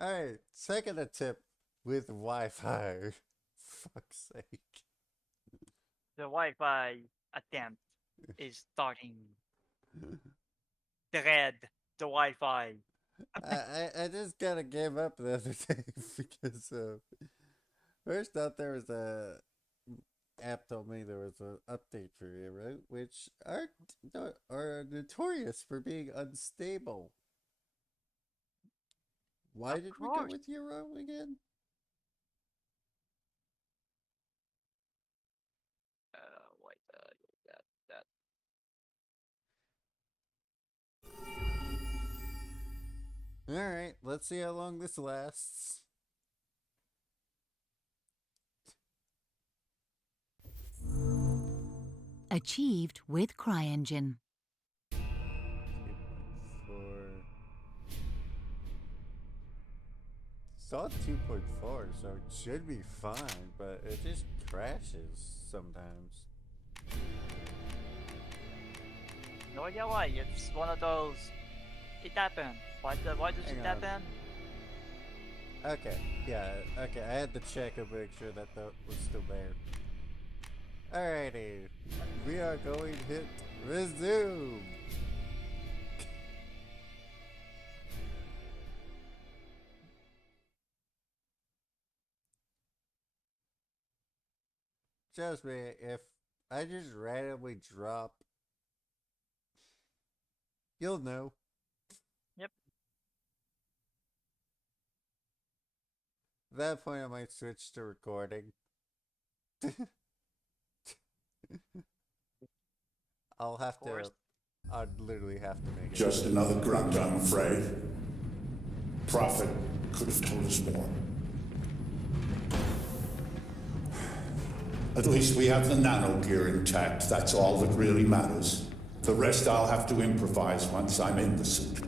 Alright, second attempt with Wi-Fi. Fuck's sake. The Wi-Fi attempt is starting. Dread the Wi-Fi. I just kind of gave up the other day because first out there was a app told me there was an update for Eero, which are notorious for being unstable. Why Of did we go course. with Euro again? Wait, that. Alright, let's see how long this lasts. Achieved with CryEngine. 2.4. It's on 2.4, so it should be fine, but it just crashes sometimes. No idea why. It's one of those. It happened. Why does Hang it on. happen? Okay, yeah, okay, I had to check and make sure that that was still there. Alrighty, we are going to hit resume. Trust me, if I just randomly drop, you'll know. Yep. At that point, I might switch to recording. I'll have to. course. I'd literally have to make it. Just another grunt, I'm afraid. Prophet could have told us more. At least we have the nano gear intact. That's all that really matters. The rest I'll have to improvise once I'm in the suit.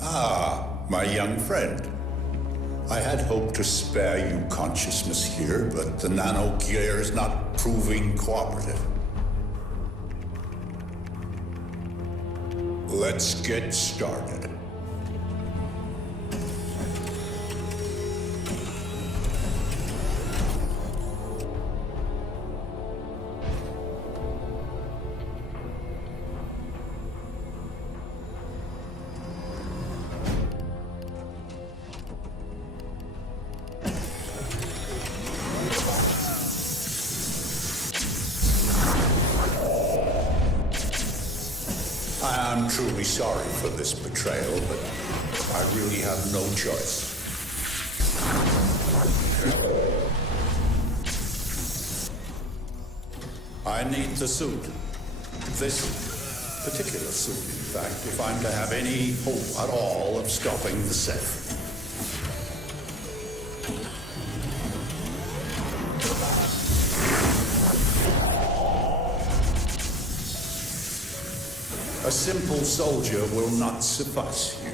Ah, my young friend. I had hoped to spare you consciousness here, but the nano gear is not proving cooperative. Let's get started. I'm truly sorry for this betrayal, but I really have no choice. I need the suit. This particular suit, in fact, if I'm to have any hope at all of stopping the Sith. A simple soldier will not suffice you.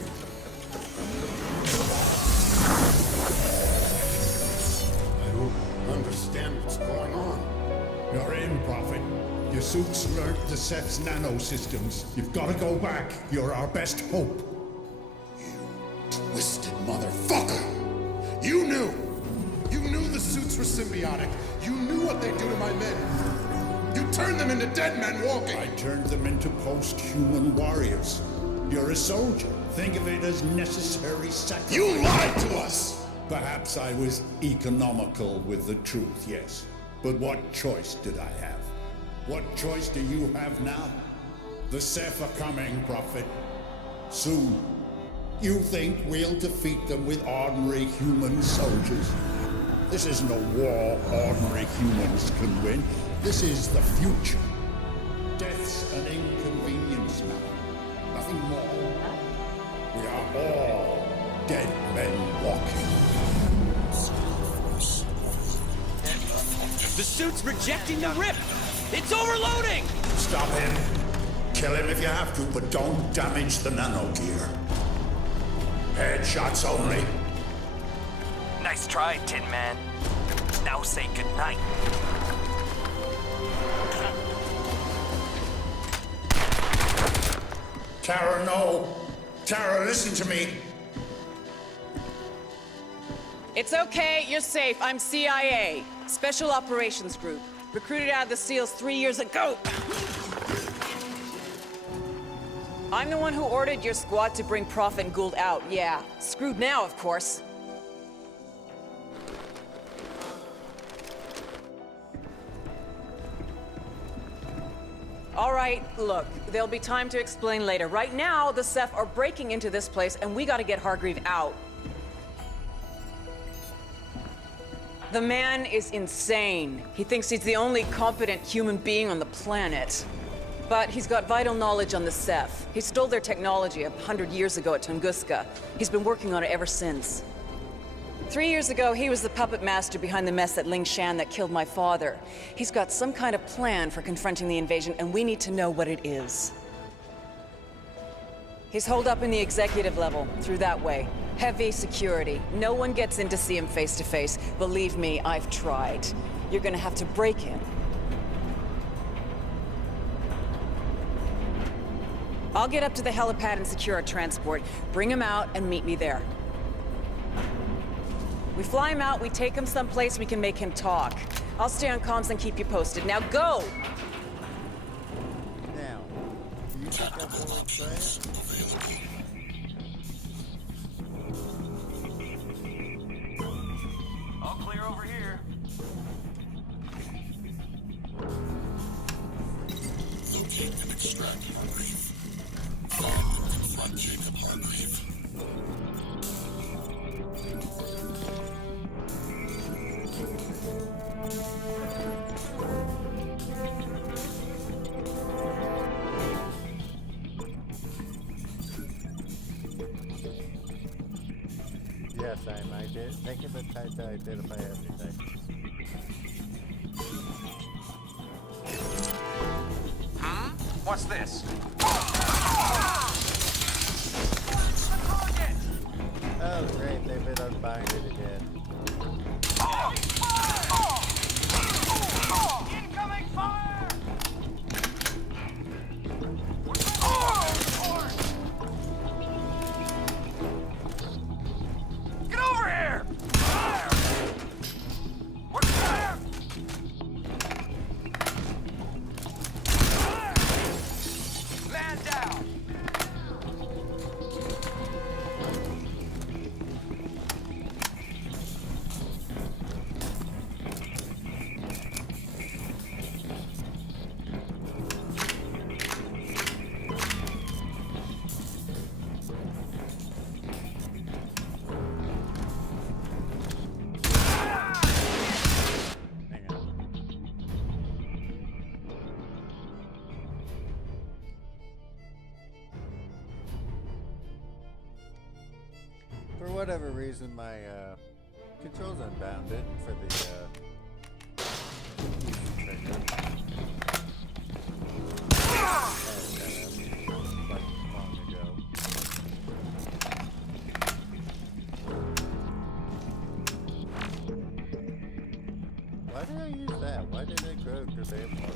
I don't understand what's going on. You're in, Prophet. Your suit's learned the Seth's nanosystems. You've got to go back. You're our best hope. Twisted motherfucker! You knew! You knew the suits were symbiotic. You knew what they'd do to my men. You turned them into dead men walking! I turned them into post-human warriors. You're a soldier. Think of it as necessary sacrifice. You lied to us! Perhaps I was economical with the truth, yes. But what choice did I have? What choice do you have now? The Seth are coming, Prophet. Soon. You think we'll defeat them with ordinary human soldiers? This isn't a war ordinary humans can win. This is the future. Death's an inconvenience now. Nothing more. We are all dead men walking. The suit's rejecting the rip! It's overloading! Stop him. Kill him if you have to, but don't damage the nano gear. Headshots only. Nice try, Tin Man. Now say goodnight. Tara, no. Tara, listen to me. It's okay, you're safe. I'm CIA, Special Operations Group. Recruited out of the SEALs 3 years ago. I'm the one who ordered your squad to bring Prophet and Gould out, yeah. Screwed now, of course. All right, look, there'll be time to explain later. Right now, the Ceph are breaking into this place, and we gotta get Hargreave out. The man is insane. He thinks he's the only competent human being on the planet. But he's got vital knowledge on the Ceph. He stole their technology 100 years ago at Tunguska. He's been working on it ever since. 3 years ago, he was the puppet master behind the mess at Lingshan that killed my father. He's got some kind of plan for confronting the invasion, and we need to know what it is. He's holed up in the executive level, through that way. Heavy security. No one gets in to see him face to face. Believe me, I've tried. You're gonna have to break him. I'll get up to the helipad and secure a transport. Bring him out and meet me there. We fly him out, we take him someplace we can make him talk. I'll stay on comms and keep you posted. Now go! Now, do you think I'm going to say? All clear over here. Locate and extract Hargreave. Find and confront Jacob Hargreave. Yes, I did. Taking the time to identify everything. What's this? Oh, great, they've been unbinded again. Incoming fire! Get over here! We're clear! Man down! Hang on. For whatever reason, my controls unbounded for the trigger. Like long ago. Why did I use that? Why did it grow? Because they have more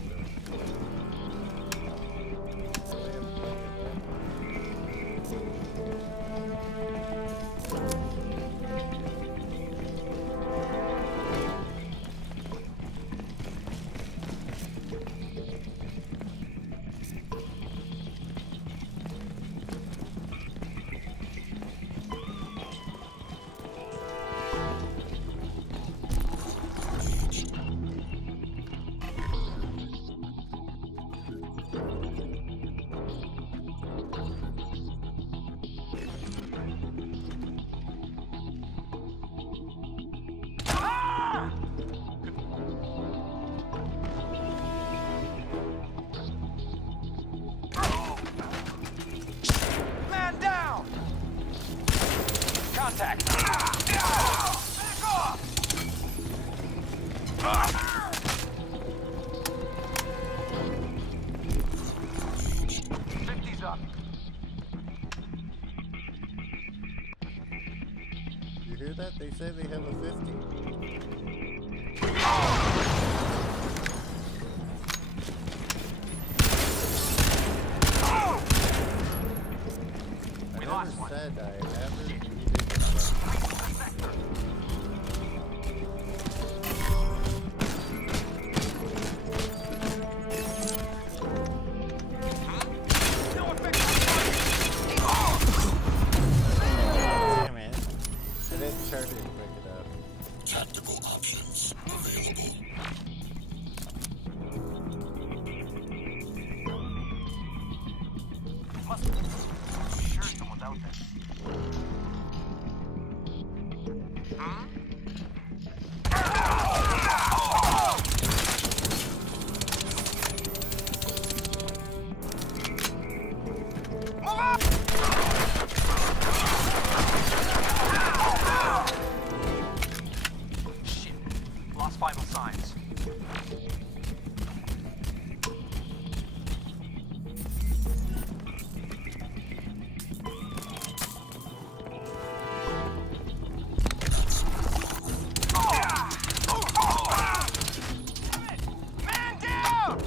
Man down! Contact! Back off! 50's up. You hear that? They say they have a 50. I We never lost one. said I ever needed options available. Must be. Sure, someone's out there. Huh? Shit. Lost vital signs. Man down!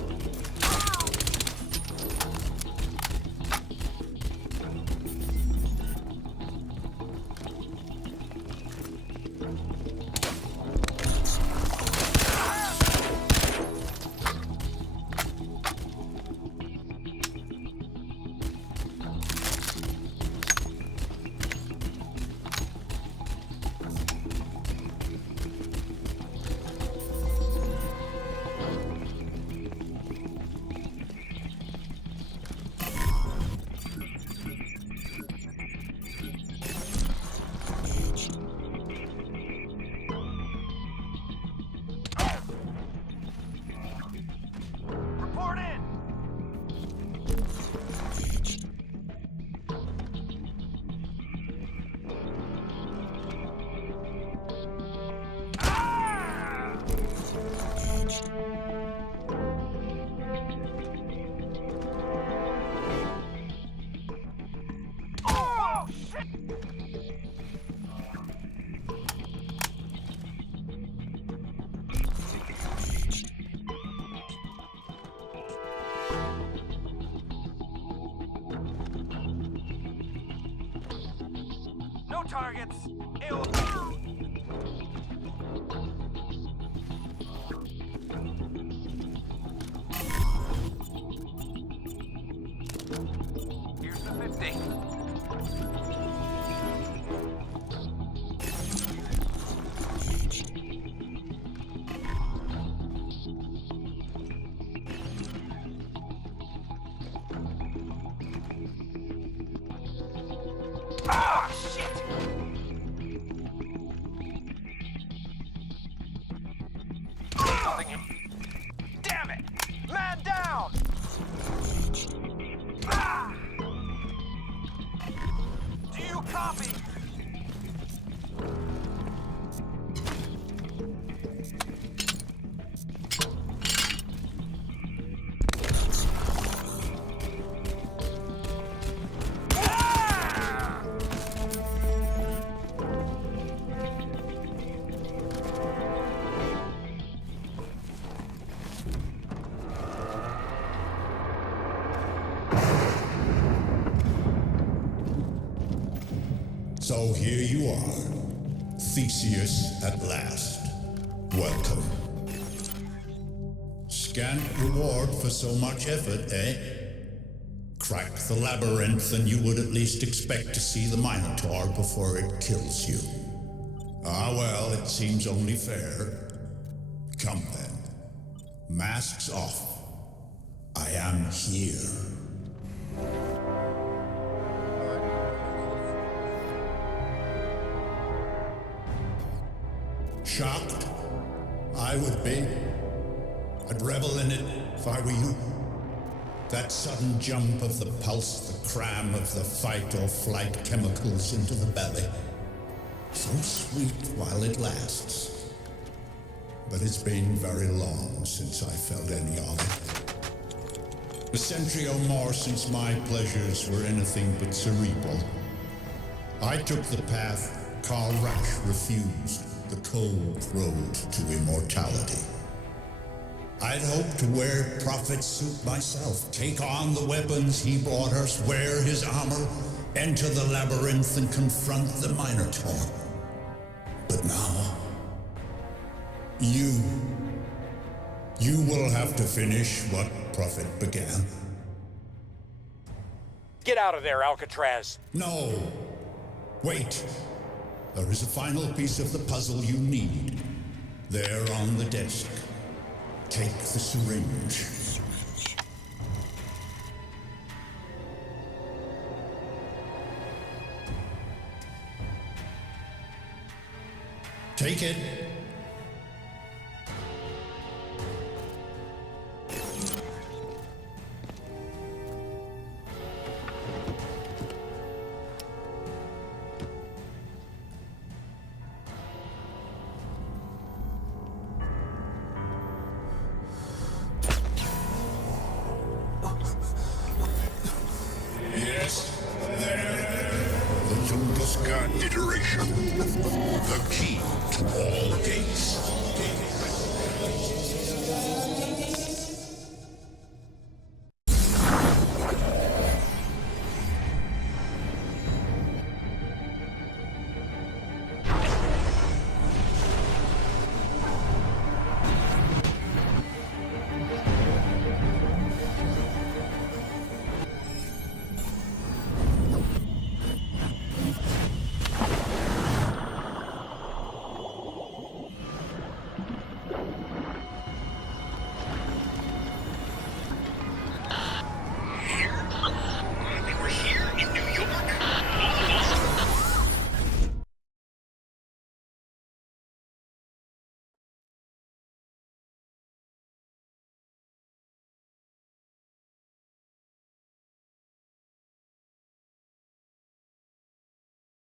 Report in! Oh, shit! No targets. Here's the 50. Ah, shit! Nothing in. Damn it! Man down! Ah! Do you copy? Ah! So here you are, Theseus at last. Welcome. Scant reward for so much effort, eh? Crack the labyrinth and you would at least expect to see the Minotaur before it kills you. Ah well, it seems only fair. Come then. Masks off. I am here. Shocked? I would be. I'd revel in it if I were you. That sudden jump of the pulse, the cram of the fight or flight chemicals into the belly. So sweet while it lasts. But it's been very long since I felt any of it. A century or more since my pleasures were anything but cerebral. I took the path Karl Rasch refused, the cold road to immortality. I'd hoped to wear Prophet's suit myself, take on the weapons he brought us, wear his armor, enter the labyrinth and confront the Minotaur. But now, you will have to finish what Prophet began. Get out of there, Alcatraz! No! Wait! There is a final piece of the puzzle you need. There on the desk. Take the syringe. Take it. Yes, there. The Tunguska iteration. The key to all gates.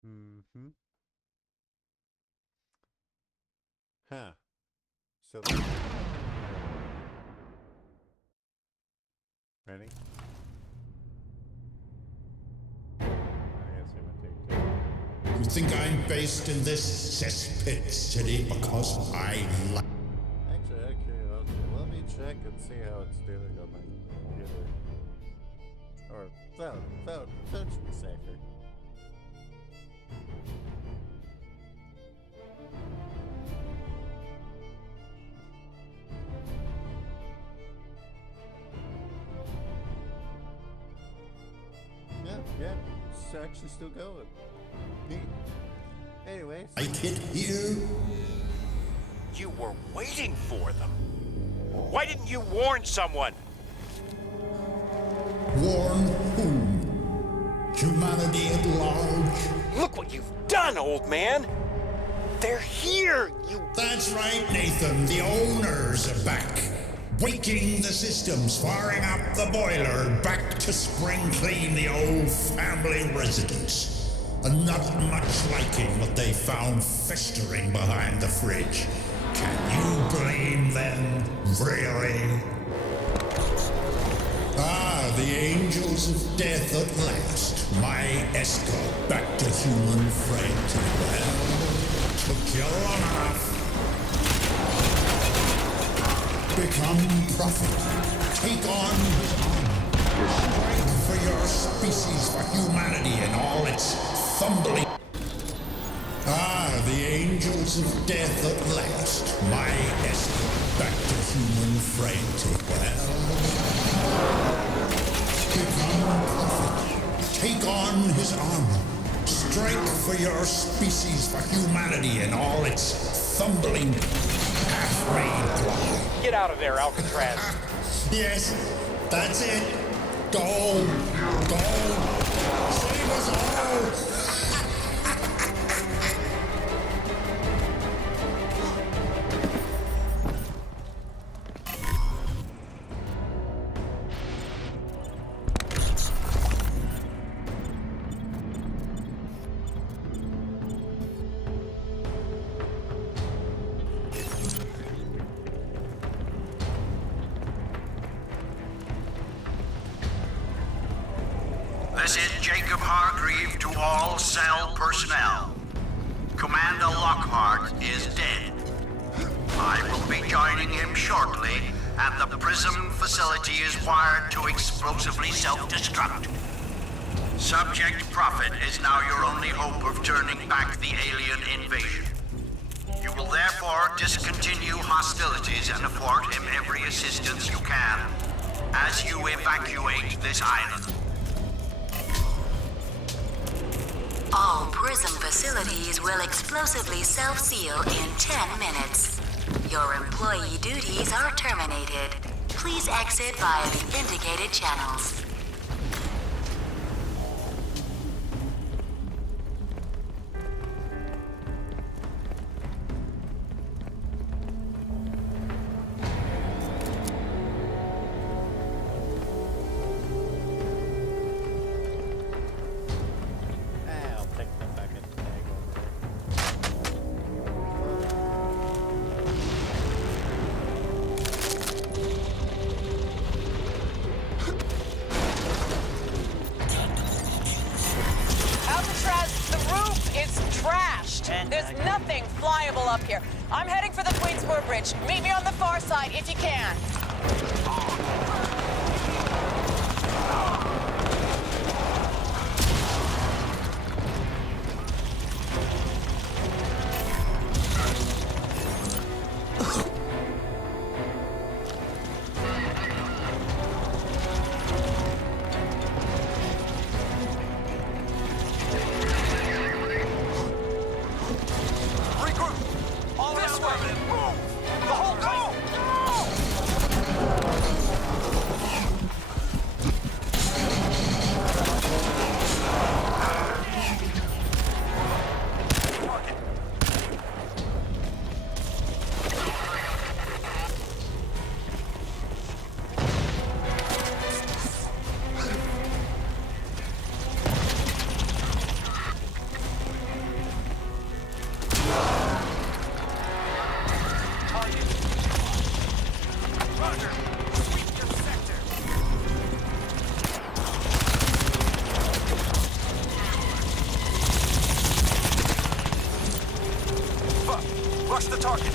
Mm-hmm. Huh. So ready? I guess I would take two. You think I'm based in this cesspit city because I like... Actually, okay, let me check and see how it's doing on my computer. Or phone should be safer. Yeah, it's actually still going. Neat. Anyways. Like it here? You were waiting for them. Why didn't you warn someone? Warn whom? Humanity at large? Look what you've done, old man. They're here, you... That's right, Nathan. The owners are back. Waking the systems, firing up the boiler, back to spring clean the old family residence. And not much liking what they found festering behind the fridge. Can you blame them, really? Ah, the angels of death at last. My escort back to human frailty. Well, took you long enough. Become prophet. Take on his armor. Strike for your species, for humanity and all its fumbling. Ah, the angels of death at last. My escort back to human frailty. Well, become prophet. Take on his armor. Strike for your species, for humanity and all its fumbling, half-made pride. Get out of there, Alcatraz. Yes, that's it. Go. Save us all. This is Jacob Hargreave to all cell personnel. Commander Lockhart is dead. I will be joining him shortly, and the Prism facility is wired to explosively self-destruct. Subject Prophet is now your only hope of turning back the alien invasion. You will therefore discontinue hostilities and afford him every assistance you can as you evacuate this island. All Prism facilities will explosively self-seal in 10 minutes. Your employee duties are terminated. Please exit via the indicated channels. I'll take the bucket bag over there. Alcatraz, the roof is trashed. And There's nothing flyable up here. I'm heading for the Queensboro Bridge. Meet me on the far side if you can. Regroup! All this way! Move! The whole way! Roger! Sweep your sector! Fuck! Rush the target!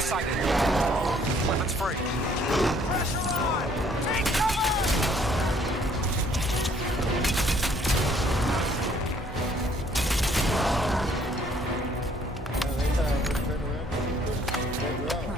Sighted. Weapons free. Pressure on! Take cover! They thought I would turn around. They're wrong.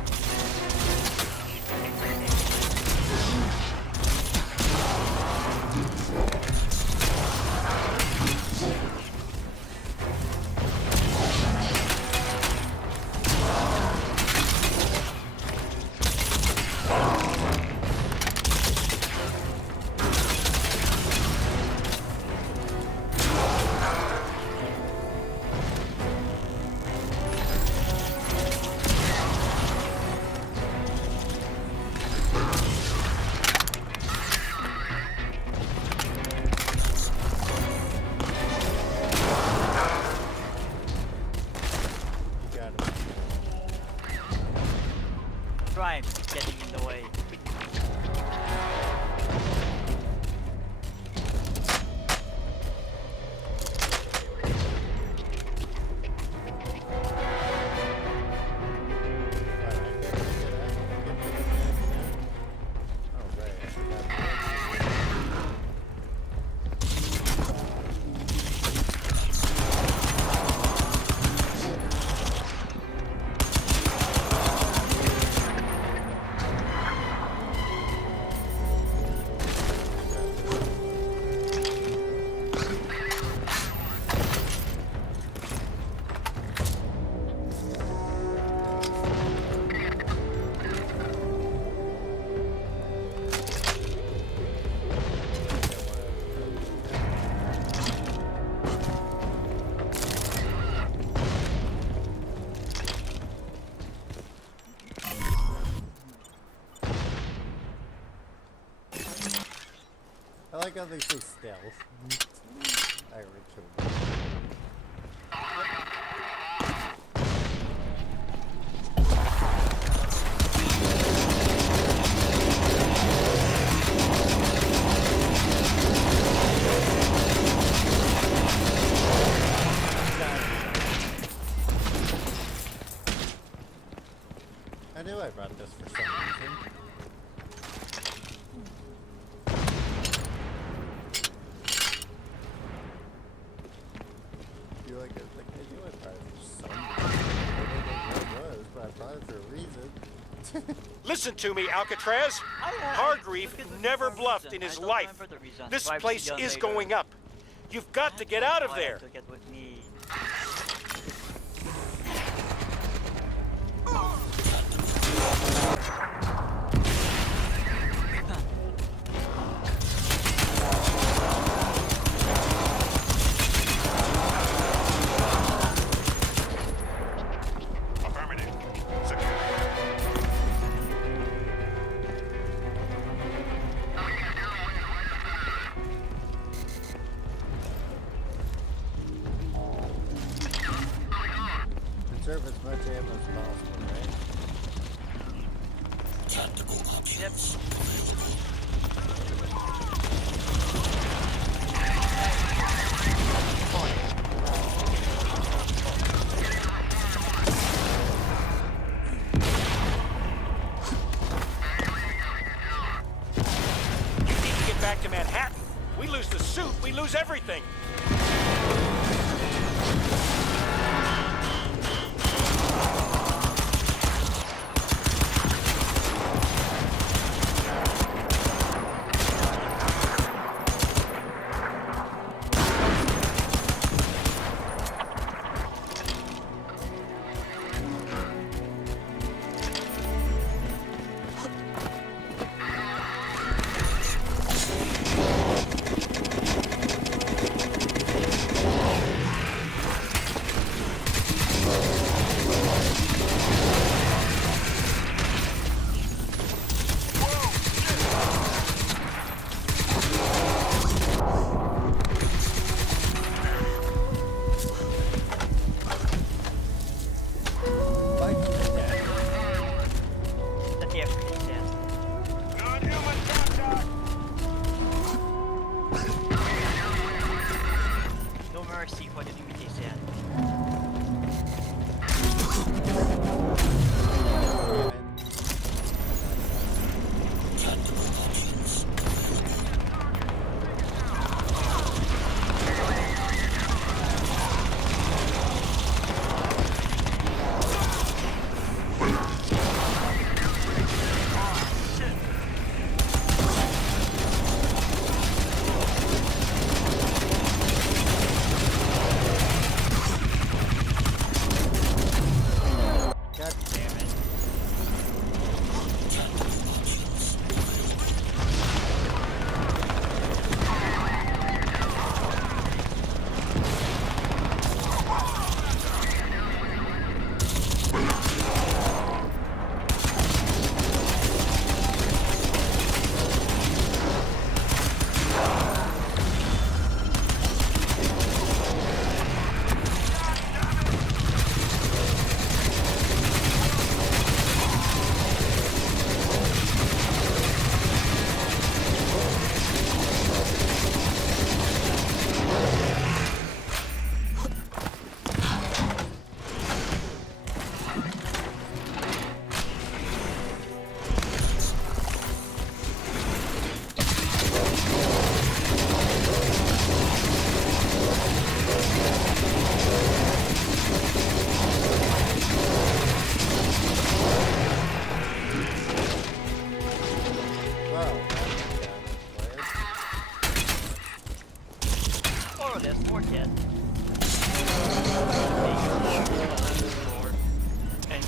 You got it. Crime getting in the way. I like how they say stealth. I reckon. I knew I brought this for some reason. Feel like I knew I brought it for some reason. I don't know what it was, but I brought it for a reason. Listen to me, Alcatraz. Hargreave never bluffed in his life. This place is going up. You've got to get out of there. To get with me. Affirmative. Secure. Conserve as much ammo as possible, right? Tactical options. You need to get back to Manhattan. We lose the suit, we lose everything. Fight to the death. The TF says. Non-human contact. No mercy for the DBT said. Tactical options. God damn it. Well, More or less, more dead. And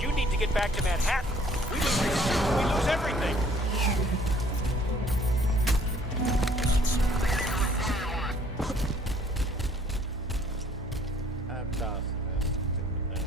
You need to get back to Manhattan. We lose the suit, we lose everything. I'm tossing this stupid thing.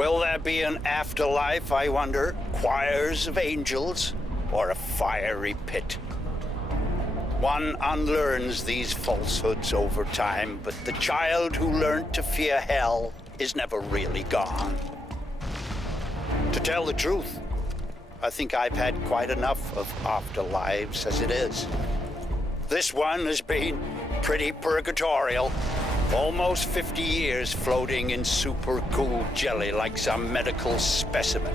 Will there be an afterlife, I wonder? Choirs of angels? Or a fiery pit? One unlearns these falsehoods over time, but the child who learned to fear hell is never really gone. To tell the truth, I think I've had quite enough of afterlives as it is. This one has been pretty purgatorial. Almost 50 years floating in super cool jelly like some medical specimen.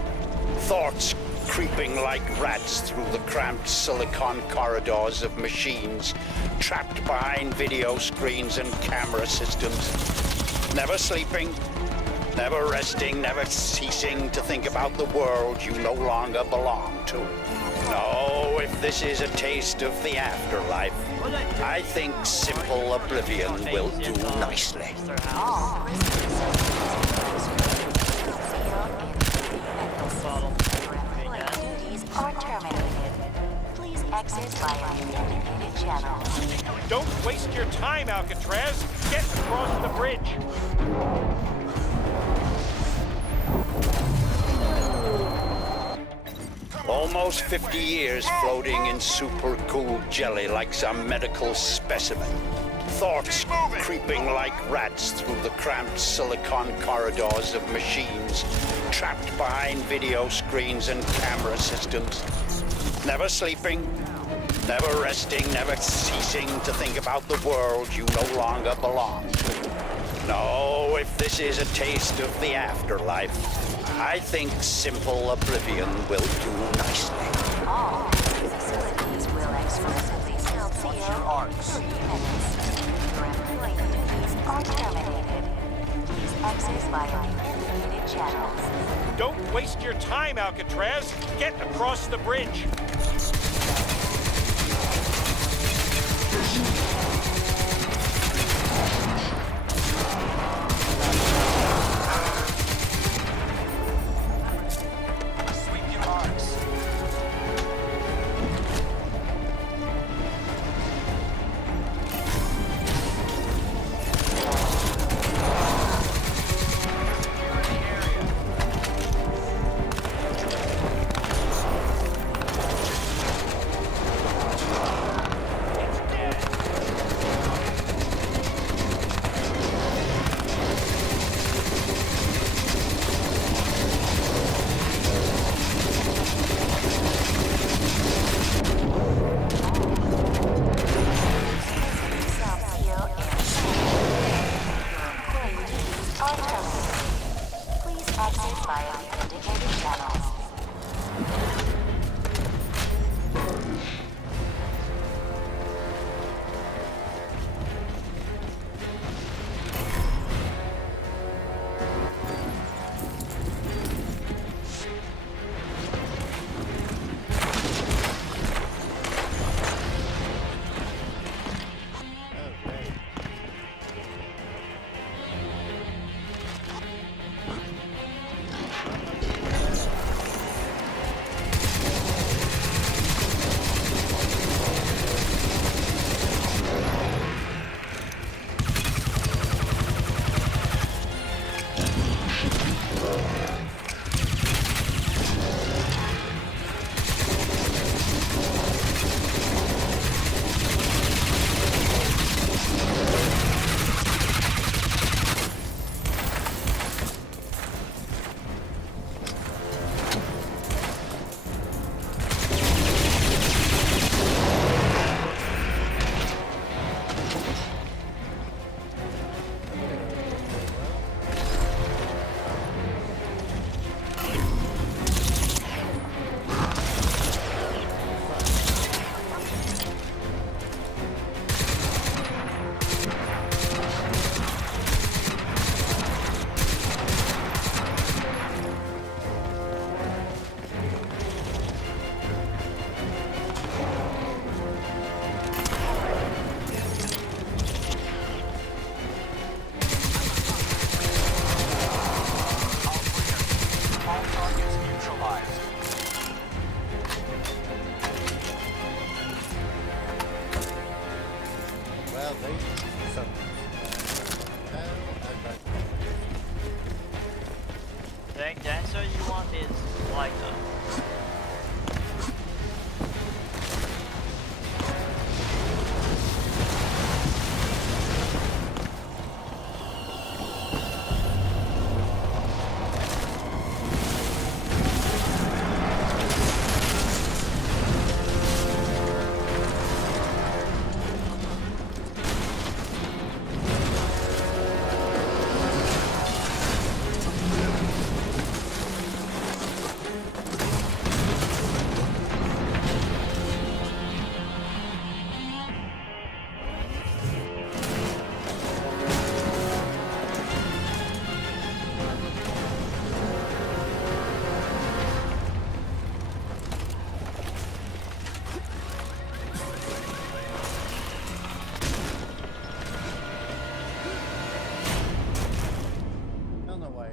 Thoughts creeping like rats through the cramped silicon corridors of machines, trapped behind video screens and camera systems. Never sleeping, never resting, never ceasing to think about the world you no longer belong to. No, if this is a taste of the afterlife, I think simple oblivion will do nicely. Duties are terminated. Please exit via the indicated channel. Don't waste your time, Alcatraz. Get across the bridge. Almost 50 years floating in super cool jelly like some medical specimen. Thoughts creeping like rats through the cramped silicon corridors of machines, trapped behind video screens and camera systems. Never sleeping, never resting, never ceasing to think about the world you no longer belong to. No, if this is a taste of the afterlife, I think simple oblivion will do nicely. All facilities will exclusively self-seal in 3 minutes. Your employee duties are terminated. Please exit via the indicated channels. Don't waste your time, Alcatraz. Get across the bridge. is lighter.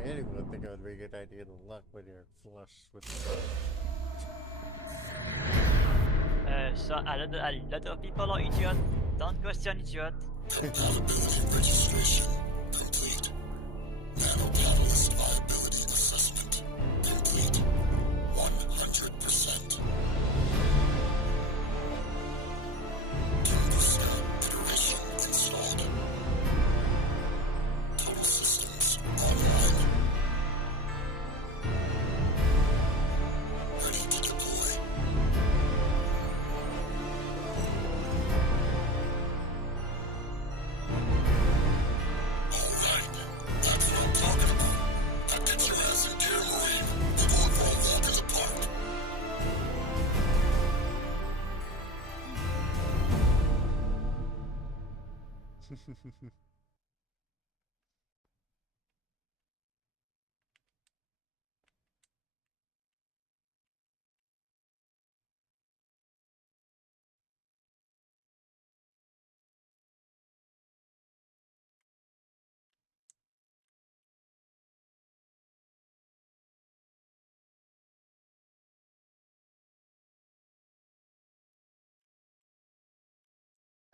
Anyone think it would be a good idea to luck when you're flush with the So a lot of people are idiots. Don't question idiot. Compatibility registration complete. Nanocatalyst viability assessment complete. 100%. 10% iteration installed. Total systems online. Ready to deploy. Alright, that's what I'm talking about. Now get your ass in gear, Marine. We're going for a walk in the park.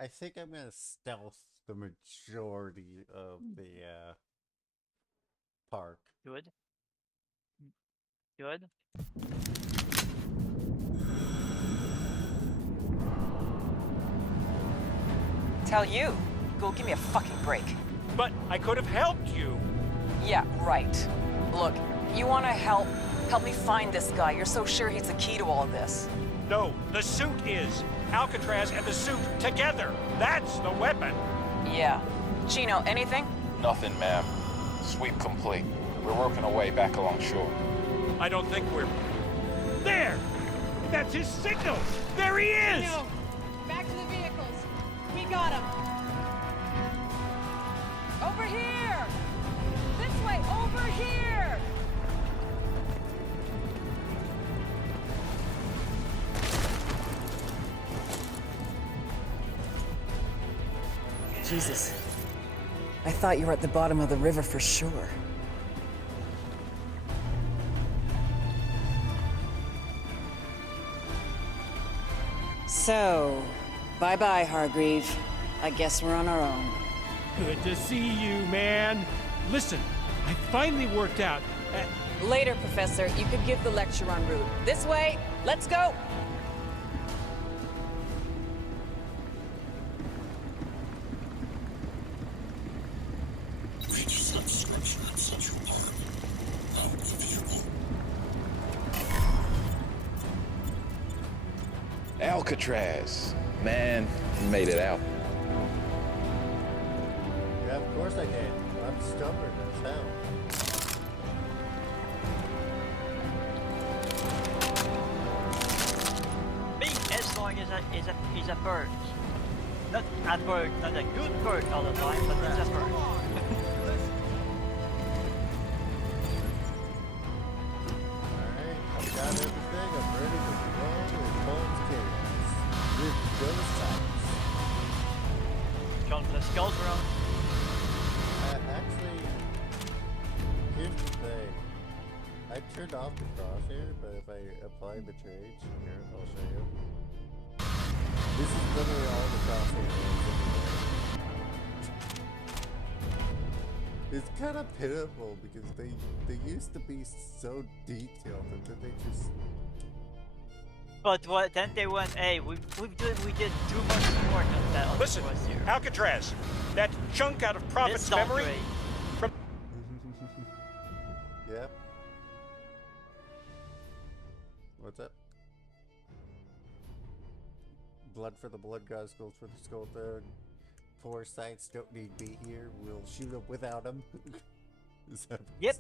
I think I'm gonna stealth the majority of the park. Good. Good. Tell you, go give me a fucking break. But I could have helped you. Yeah, right. Look, you wanna help me find this guy. You're so sure he's the key to all of this. No, the suit is. Alcatraz and the suit together. That's the weapon. Yeah. Chino, anything? Nothing, ma'am. Sweep complete. We're working our way back along shore. I don't think we're... There! That's his signal! There he is! No. Back to the vehicles. We got him. Over here! This way, over here! Jesus. I thought you were at the bottom of the river for sure. So, bye-bye, Hargreave. I guess we're on our own. Good to see you, man. Listen, I finally worked out. Later, Professor, you could give the lecture en route. This way, let's go! Reach substructure in Central Park. Out the vehicle. Alcatraz. Man, you made it out. Yeah, of course I can. I'm stubborn as hell. Being as long as is a perk. Not a perk, not a good perk all the time, but it's a perk. Alright, I've got everything. I'm ready to roll with both cannons. With those sights. John, the skulls around. Actually, here's the thing. I turned off the crosshair, but if I apply the trades, here, I'll show you. This is literally all the crosshair is anyway. It's kind of pitiful because they used to be so detailed and then they just. But what? Then they went, hey, we did too much work on that. On Listen, this here. Alcatraz, that chunk out of Prophet's This memory great. from. Yep. What's up? Blood for the blood guys, gold for the skull third. Poor sites don't need me here. We'll shoot them without them. Yep.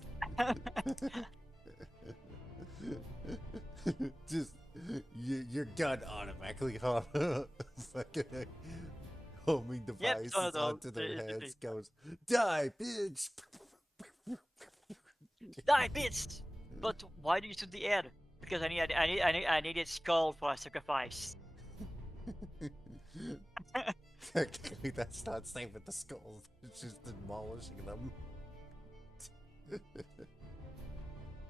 Just your gun automatically fucking homing device onto their heads goes, die, bitch! Die, bitch! But why do you shoot the air? Because I needed skull for a sacrifice. Technically, that's not saving the skulls. It's just demolishing them.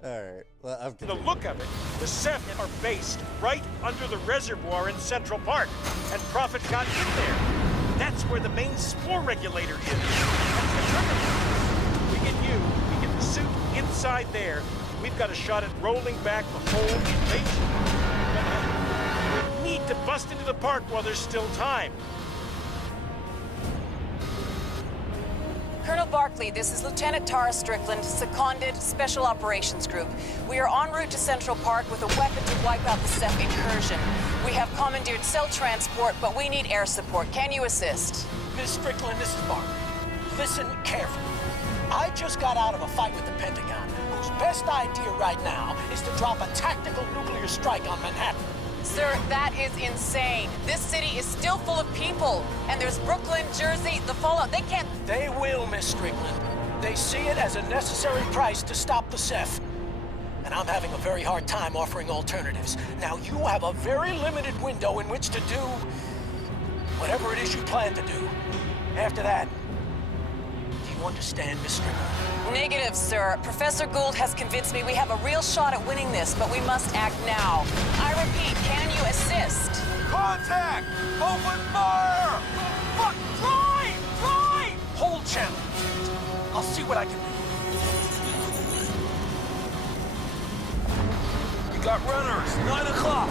Alright, well, I'm The look of it, the Ceph are based right under the reservoir in Central Park, and Prophet got in there. That's where the main spore regulator is. That's the trigger. We get the suit inside there. We've got a shot at rolling back the whole invasion. We need to bust into the park while there's still time. Colonel Barkley, this is Lieutenant Tara Strickland, seconded Special Operations Group. We are en route to Central Park with a weapon to wipe out the Ceph incursion. We have commandeered cell transport, but we need air support. Can you assist? Miss Strickland, this is Barkley. Listen carefully. I just got out of a fight with the Pentagon, whose best idea right now is to drop a tactical nuclear strike on Manhattan. Sir, that is insane. This city is still full of people. And there's Brooklyn, Jersey, the fallout. They can't... They will, Miss Strickland. They see it as a necessary price to stop the Ceph. And I'm having a very hard time offering alternatives. Now, you have a very limited window in which to do whatever it is you plan to do. After that, do you understand, Miss Strickland? Negative, sir. Professor Gould has convinced me we have a real shot at winning this, but we must act now. I repeat, can you assist? Contact! Open fire! Fuck! Drive! Drive! Hold channel. I'll see what I can do. We got runners. 9 o'clock.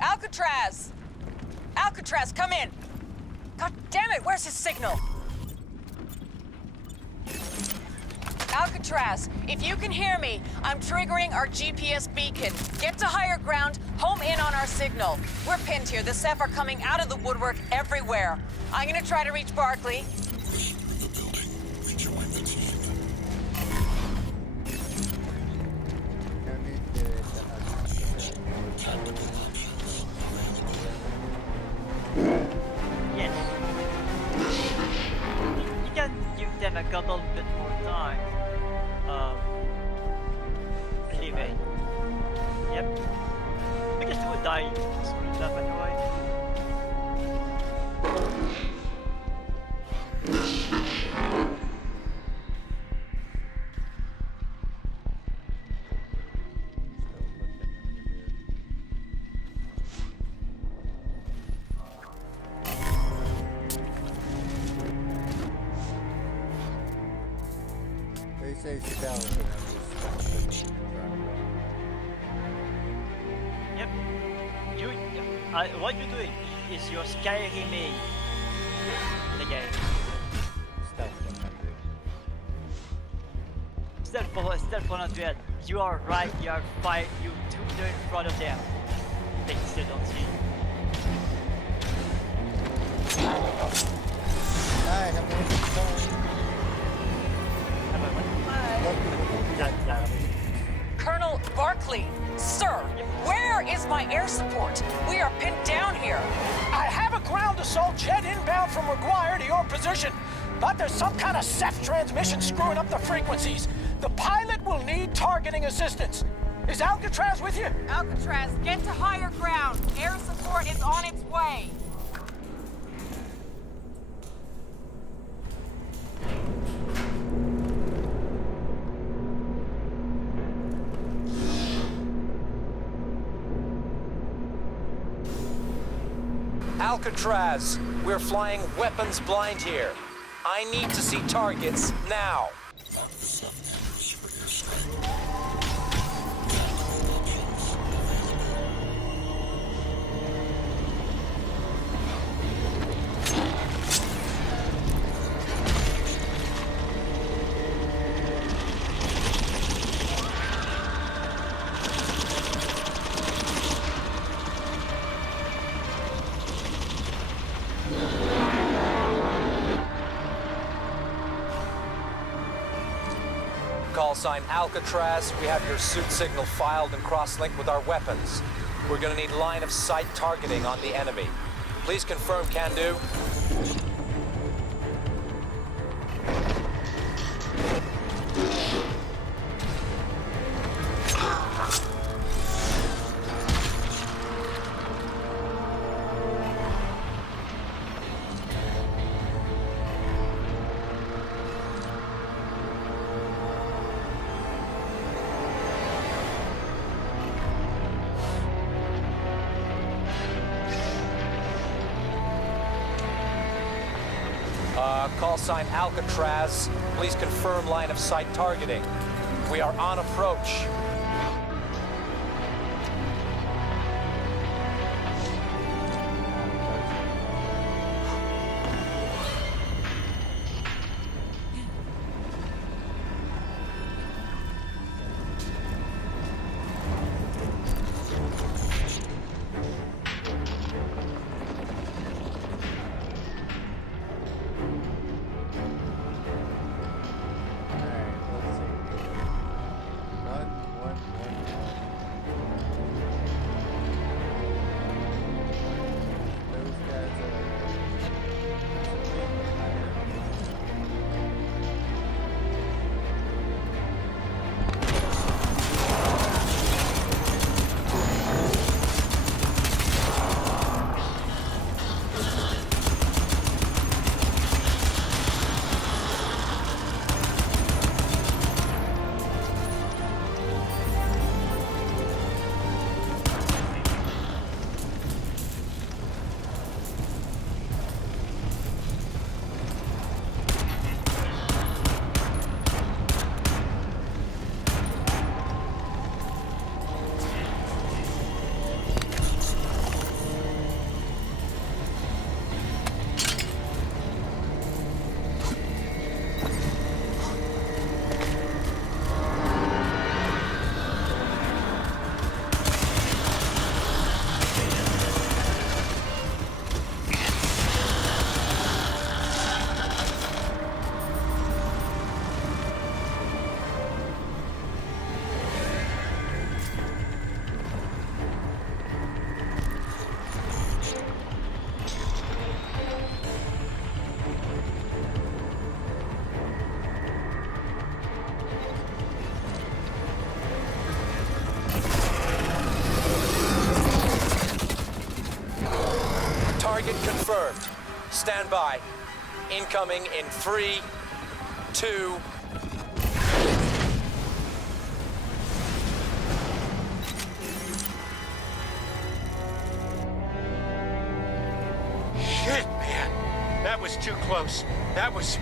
Alcatraz! Alcatraz, come in! God damn it, where's his signal? Alcatraz, if you can hear me, I'm triggering our GPS beacon. Get to higher ground, home in on our signal. We're pinned here. The Ceph are coming out of the woodwork everywhere. I'm gonna try to reach Barkley. Yes. You can give them a couple bit more time. Anyway. Yep. Because they would die soon enough anyway. say skeleton. Yep. What you're doing is you're scaring me. The game. Stealth 100. You are right. You are fine. You two are in front of them. They still don't see. Colonel Barkley, sir, where is my air support? We are pinned down here. I have a ground assault jet inbound from McGuire to your position, but there's some kind of Ceph transmission screwing up the frequencies. The pilot will need targeting assistance. Is Alcatraz with you? Alcatraz, get to higher ground. Air support is on its way. Alcatraz, we're flying weapons blind here. I need to see targets now. Call sign Alcatraz, we have your suit signal filed and cross-linked with our weapons. We're gonna need line of sight targeting on the enemy. Please confirm, can do. Call sign Alcatraz. Please confirm line of sight targeting. We are on approach. Target confirmed. Stand by. Incoming in 3, 2... Shit, man. That was too close. That was...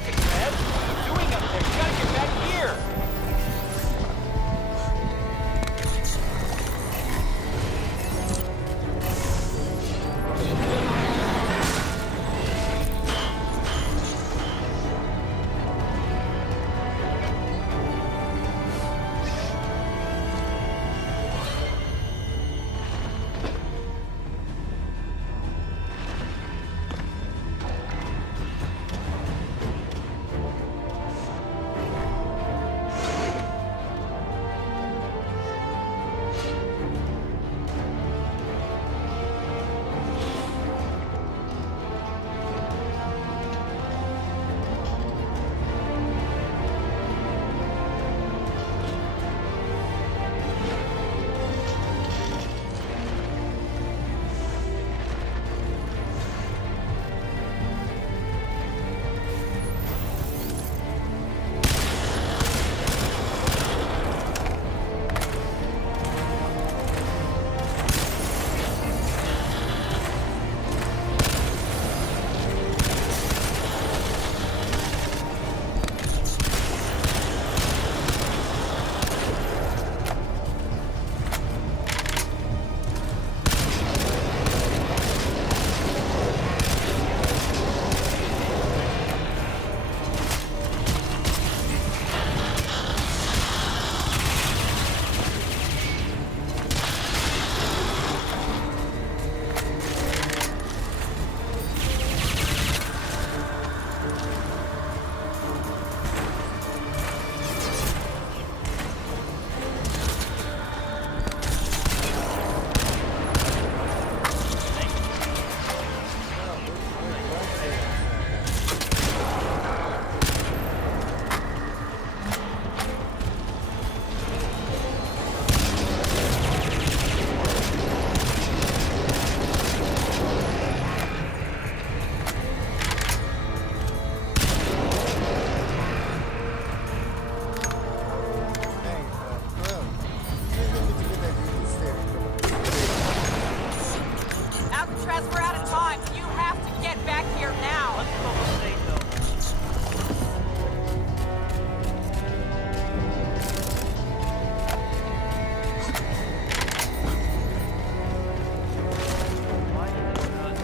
Alcatraz, what are you doing up there? You gotta get back here! Alcatraz, we're out of time. You have to get back here now. Let's go to the state, though. Why did this good?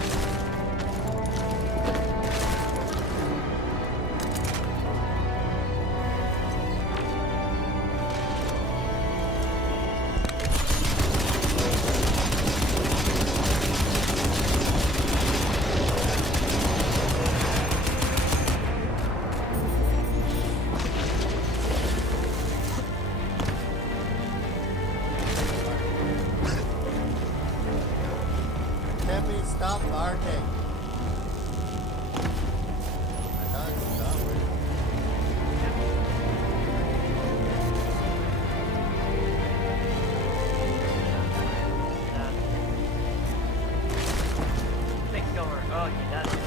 Can't be stop barking. I thought it was done with. Think over. Oh, yeah, that's good.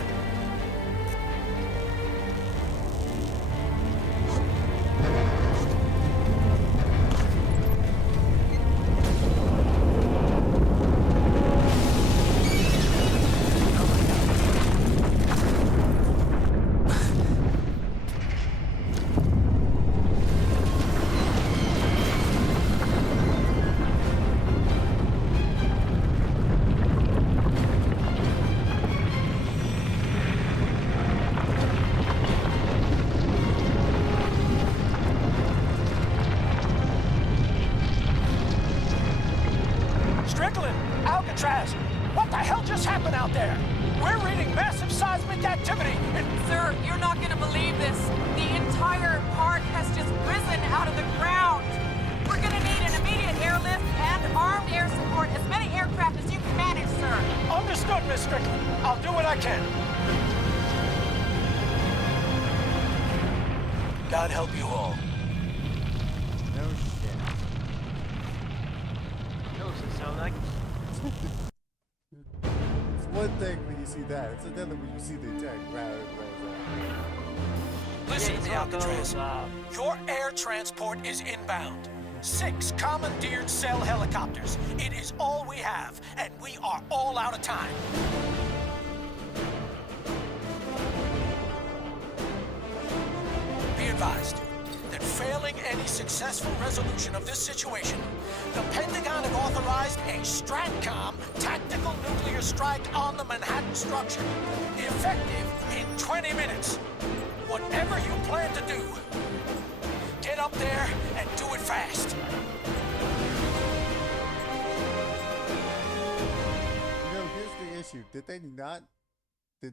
Strickland! Alcatraz! What the hell just happened out there? We're reading massive seismic activity and... Sir, you're not going to believe this. The entire park has just risen out of the ground. We're going to need an immediate airlift and armed air support, as many aircraft as you can manage, sir. Understood, Miss Strickland. I'll do what I can. God help you all. No shit. Doesn't sound like. It's one thing when you see that. It's another when you see the attack. Listen to me, Yeah, it's one of Alcatraz. those, Your air transport is inbound. 6 commandeered cell helicopters. It is all we have, and we are all out of time. advised that failing any successful resolution of this situation, the Pentagon have authorized a STRATCOM tactical nuclear strike on the Manhattan structure, effective in 20 minutes. Whatever you plan to do, get up there and do it fast. You know, here's the issue. Did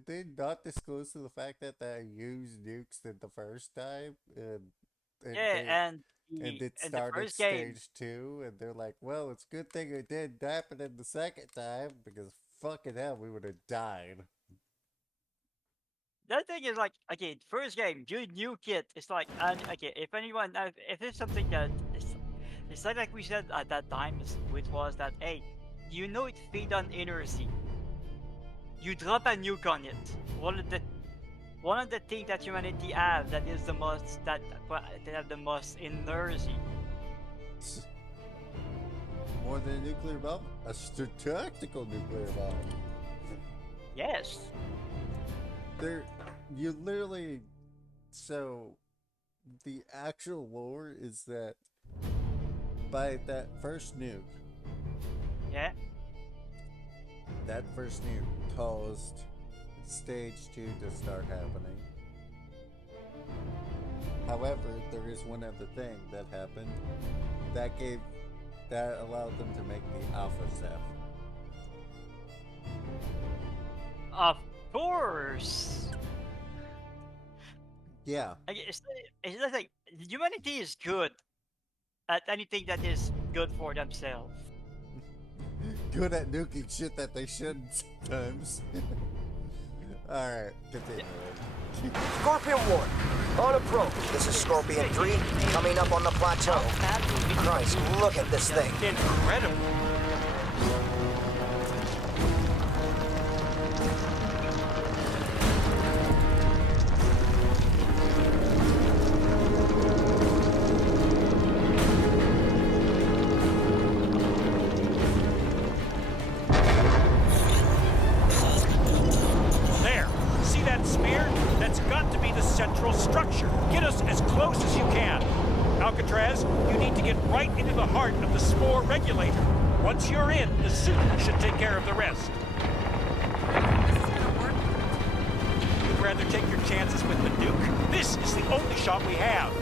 they not disclose to the fact that they used nukes in the first time? And it in the started first game, stage 2, and they're like, well, it's a good thing it didn't happen in the second time, because fucking hell, we would have died. the thing is like, okay, first game, you nuke it. It's like, and okay, if anyone, if it's something that it's like we said at that time, which was that, hey, you know it feed on inercy. You drop a nuke on it. One of the things that humanity have that is the most that they have the most inercy. More than a nuclear bomb? A tactical nuclear bomb. Yes. You literally, so the actual lore is that by that first nuke, Yeah. that first nuke caused stage 2 to start happening. However, there is one other thing that happened that allowed them to make the Alpha Ceph. Of course. Yeah. It's like humanity is good at anything that is good for themselves. Good at nuking shit that they shouldn't sometimes. Alright, continue. Scorpion 1, on approach. This is Scorpion 3, coming up on the plateau. Christ, look at this thing. Incredible. There. See that spear? That's got to be the central structure. Get us as close as you can. Alcatraz, you need to get right into the heart of the spore regulator. Once you're in, the suit should take care of the rest. You'd rather take your chances with the nuke? This is the only shot we have.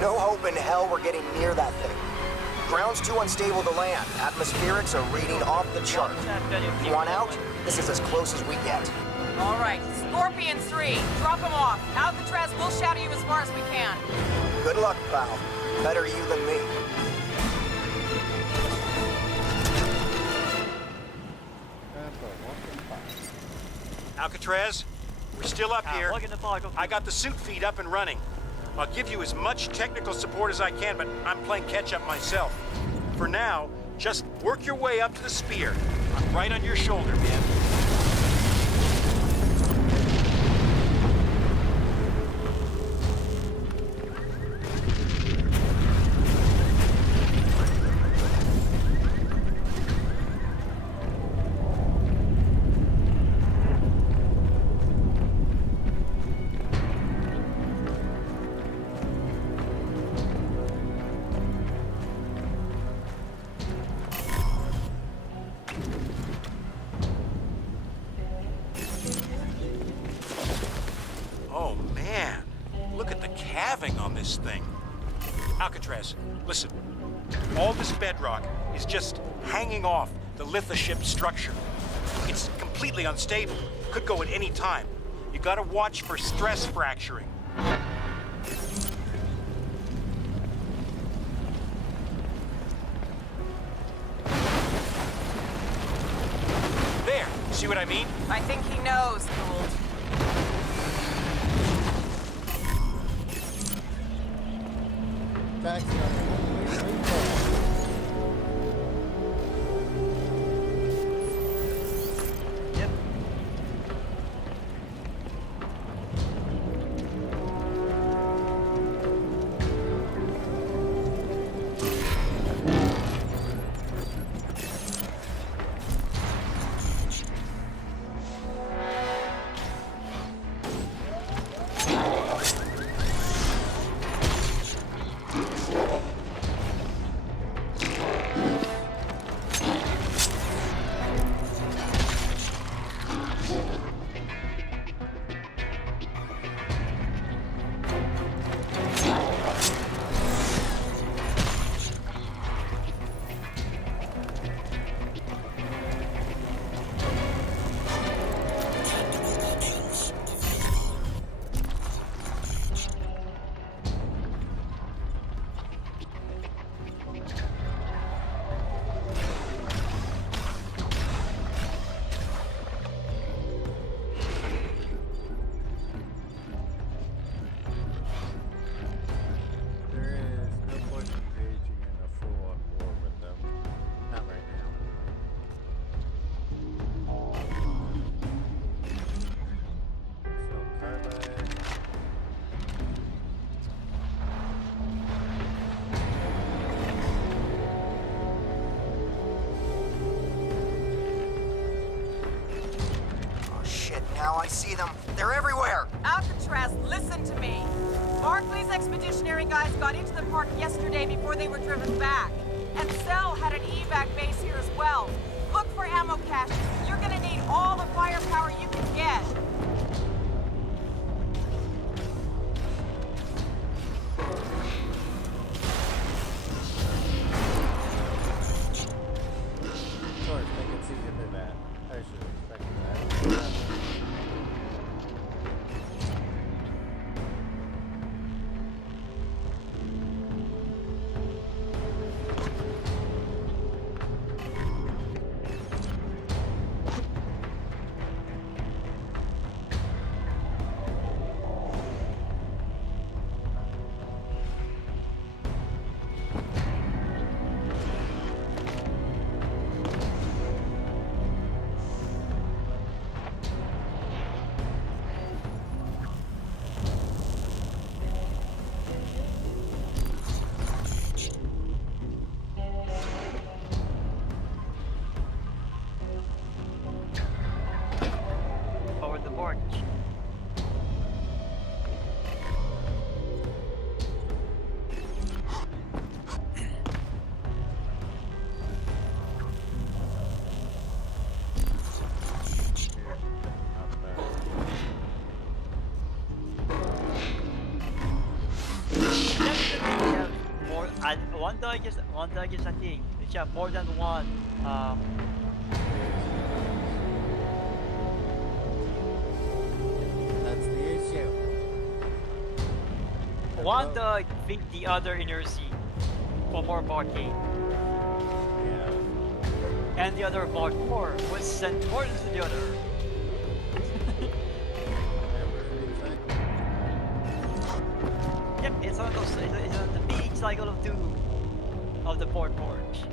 No hope in hell we're getting near that thing. Ground's too unstable to land. Atmospherics are reading off the chart. You want out? This is as close as we get. All right, Scorpion 3, drop him off. Alcatraz will shadow you as far as we can. Good luck, pal. Better you than me. Alcatraz, we're still up here. I got the suit feed up and running. I'll give you as much technical support as I can, but I'm playing catch-up myself. For now, just work your way up to the spear. I'm right on your shoulder, man. Oh, man. Look at the calving on this thing. Alcatraz, listen. All this bedrock is just hanging off the lithosship structure. It's completely unstable. Could go at any time. You gotta watch for stress fracturing. There, see what I mean? I think he knows, Gould. Back Yep. Now I see them. They're everywhere. Alcatraz, listen to me. Barclay's expeditionary guys got into the park yesterday before they were driven back. And Cell had an evac base here as well. Look for ammo caches. You're gonna need all the firepower you can get. Of course, they can see into that. I should have expected that. Forward the porch. More, one dog is a thing. Which have more than one. That's the issue. One dog think the other in your seat for more barking. Yeah. And the other bought more, which sent more to the other. Yep, it's on the big cycle of doom of the port porch.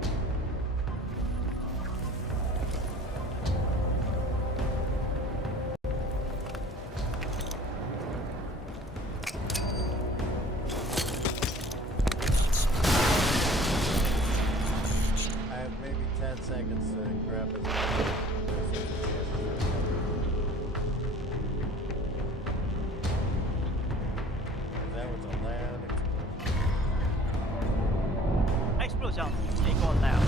I have maybe 10 seconds to grab this. That was a loud Explosion. They go loud.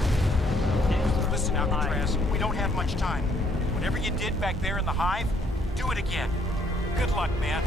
Listen, Alcatraz, we don't have much time. Whatever you did back there in the hive, do it again. Good luck, man.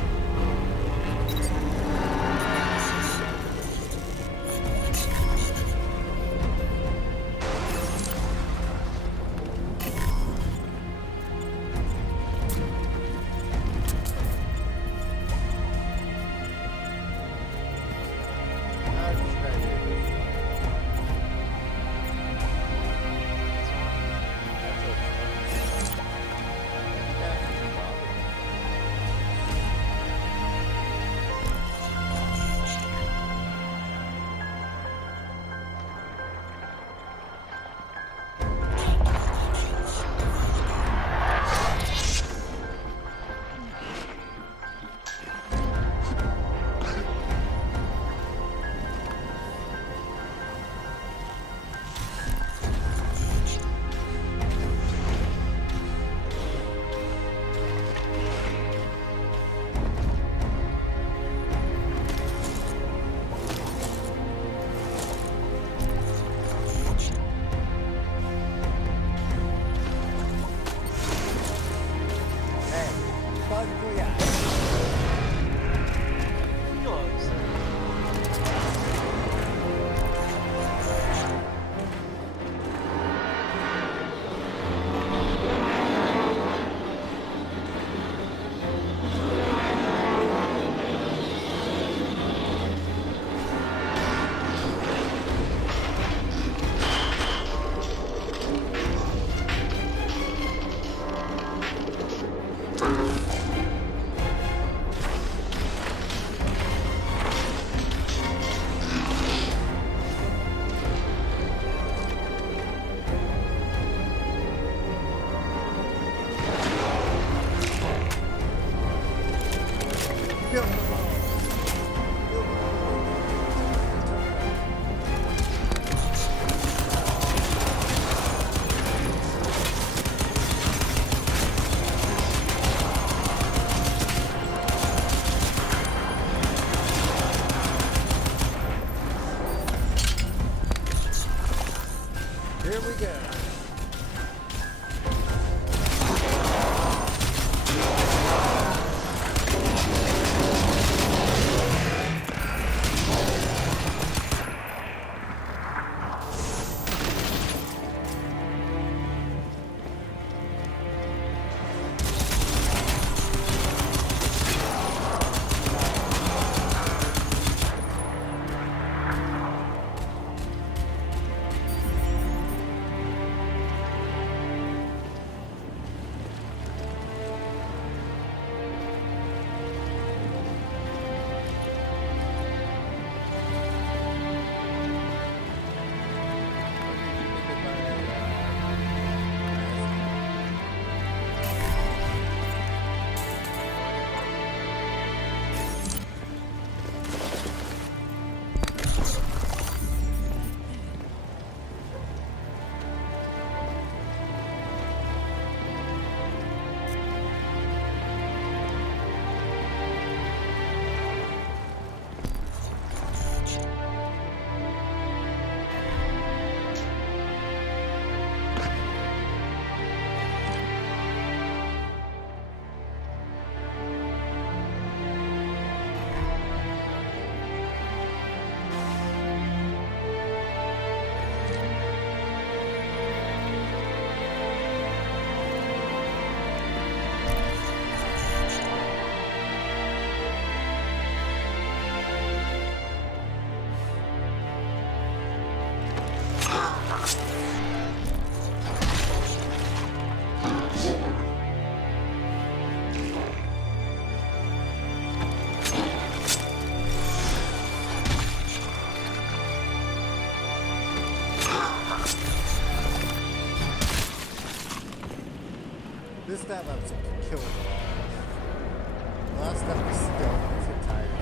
This time I'm just killing them all. Last time we still was entirely.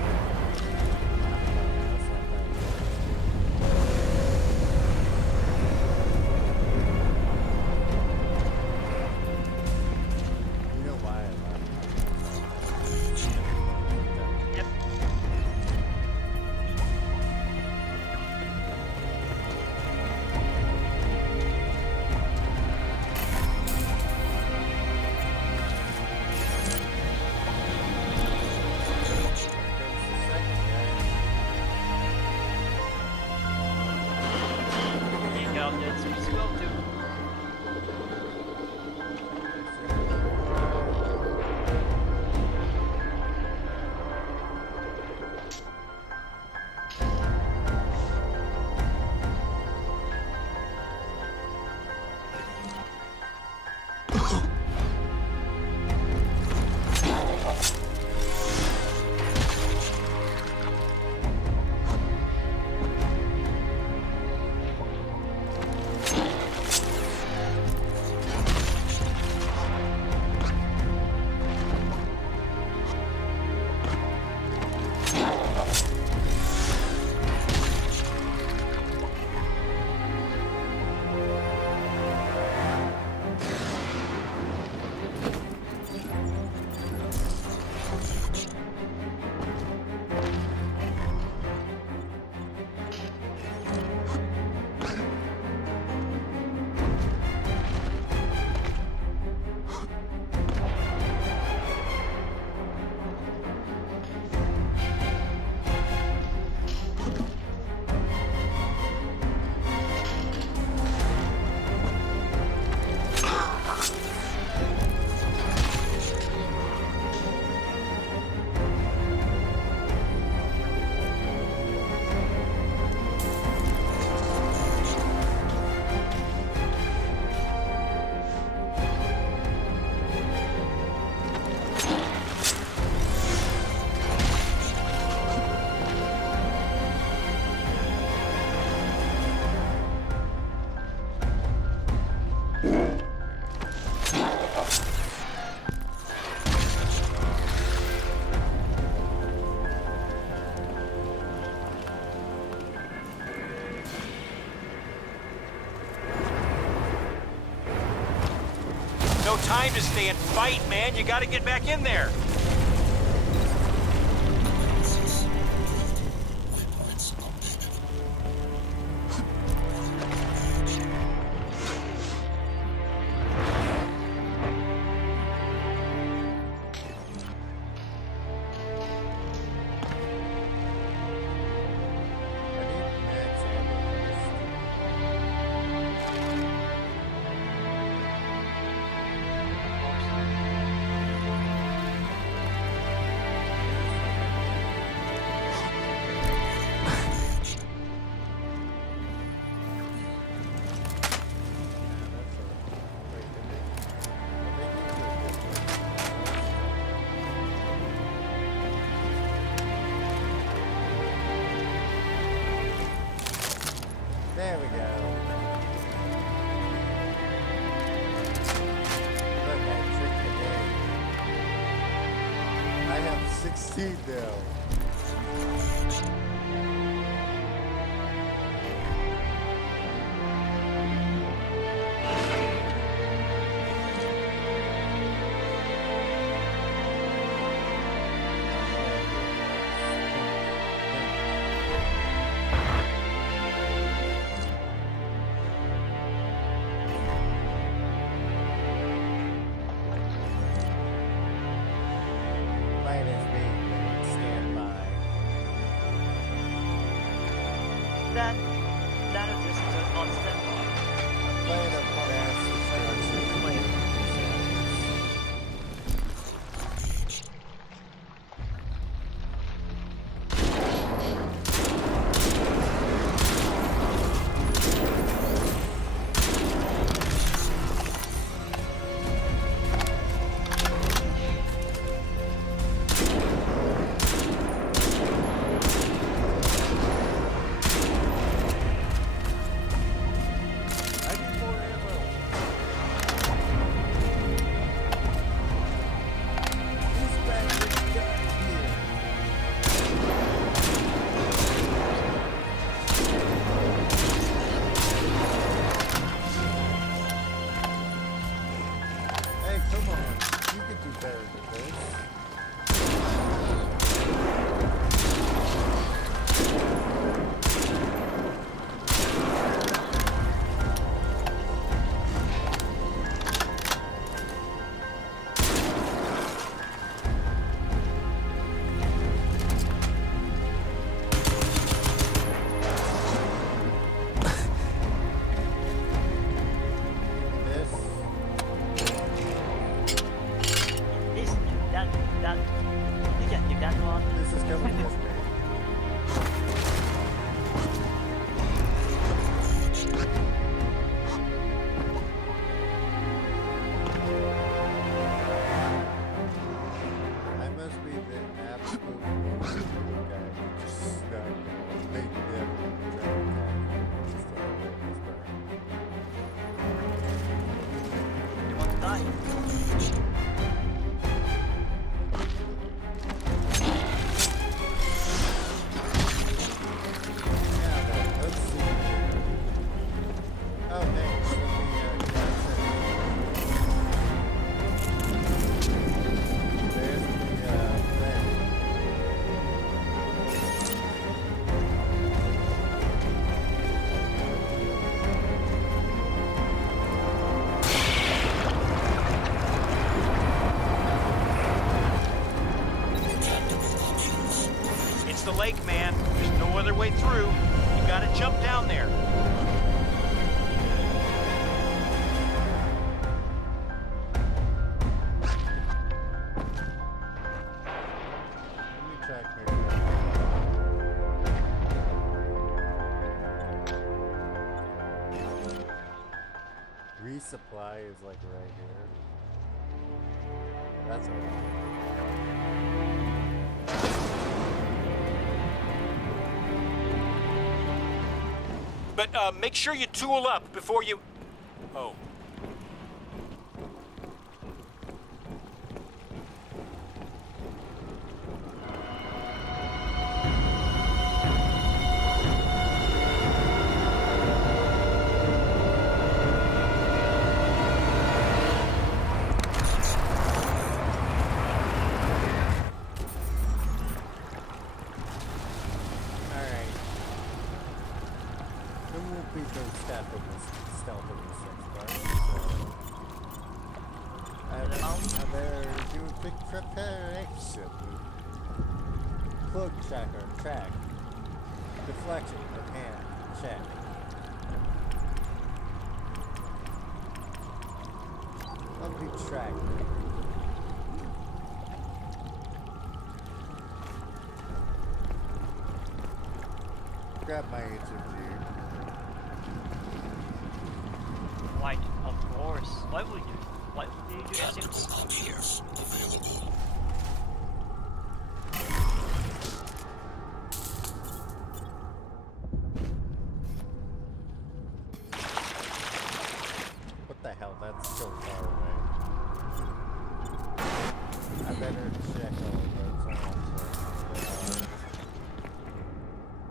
You know why I love Yep. You got this. We still do. No time to stay and fight, man. You gotta get back in there. There we go. Look, I tricked the game. I have 16 now. Might as well stand by. That of this is on standby. Plan of mass destruction. Plan of Come on, you can do better than this. This is coming this way. I must be the absolute worst guy who just stuck big devil trying to attack me. Just You want to die? Let's see. Oh, hey, so there's the thing. It's the lake, man. There's no other way through. You gotta jump down there. Let me track her. Resupply is like right here. That's alright. But make sure you tool up before you... Oh. Alright. There won't be no stealth in this next part. So. I better do a quick preparation. Cloak tracker, track. Deflection, or hand, check. I'll be tracked. Grab my HMG. Like, of course. Why would you? Why would you do that? What the hell? That's so far away. I better check all of those out.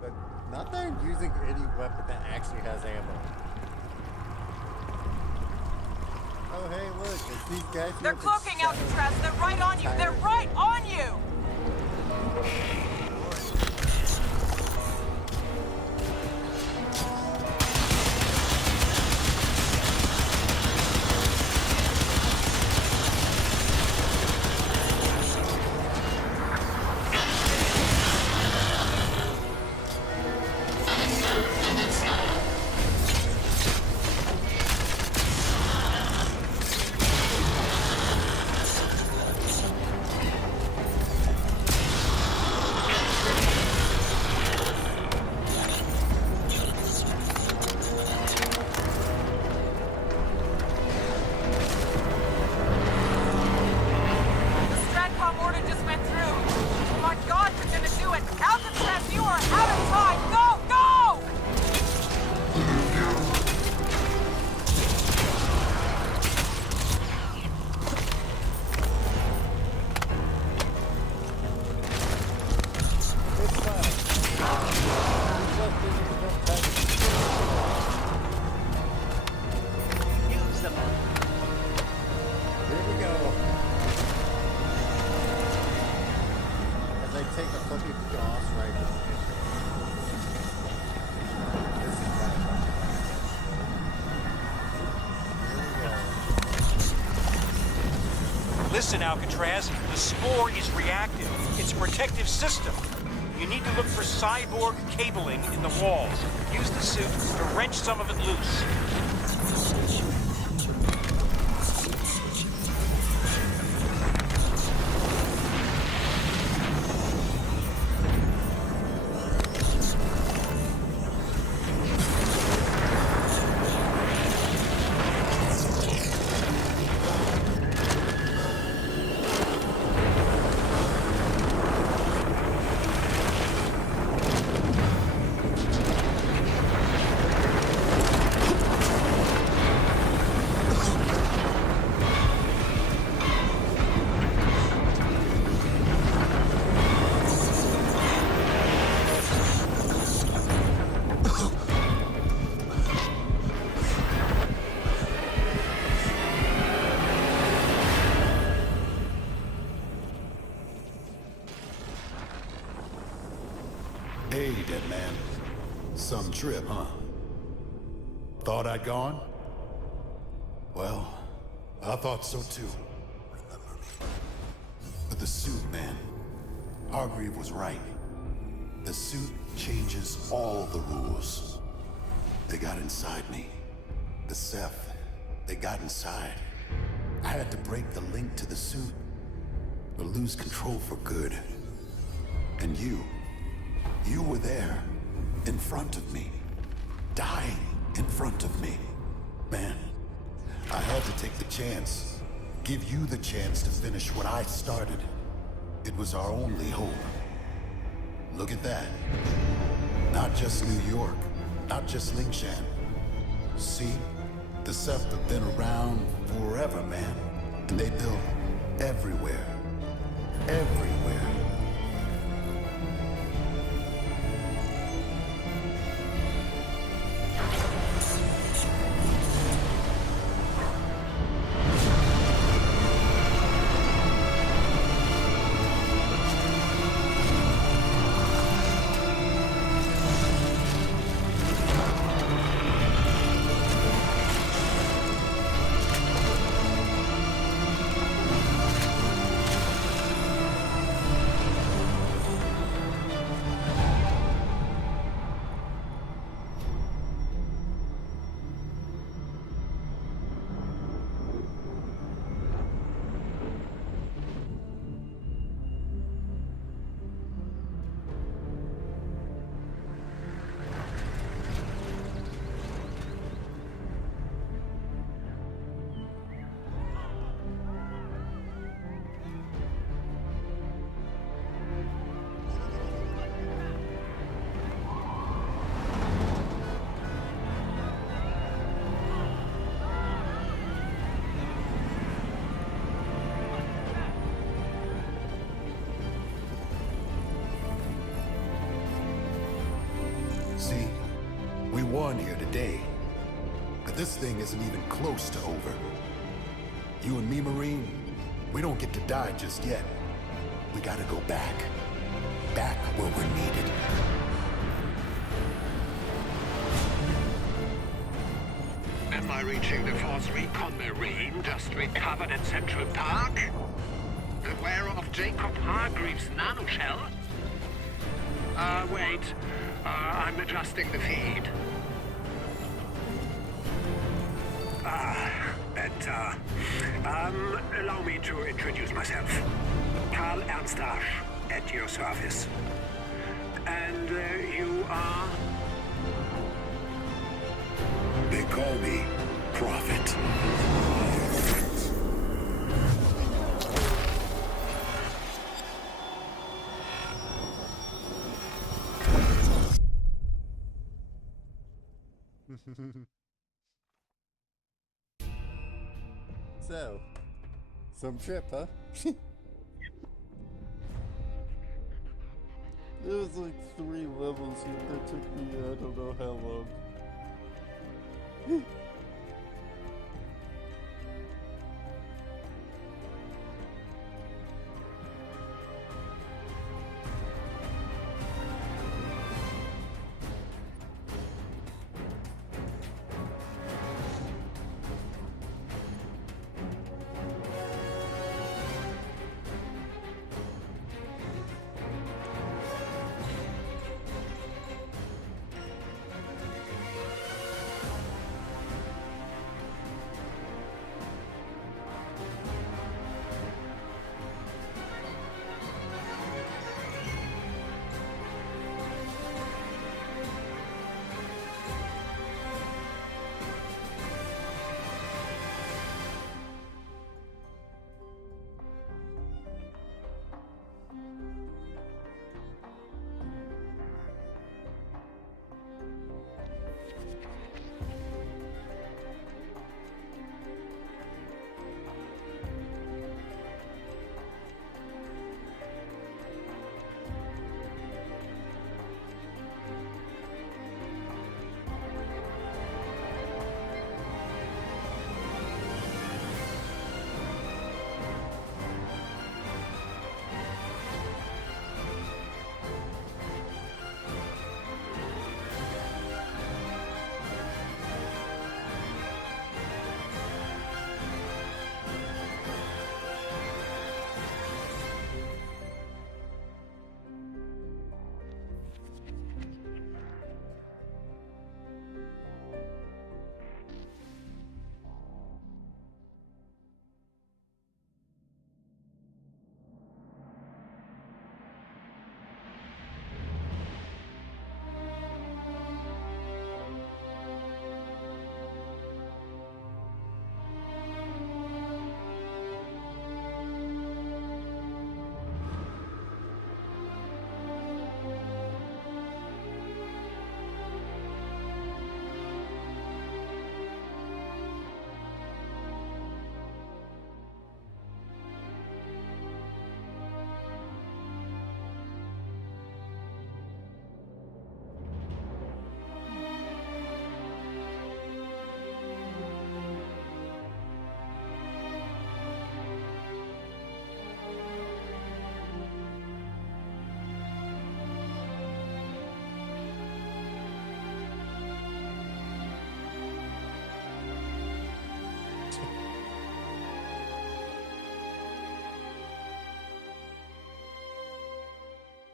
But not that I'm using any weapon that actually has ammo. Oh hey, look, it's these guys. They're cloaking Alcatraz. They're right on you. They're right on you. take a fucking boss right now. This is bad. Listen, Alcatraz, the spore is reactive. It's a protective system. You need to look for cyborg cabling in the walls. Use the suit to wrench some of it loose. Hey, dead man. Some trip, huh? Thought I'd gone? Well, I thought so too. But the suit, man. Hargreave was right. The suit changes all the rules. They got inside me. The Ceph, they got inside. I had to break the link to the suit, or lose control for good. And you were there, in front of me, dying in front of me. Man, I had to take the chance, give you the chance to finish what I started. It was our only hope. Look at that. Not just New York, not just Lingshan. See, the Ceph have been around forever, man. And they built everywhere. Everywhere. See, we won here today, but this thing isn't even close to over. You and me, Marine, we don't get to die just yet. We gotta go back. Back where we're needed. Am I reaching the Force Recon Marine just recovered at Central Park? Aware of Jacob Hargreaves' nanoshell? Wait. I'm adjusting the feed. Better. Allow me to introduce myself. Karl Ernst Rasch, at your service. And you are? They call me Prophet. So, some trip, huh? There was like 3 levels here that took me I don't know how long.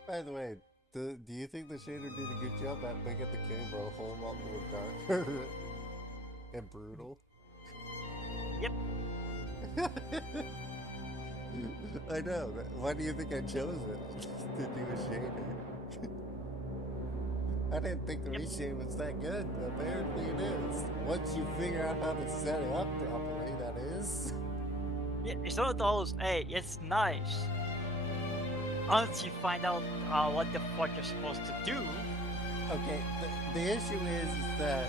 By the way, do you think the shader did a good job at making the game a whole lot more darker and brutal? Yep. I know. Why do you think I chose it to do a shader? I didn't think the reshade was that good, but apparently it is. Once you figure out how to set it up properly, that is. Yeah, it's one of those, hey, it's nice. Once you find out what the fuck you're supposed to do. Okay, the issue is that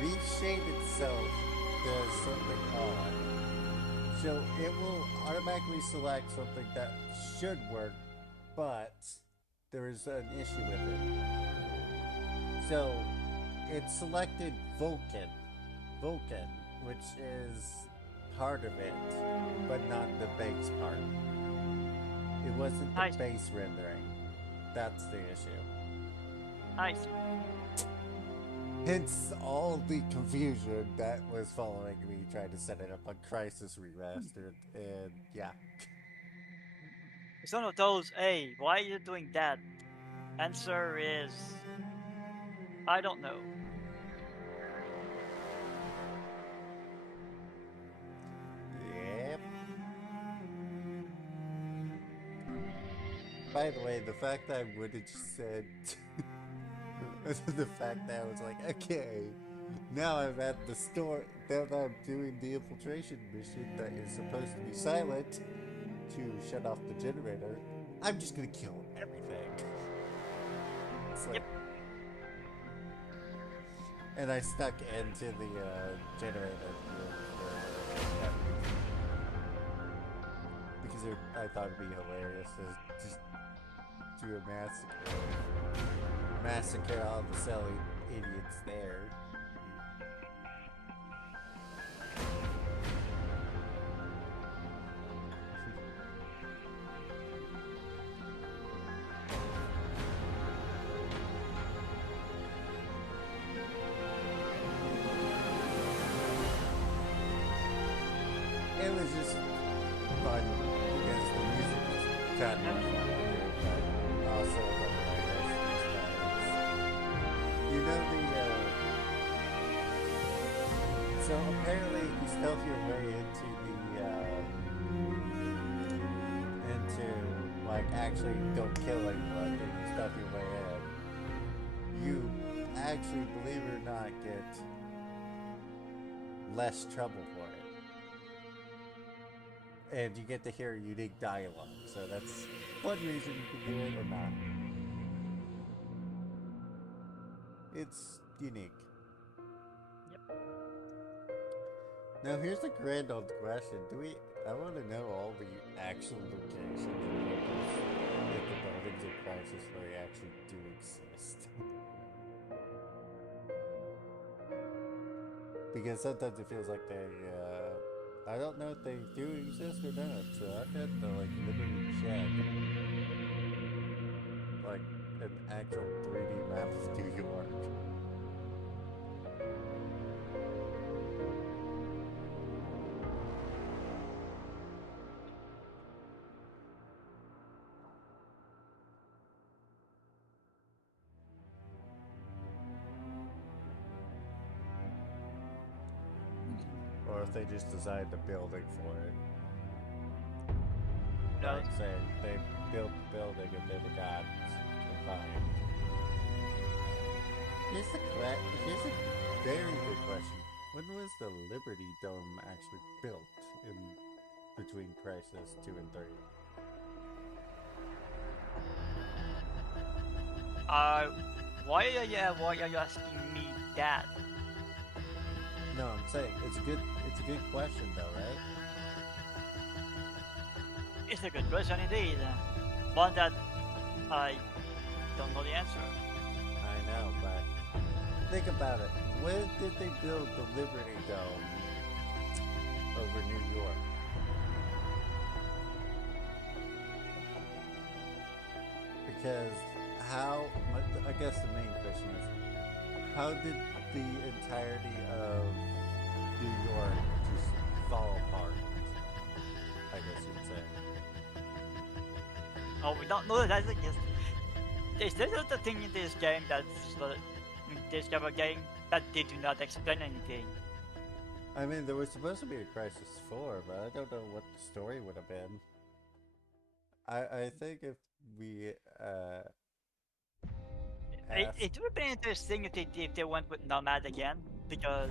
reshade itself does something odd. So it will automatically select something that should work, but there is an issue with it. So it selected Vulcan, which is part of it, but not the base part. It wasn't the base rendering. That's the issue. Nice. Hence all the confusion that was following me trying to set it up on Crysis Remastered, and yeah. It's one of those, hey, why are you doing that? Answer is, I don't know. Yep. By the way, the fact that I would have just said the fact that I was like, okay, now I'm at the store, now that I'm doing the infiltration mission that is supposed to be silent to shut off the generator, I'm just gonna kill everything. It's like, and I stuck into the generator because I thought it'd be hilarious to just do a massacre all the silly idiots there. It was just fun because the music was kind of fun to do, but also the you know so apparently you stealth your way into like actually don't kill anyone and you stealth your way in. You actually, believe it or not, get less trouble for it. And you get to hear unique dialogue, so that's one reason you can do it or not. It's unique. Yep. Now here's the grand old question. I want to know all the actual locations if the buildings in Crysis really actually do exist. Because sometimes it feels like they, I don't know if they do exist or not, so I've had to, like, literally check. Like, an actual 3D map of New York. Or if they just designed a building for it. No. Like saying they built the building and then it got combined. Here's a very good question. When was the Liberty Dome actually built in between Crysis 2 and 3? Why are you asking me that? No, I'm saying it's a good question though, right? It's a good question indeed. One that I don't know the answer. I know, but think about it. When did they build the Liberty Dome over New York? Because I guess the main question is, how did the entirety of New York just fall apart? I guess you'd say. Oh, we don't know that. Is there not a thing in this game that's in this type of game that they do not explain anything? I mean, there was supposed to be a Crisis 4, but I don't know what the story would have been. I think if we It would have been interesting if they went with Nomad again, because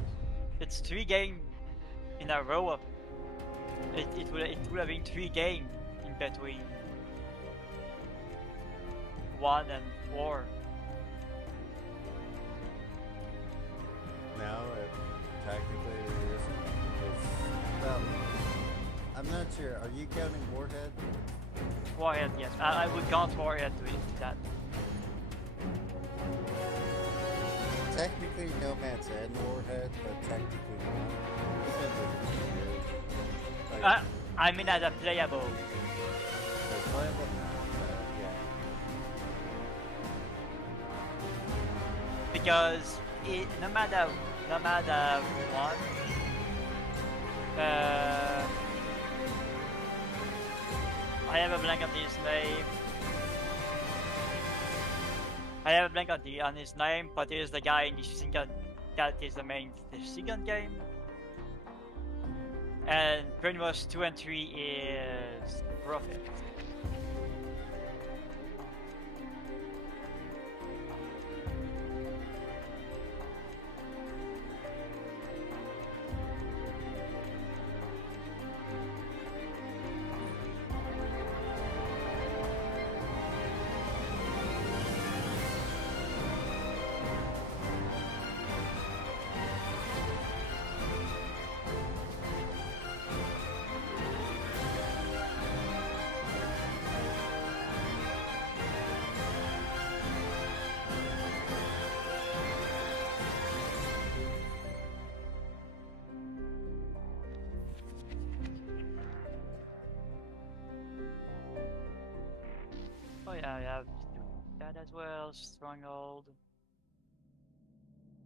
it's 3 games in a row. It would have been 3 games in between 1 and 4. now it technically isn't. Well, I'm not sure. Are you counting Warhead? Warhead, yes. I would count Warhead to that. Technically, Nomad's and Warhead, but technically not. Depends on the year. Like, I mean as a playable. the playable, yeah. Because no matter what, I have a blank on his name. I have a blank on his name, but he is the guy in the second that is the second game. And pretty much 2 and 3 is Profit. Oh yeah, I have that as well. Stronghold.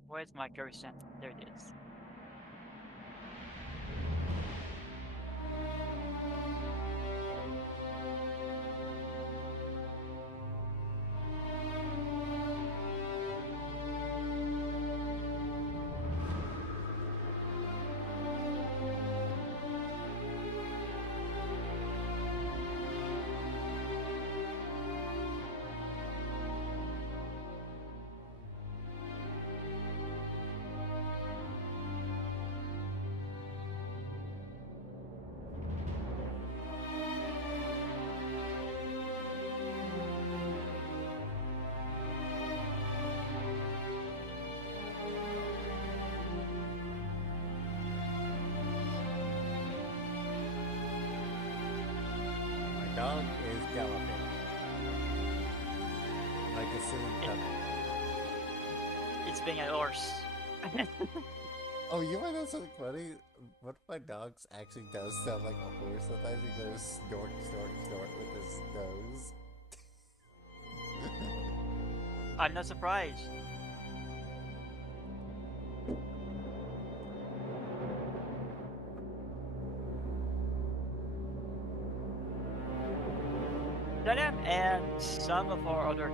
Where's my cursor? There it is. My dog is galloping. Like a silly puppy. It's being a horse. Oh, you might know something funny? One of my dogs actually does sound like a horse. Sometimes he goes snort, snort, snort with his nose. I'm not surprised. Salem and some of our other,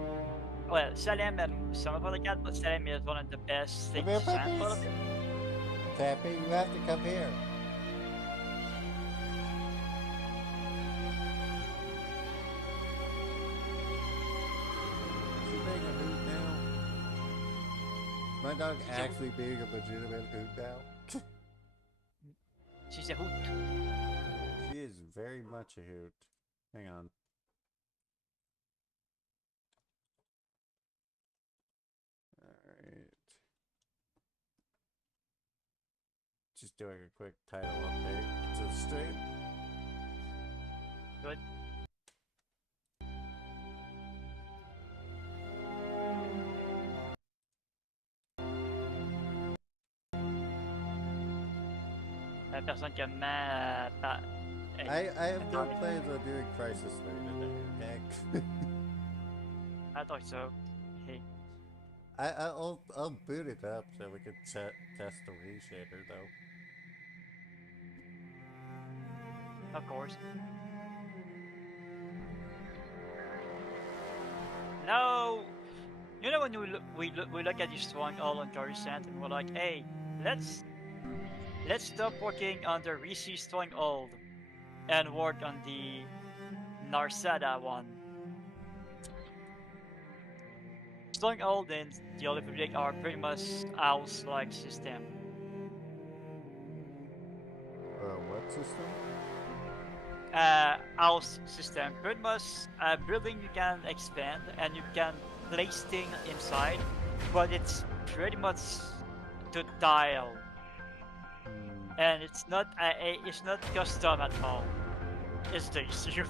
well, Salem and some of our cats, but Salem is one of the best Come things. here, puppies. Tappy, you have to come here. Is he being a hoot now? Is my dog actually being a legitimate hoot now? She's a hoot. She is very much a hoot. Hang on. Alright. Just doing a quick title update to the stream. Good. La personne qui a I have no plans on doing Crysis 3 today, okay? I thought so. Hey. I'll boot it up so we can test the reshader though. Of course. Now, you know when we look at this stronghold on Coruscant and we're like, hey, let's stop working on the Risi stronghold and work on the Narsada one. Stronghold and the Old Republic are pretty much house-like system. What system? House system. Pretty much a building you can expand and you can place things inside, but it's pretty much to tile, and it's not custom at all. It's the issue.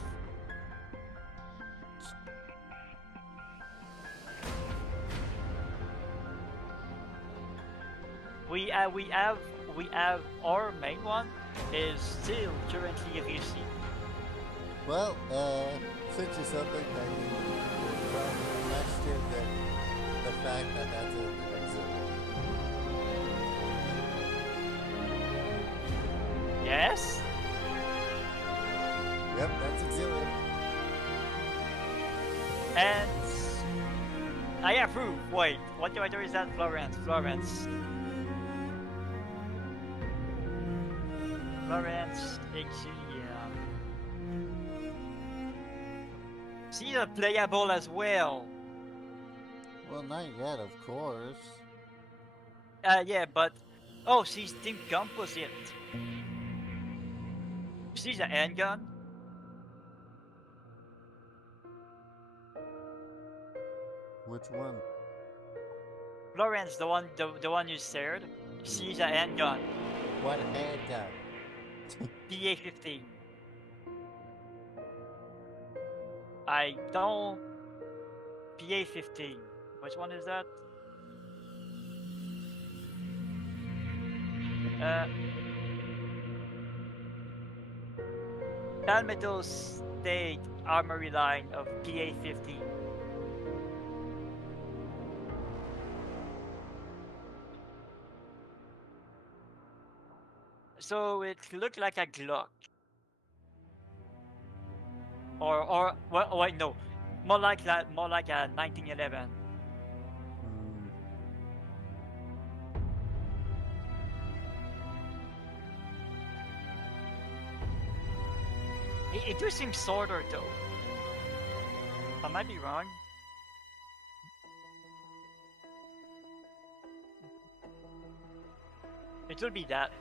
we have our main one is still currently received. Well, since you something that you probably question the fact that that's an exhibit. Yes? Yep, that's exhibit. And I approve. Wait, what character is that? Florence. Florence, yeah. She's playable as well. Well, not yet, of course. Yeah, but oh, she's Team Composite. She's a handgun. Which one? Florence, the one you shared. She's a handgun. What handgun? PA-15. I don't. PA-15. Which one is that? Palmetto State Armory line of PA-15. So it looked like a Glock. Or well, wait, no, more like a 1911. It does seem shorter though. I might be wrong. It will be that.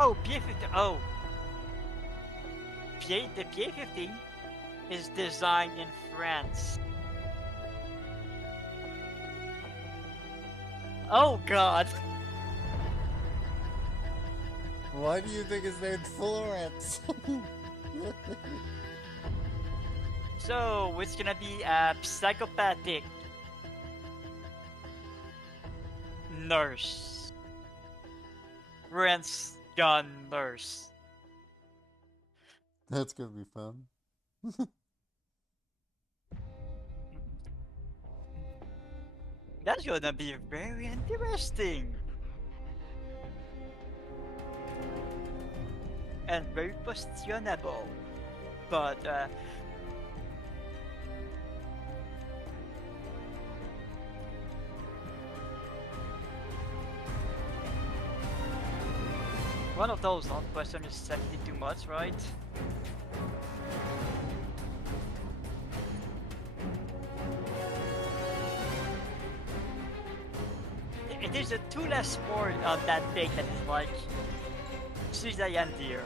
Oh, PA-15. Oh, the PA-15 is designed in France. Oh God! Why do you think it's named Florence? So it's gonna be a psychopathic nurse. Rent's gun nurse. That's gonna be fun. That's gonna be very interesting. And very questionable. But one of those not question is safety too much, right? There's a two less sport on that thing that is like Suzanne deer.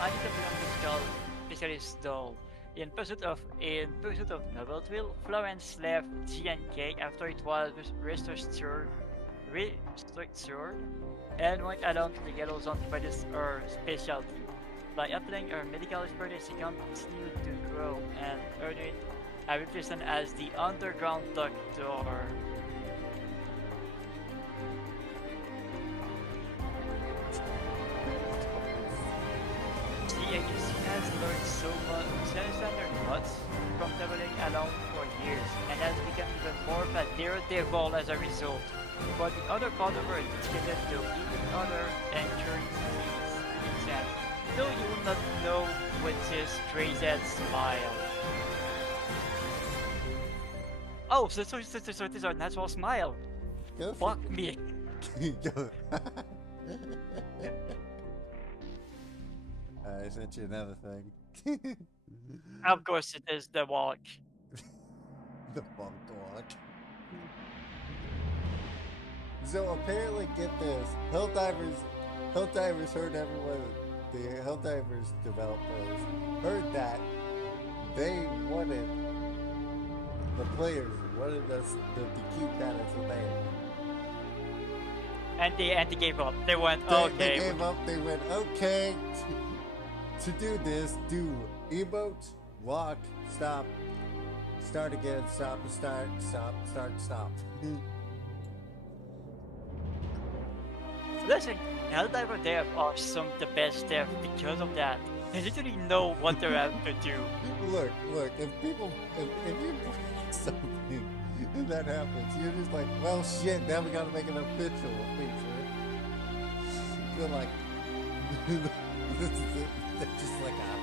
I need to put on this skull because it's dull. in pursuit of Noblesville, Florence left TNK after it was restructured and went along to the Yellow Zone to produce her specialty. By applying her medical expertise, she continued to grow and earned a reputation as the underground doctor. She has learned so much. She has learned much from traveling alone for years and has become even more of a daredevil as a result. But the other part of her is dedicated to even other ancient things. Though you will not know with his crazy smile. Oh, so it is our natural smile. Go Fuck me. Go. I sent you another thing. Of course, it is the walk. The bunk walk. So apparently, get this: Helldivers heard everyone. The Helldivers developers heard that they wanted the players wanted us to keep that as a thing. And they gave up. They went They gave up. They went okay. To do this, do emote, walk, stop, start again, stop, start, stop, start, stop. Listen, Helldiver dev are some of the best dev because of that. They literally know what they're having to do. Look, if you break something and that happens, you're just like, well, shit, now we gotta make an official feature. You feel like, this is it. They're just like, ah,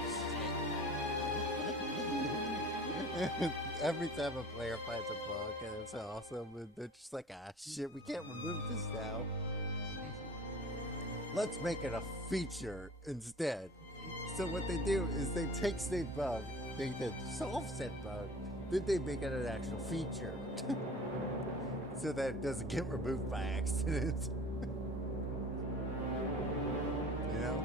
shit. Every time a player finds a bug and it's awesome, and they're just like, ah, shit, we can't remove this now. Let's make it a feature instead. So what they do is they take said bug, they solve said bug, then they make it an actual feature. So that it doesn't get removed by accident. You know?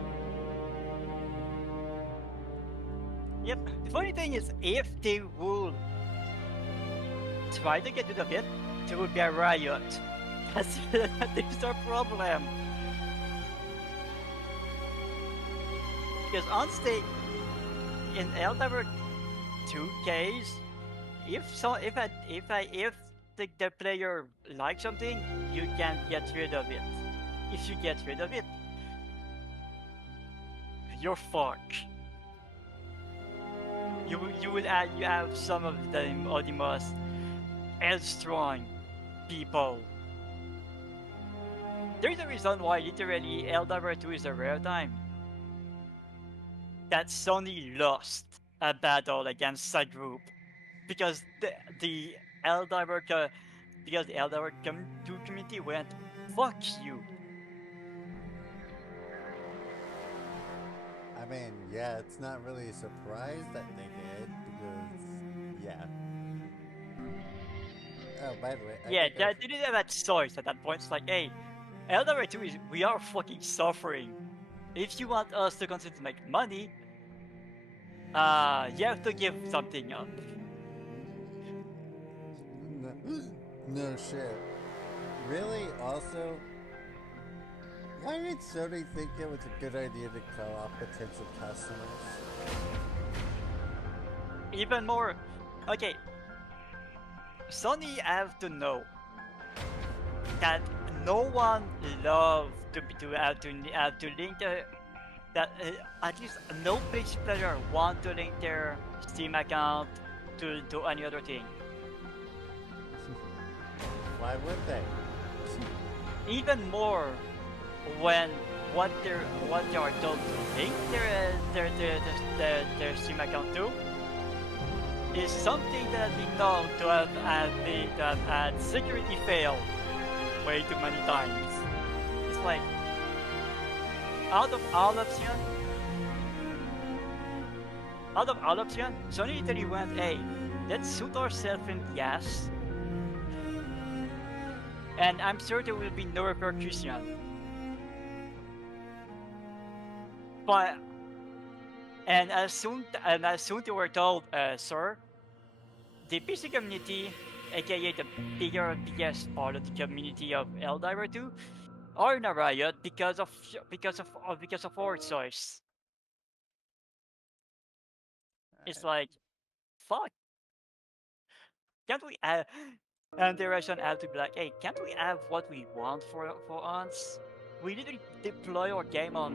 Yep. The funny thing is, if they would try to get rid of it, there would be a riot. That's our problem. Because on stage in Elder 2Ks, if the player likes something, you can get rid of it. If you get rid of it, you're fucked. You have some of the most headstrong people. There's a reason why literally Elder 2 is a rare time. That Sony lost a battle against a group because the Elder 2 community went, fuck you. I mean, yeah, it's not really a surprise that they did, because, yeah. Oh, by the way, they didn't have that choice at that point. It's like, hey, Elder 2 is, we are fucking suffering. If you want us to continue to make money, you have to give something up. No shit. Really? Also, why did Sony think it was a good idea to cut off potential customers? Even more, okay. Sony have to know that no one loves to link that at least no PlayStation player want to link their Steam account to any other thing. Why would they? Even more when what they are told to link their Steam account to is something that has been known to have had security fail way too many times. It's like, out of all options, Sony literally went, hey, let's shoot ourselves in the ass. And I'm sure there will be no repercussion. But And as soon they were told, sir, the PC community, aka the biggest part of the community of Eldiver 2, are in a riot because of our choice. It's like, fuck. Can't we have? And the Russian have to be like, hey, can't we have what we want for once? We literally deploy our game on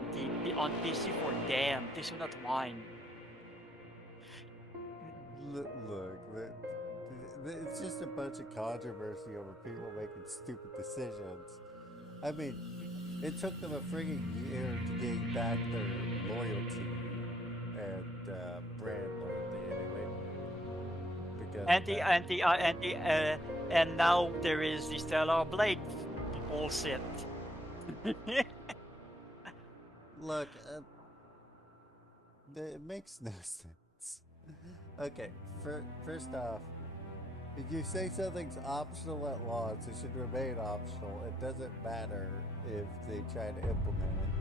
on PC for them. They should not whine. Look, it's just a bunch of controversy over people making stupid decisions. I mean, it took them a frigging year to gain back their loyalty and brand loyalty anyway. Because And now there is the Stellar Blade bullshit. Look, it makes no sense. Okay, first off, if you say something's optional at launch, it should remain optional. It doesn't matter if they try to implement it.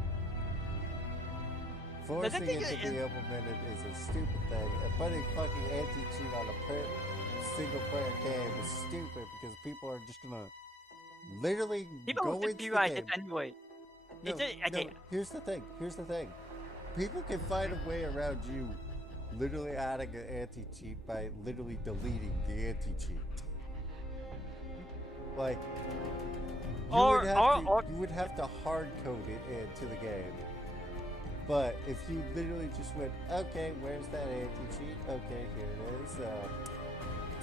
Forcing it to be implemented is a stupid thing, and putting fucking anti-cheat on a single-player game is stupid because people are just gonna literally go into the game. It anyway. No, here's the thing. People can find a way around you literally adding an anti-cheat by literally deleting the anti-cheat. Like, you would have to hard code it into the game. But if you literally just went, okay, where's that anti-cheat? Okay, here it is.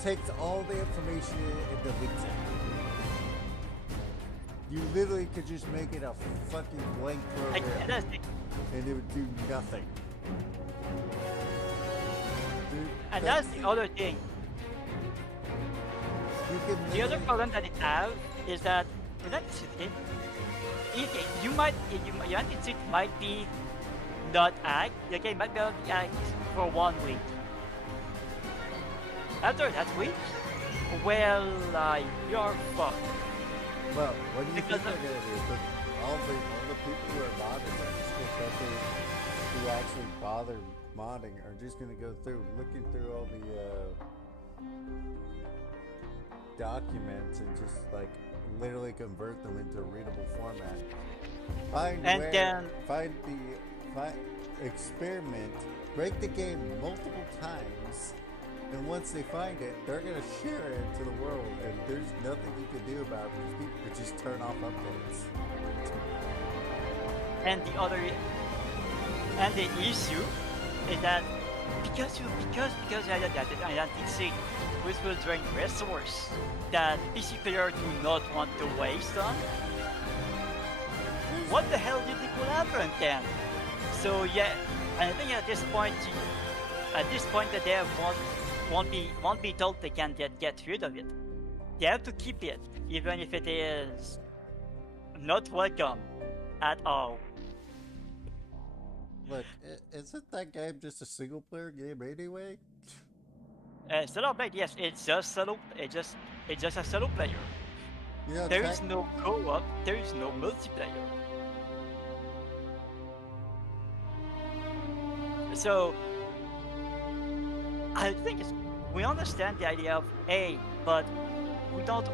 Takes all the information and deletes it. You literally could just make it a fucking blank program, and it would do nothing. Dude, and that's the other thing. The other problem that it have is that your anti-cheat might be not act. The game might be able to act for 1 week. After that week, well, you're fucked. Well, what do you think they're gonna do? But all the people who are modding are just gonna who actually bother modding are just gonna go through looking through all the documents and just like literally convert them into a readable format. Experiment, break the game multiple times. And once they find it, they're gonna share it to the world, and there's nothing you can do about it because people could just turn off updates. And the issue is that because I anti-cheat, which will drain resource that PC players do not want to waste on. What the hell do you think will happen then? So yeah, I think at this point that they won't be told they can get rid of it. They have to keep it, even if it is not welcome at all. Look, isn't that game just a single-player game anyway? Stellar Blade, yes, it's just a solo player. Yeah, there is no co-op. There is no multiplayer. So I think we understand the idea of but we don't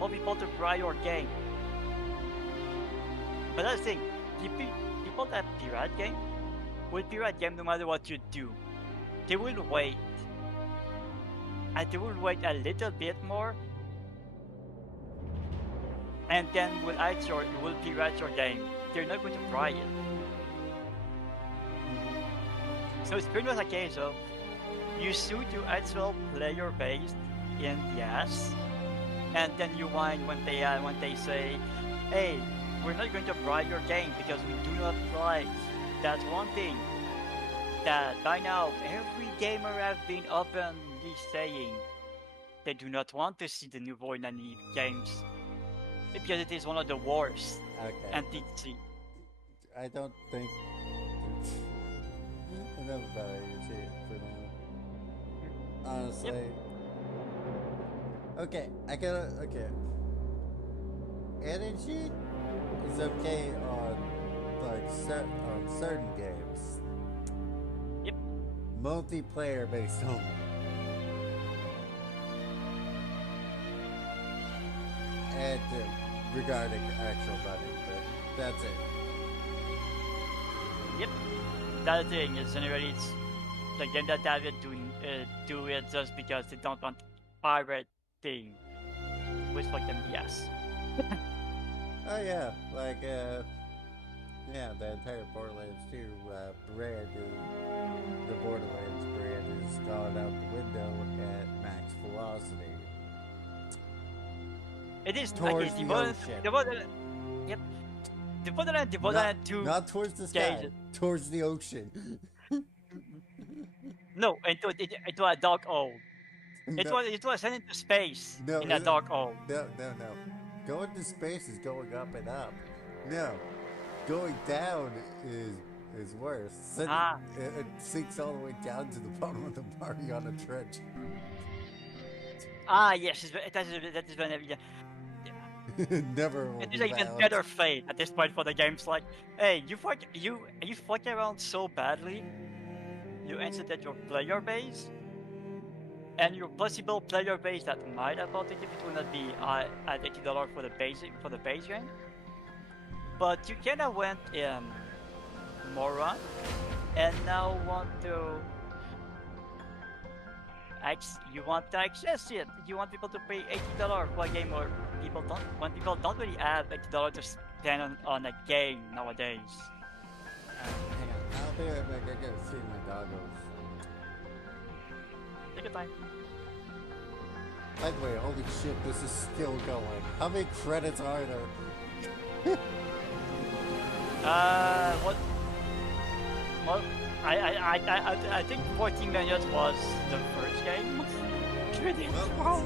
want people to buy your game. But that's the thing, people that pirate game will pirate game no matter what you do. They will wait. And they will wait a little bit more, and then will pirate your game. They're not going to buy it. So it's pretty much a case of you shoot your actual player base in the ass, and then you whine when they say, "Hey, we're not going to buy your game because we do not like that one thing that by now every gamer have been openly saying they do not want to see the new Void games because it is one of the worst." Okay. Anti-cheat. I don't think. Enough about AUG for now. Honestly. Yep. Okay, okay. Anti-cheat is okay on certain games. multiplayer based only. And regarding actual money, but that's it. Yep. The other thing is generally it's the game that David do it just because they don't want pirating. Which for them, yes. Oh yeah, like yeah, the entire Borderlands 2 brand, the Borderlands brand is gone out the window at max velocity. It is towards okay, the ocean. Yep. The Borderlands 2 not towards the sky, towards the ocean. No, into a dark hole. No. It was sent into space No, in a dark hole. No. Going to space is going up and up. No, going down is worse. It sinks all the way down to the bottom of the Mariana Trench. Yes, that is very Never will it be is an even found. better fate at this point for the games. Like, hey, you fuck around so badly, you exited your player base, and your possible player base that might have bought it if it would not be at $80 for the base game. But you kinda went moron, and now want to you want to access it. You want people to pay $80 for a game, or people don't really have $80 to spend on a game nowadays. Hang on, I'll be right back. I gotta see my doggos. Take your time. By the way, holy shit, this is still going. How many credits are there? What? Well, I think 14 minutes was the first game. Well,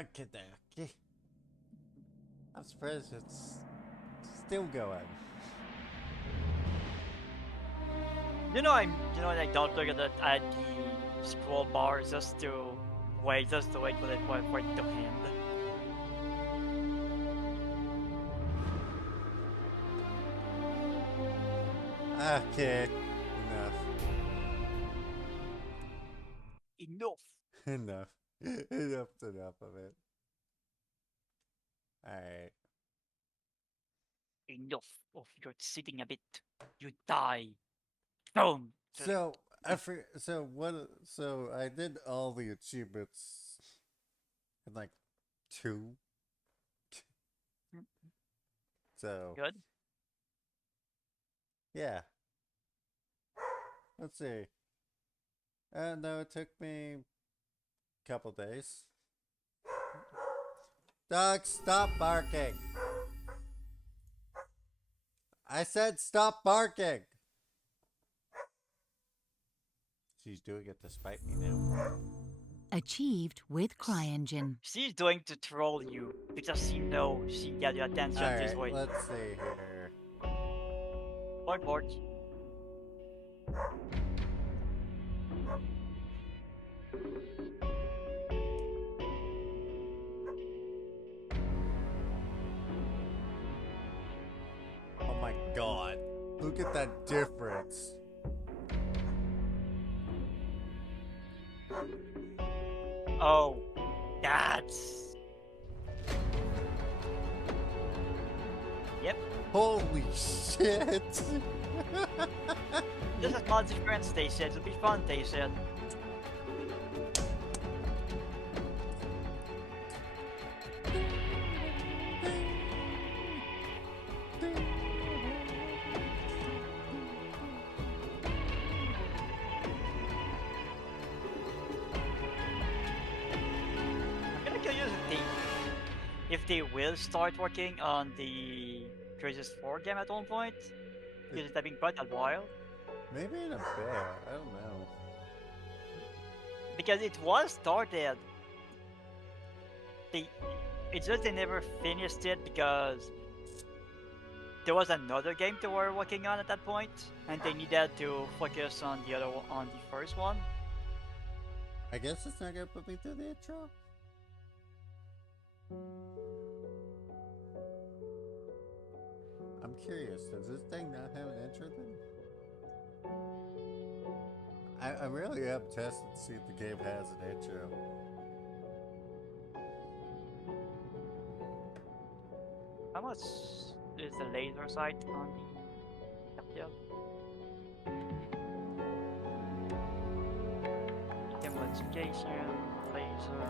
Okay, okay. I'm surprised it's still going. I don't look at the scroll bar just to wait for it to end. Okay, Enough. enough, enough's enough of it. All right. Enough of your sitting a bit. You die. Boom. So So I did all the achievements in like 2. So Good. yeah. Let's see. No, it took me a couple days. Dog, stop barking. I said stop barking. She's doing it to spite me now. Achieved with CryEngine. She's going to troll you because she knows she got your attention this way. Alright, let's see here. Port. Oh my god. Look at that difference. Oh, that's... Yep. Holy shit. This is not different, they said. It'll be fun, they said. I'm gonna curious if they will start working on the Crysis 4 game at one point. Because it's been quite a while. Maybe in a bit. I don't know. Because it was started. It's just they never finished it because there was another game they were working on at that point, and they needed to focus on the first one. I guess it's not gonna put me through the intro. I'm curious, does this thing not have an intro then? I really am tested to see if the game has an intro. How much is the laser sight on the FTL? Investigation, laser.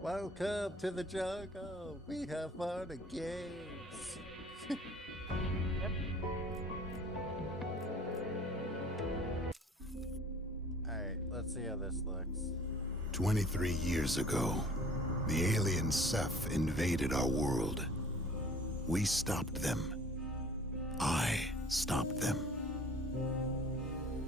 Welcome to the jungle. We have fun and games. Yep. Alright, let's see how this looks. 23 years ago, the alien Ceph invaded our world. We stopped them. I stopped them.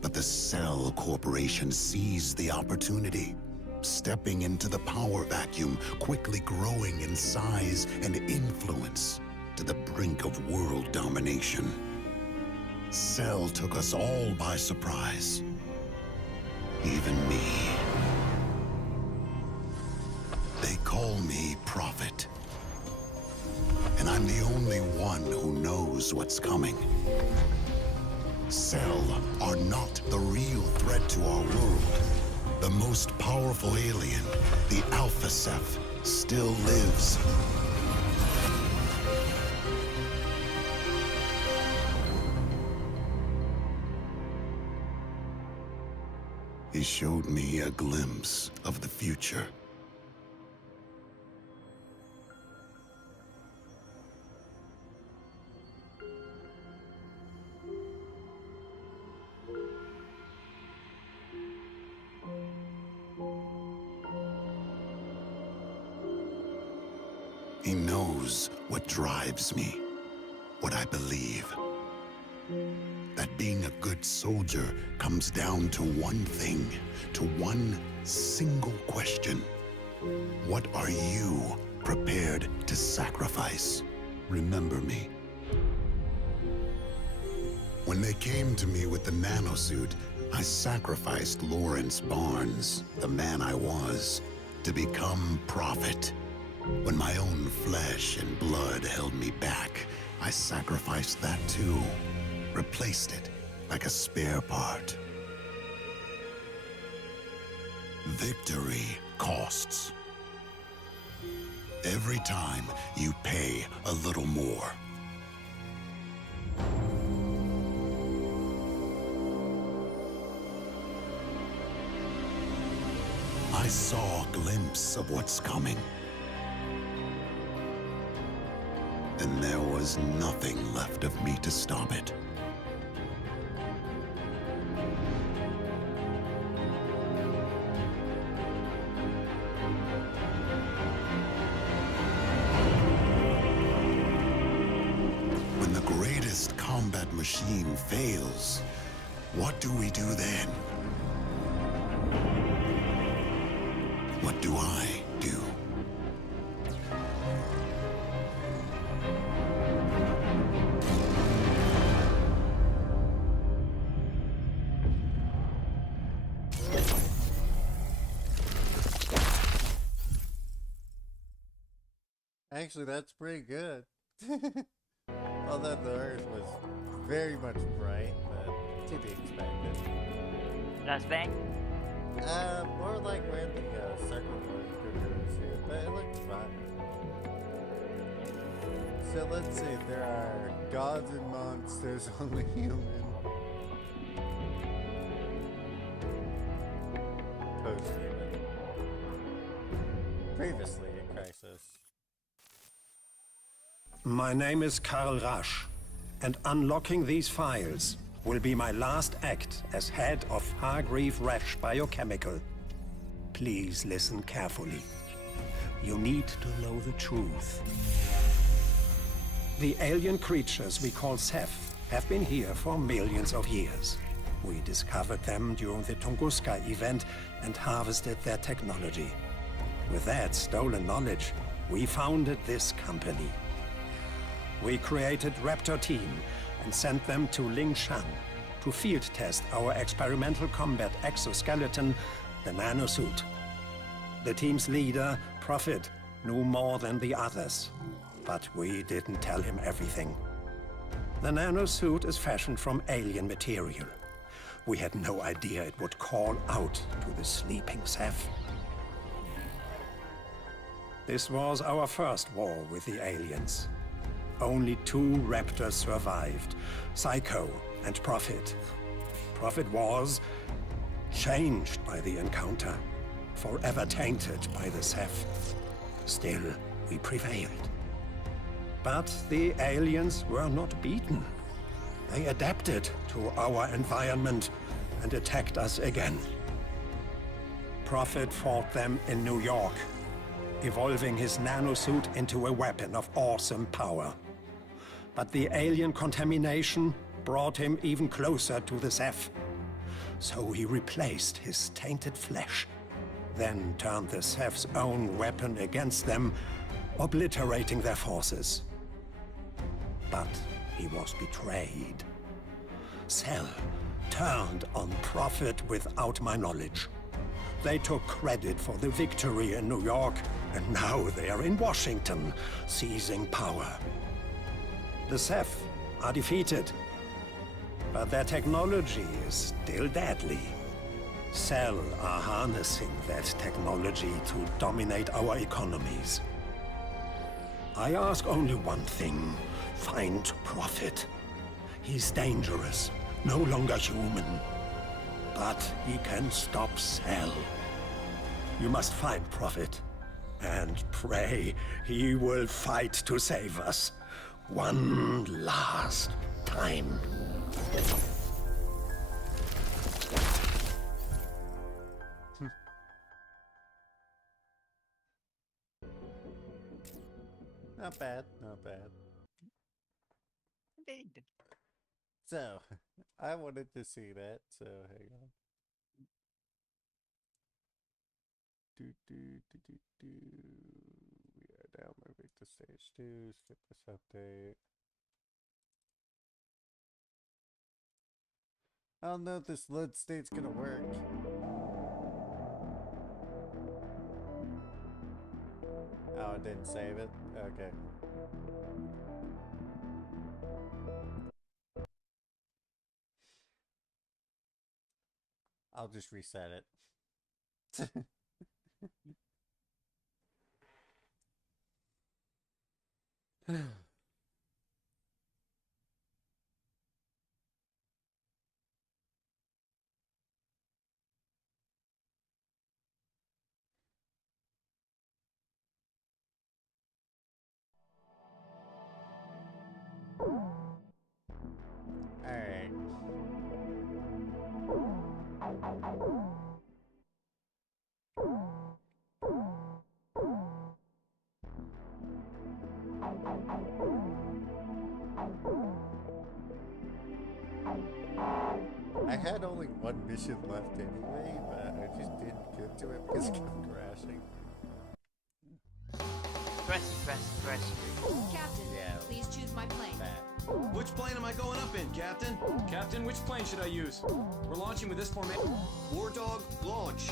But the Cell Corporation seized the opportunity, stepping into the power vacuum, quickly growing in size and influence to the brink of world domination. Cell took us all by surprise. Even me. They call me Prophet. And I'm the only one who knows what's coming. Cell are not the real threat to our world. The most powerful alien, the Alpha Ceph, still lives. He showed me a glimpse of the future. He knows what drives me, what I believe. That being a good soldier comes down to one thing, to one single question. What are you prepared to sacrifice? Remember me. When they came to me with the nanosuit, I sacrificed Lawrence Barnes, the man I was, to become Prophet. When my own flesh and blood held me back, I sacrificed that too. Replaced it like a spare part. Victory costs. Every time you pay a little more. I saw a glimpse of what's coming. And there was nothing left of me to stop it. When the greatest combat machine fails, what do we do then? What do I do? Actually, that's pretty good. Although the Earth was very much bright, but to be expected. That's bang. More like where the circle was here, but it looked fine. So let's see, there are gods and monsters, only human. Post-human. Previously in Crysis. My name is Karl Rasch, and unlocking these files will be my last act as head of Hargreave Rasch Biochemical. Please listen carefully. You need to know the truth. The alien creatures we call Ceph have been here for millions of years. We discovered them during the Tunguska event and harvested their technology. With that stolen knowledge, we founded this company. We created Raptor Team and sent them to Lingshan to field test our experimental combat exoskeleton, the nanosuit. The team's leader, Prophet, knew more than the others, but we didn't tell him everything. The nanosuit is fashioned from alien material. We had no idea it would call out to the sleeping Ceph. This was our first war with the aliens. Only 2 raptors survived, Psycho and Prophet. Prophet was changed by the encounter, forever tainted by the Ceph. Still, we prevailed. But the aliens were not beaten. They adapted to our environment and attacked us again. Prophet fought them in New York, evolving his nanosuit into a weapon of awesome power. But the alien contamination brought him even closer to the Ceph. So he replaced his tainted flesh, then turned the Ceph's own weapon against them, obliterating their forces. But he was betrayed. Cell turned on Prophet without my knowledge. They took credit for the victory in New York, and now they are in Washington, seizing power. The Ceph are defeated, but their technology is still deadly. Cell are harnessing that technology to dominate our economies. I ask only one thing: find Prophet. He's dangerous, no longer human, but he can stop Cell. You must find Prophet, and pray he will fight to save us. One last time. Not bad, not bad. Indeed. So, I wanted to see that, so hang on. We are now moving to stage 2. Skip this update. I don't know if this load state's gonna work. Oh, it didn't save it? Okay. I'll just reset it. Alright. I had only one mission left anyway, but I just didn't get to it because it kept crashing. Press. Captain, Yeah. please choose my plane. Which plane am I going up in, Captain? Captain, which plane should I use? We're launching with this formation. War Dog, launch.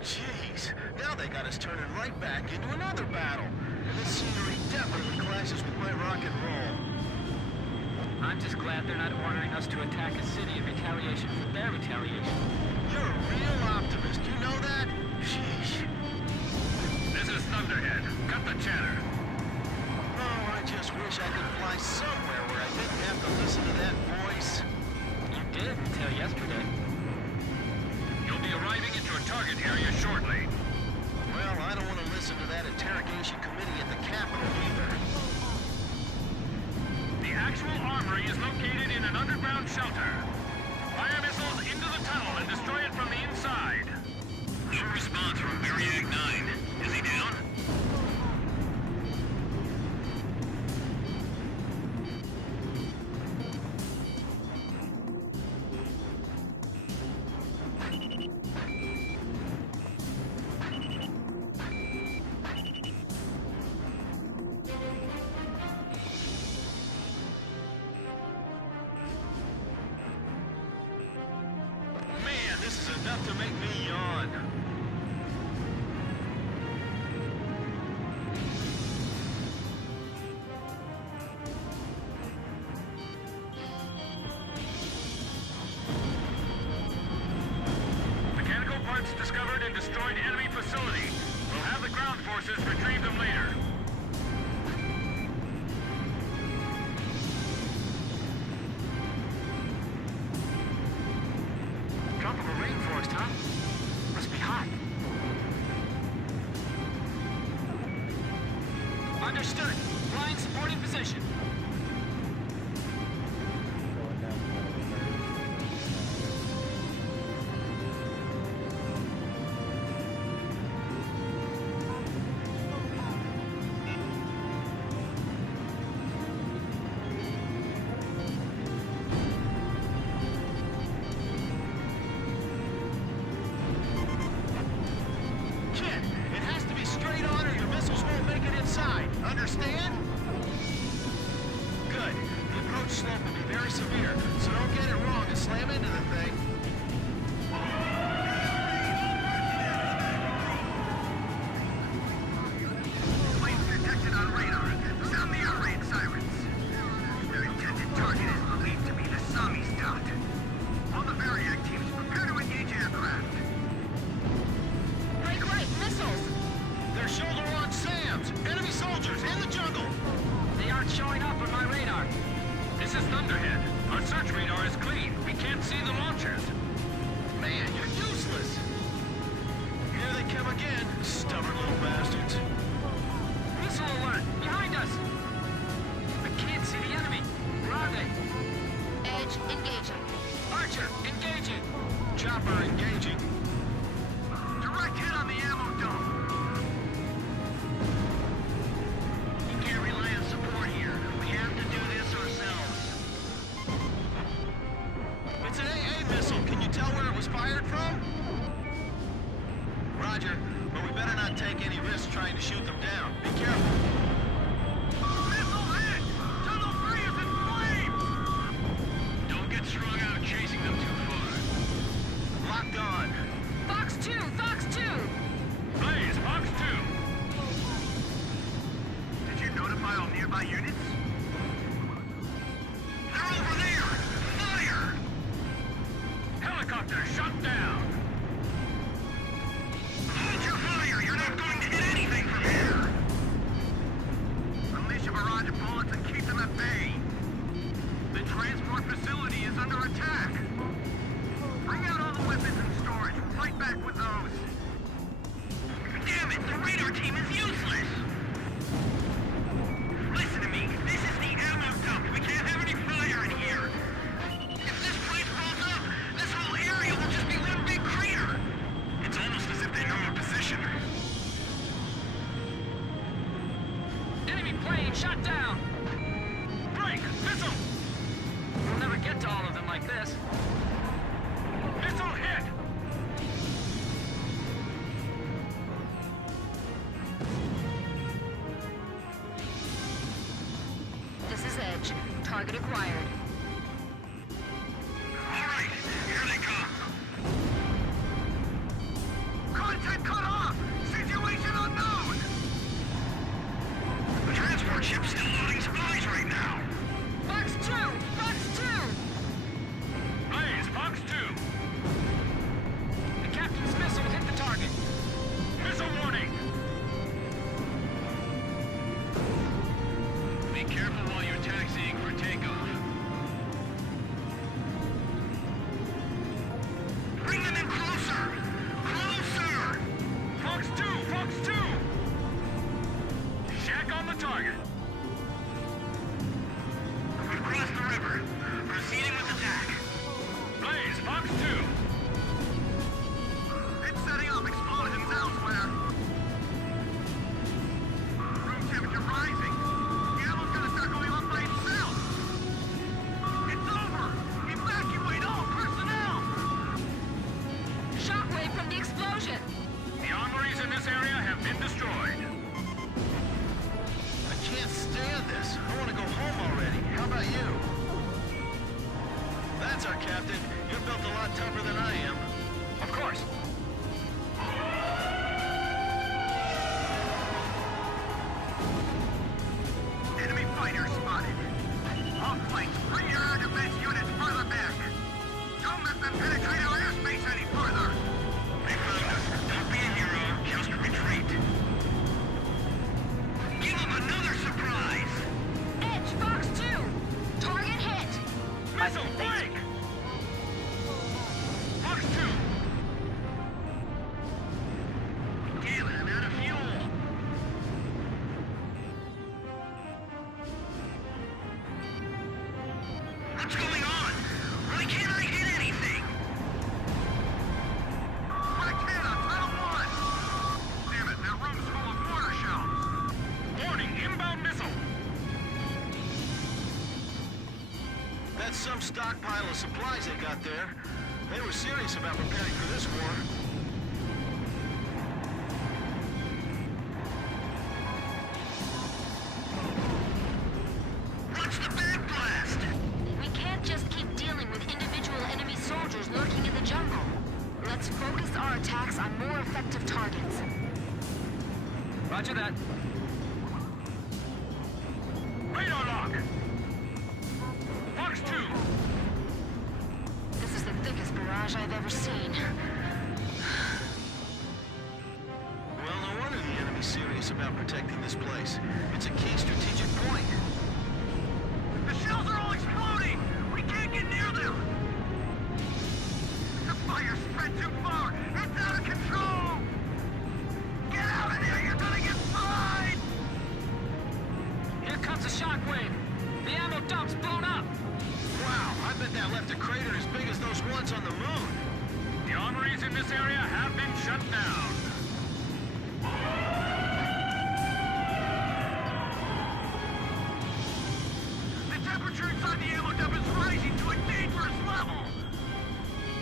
Jeez, now they got us turning right back into another battle. And this scenery definitely clashes with my rock and roll. I'm just glad they're not ordering us to attack a city in retaliation for their retaliation. You're a real optimist, you know that? Sheesh. This is Thunderhead. Cut the chatter. Oh, I just wish I could fly somewhere where I didn't have to listen to that voice. You did until yesterday. You'll be arriving at your target area shortly. Well, I don't want to listen to that interrogation committee at the Capitol either. The actual armory is located in an underground shelter. Fire missiles into the tunnel and destroy it from the inside. No response from Variag 9. Is he down? Man, this is enough to make me yawn. Mechanical parts discovered in destroyed enemy facility. We'll have the ground forces retrieve them later. Tropical rainforest, huh? Must be hot. Understood. Flying supporting position. Archer, engaging. Chopper engaging. Direct hit on the ammo dump. You can't rely on support here. We have to do this ourselves. It's an AA missile. Can you tell where it was fired from? Roger, but we better not take any risks trying to shoot them down. Be careful. Missile hit! Tunnel 3 is in flames! Don't get strung out chasing them too far. Locked on. Fox 2, Fox 2. Blaze, Fox 2. Did you notify all nearby units? They're over there! Fire! Helicopter shot down! Hold your fire! You're not going to hit anything from here! Unleash a barrage of bullets and keep them at bay. The transport facility is under attack. Bring out all the weapons in storage. Fight back with those. Damn it! The radar team is useless! Listen to me. This is the ammo dump. We can't have any fire in here. If this place blows up, this whole area will just be one big crater. It's almost as if they know our position. Enemy plane shot down. Break! Missile! We'll never get to all of them like this. Missile hit! This is Edge. Target acquired. Alright, here they come. Contact cut off! Situation unknown! The transport ship's still loading supplies right now. Fox 2, Fox 2. Blaze, Fox 2. The captain's missile hit the target. Missile warning! Be careful while you're taxiing for takeoff. Bring them in closer! Closer! Fox 2! Fox 2! Shack on the target. We've crossed the river. Proceeding with attack. Blaze, Fox 2. It's setting off explosions elsewhere. Room temperature rising. The ammo's gonna start going off by itself. It's over. Evacuate all personnel. Shockwave from the explosion. The armories in this area have been destroyed. I can't stand this. I want to go home already. How about you? That's our captain. You're built a lot tougher than I am. Of course. Enemy fighter spotted. All flanks, bring your air defense units further back. Don't let them penetrate our airspace any further. They found us. Don't be a hero. Just retreat. Give them another surprise. Edge, Fox 2. Target hit. Missile break. Fox 2. Galen, I'm out of fuel. What's going on? Why can't I hit anything? Cracked hit on Tunnel 1! Damn it, that room's full of mortar shells! Warning, inbound missile! That's some stockpile of supplies they got there. They were serious about preparing for this war. What's the back blast? We can't just keep dealing with individual enemy soldiers lurking in the jungle. Let's focus our attacks on more effective targets. Roger that. Radar lock! Fox 2! This is the thickest barrage I've ever seen. Well, no wonder the enemy's serious about protecting this place. It's a key strategic point. The shells are all exploding! We can't get near them! The fire spread too far! It's out of control! Get out of there! You're gonna get fried! Here comes a shockwave. The ammo dump's blown up. Wow, I bet that left a crater as big as those shut down. The temperature inside the ammo dump is rising to a dangerous level.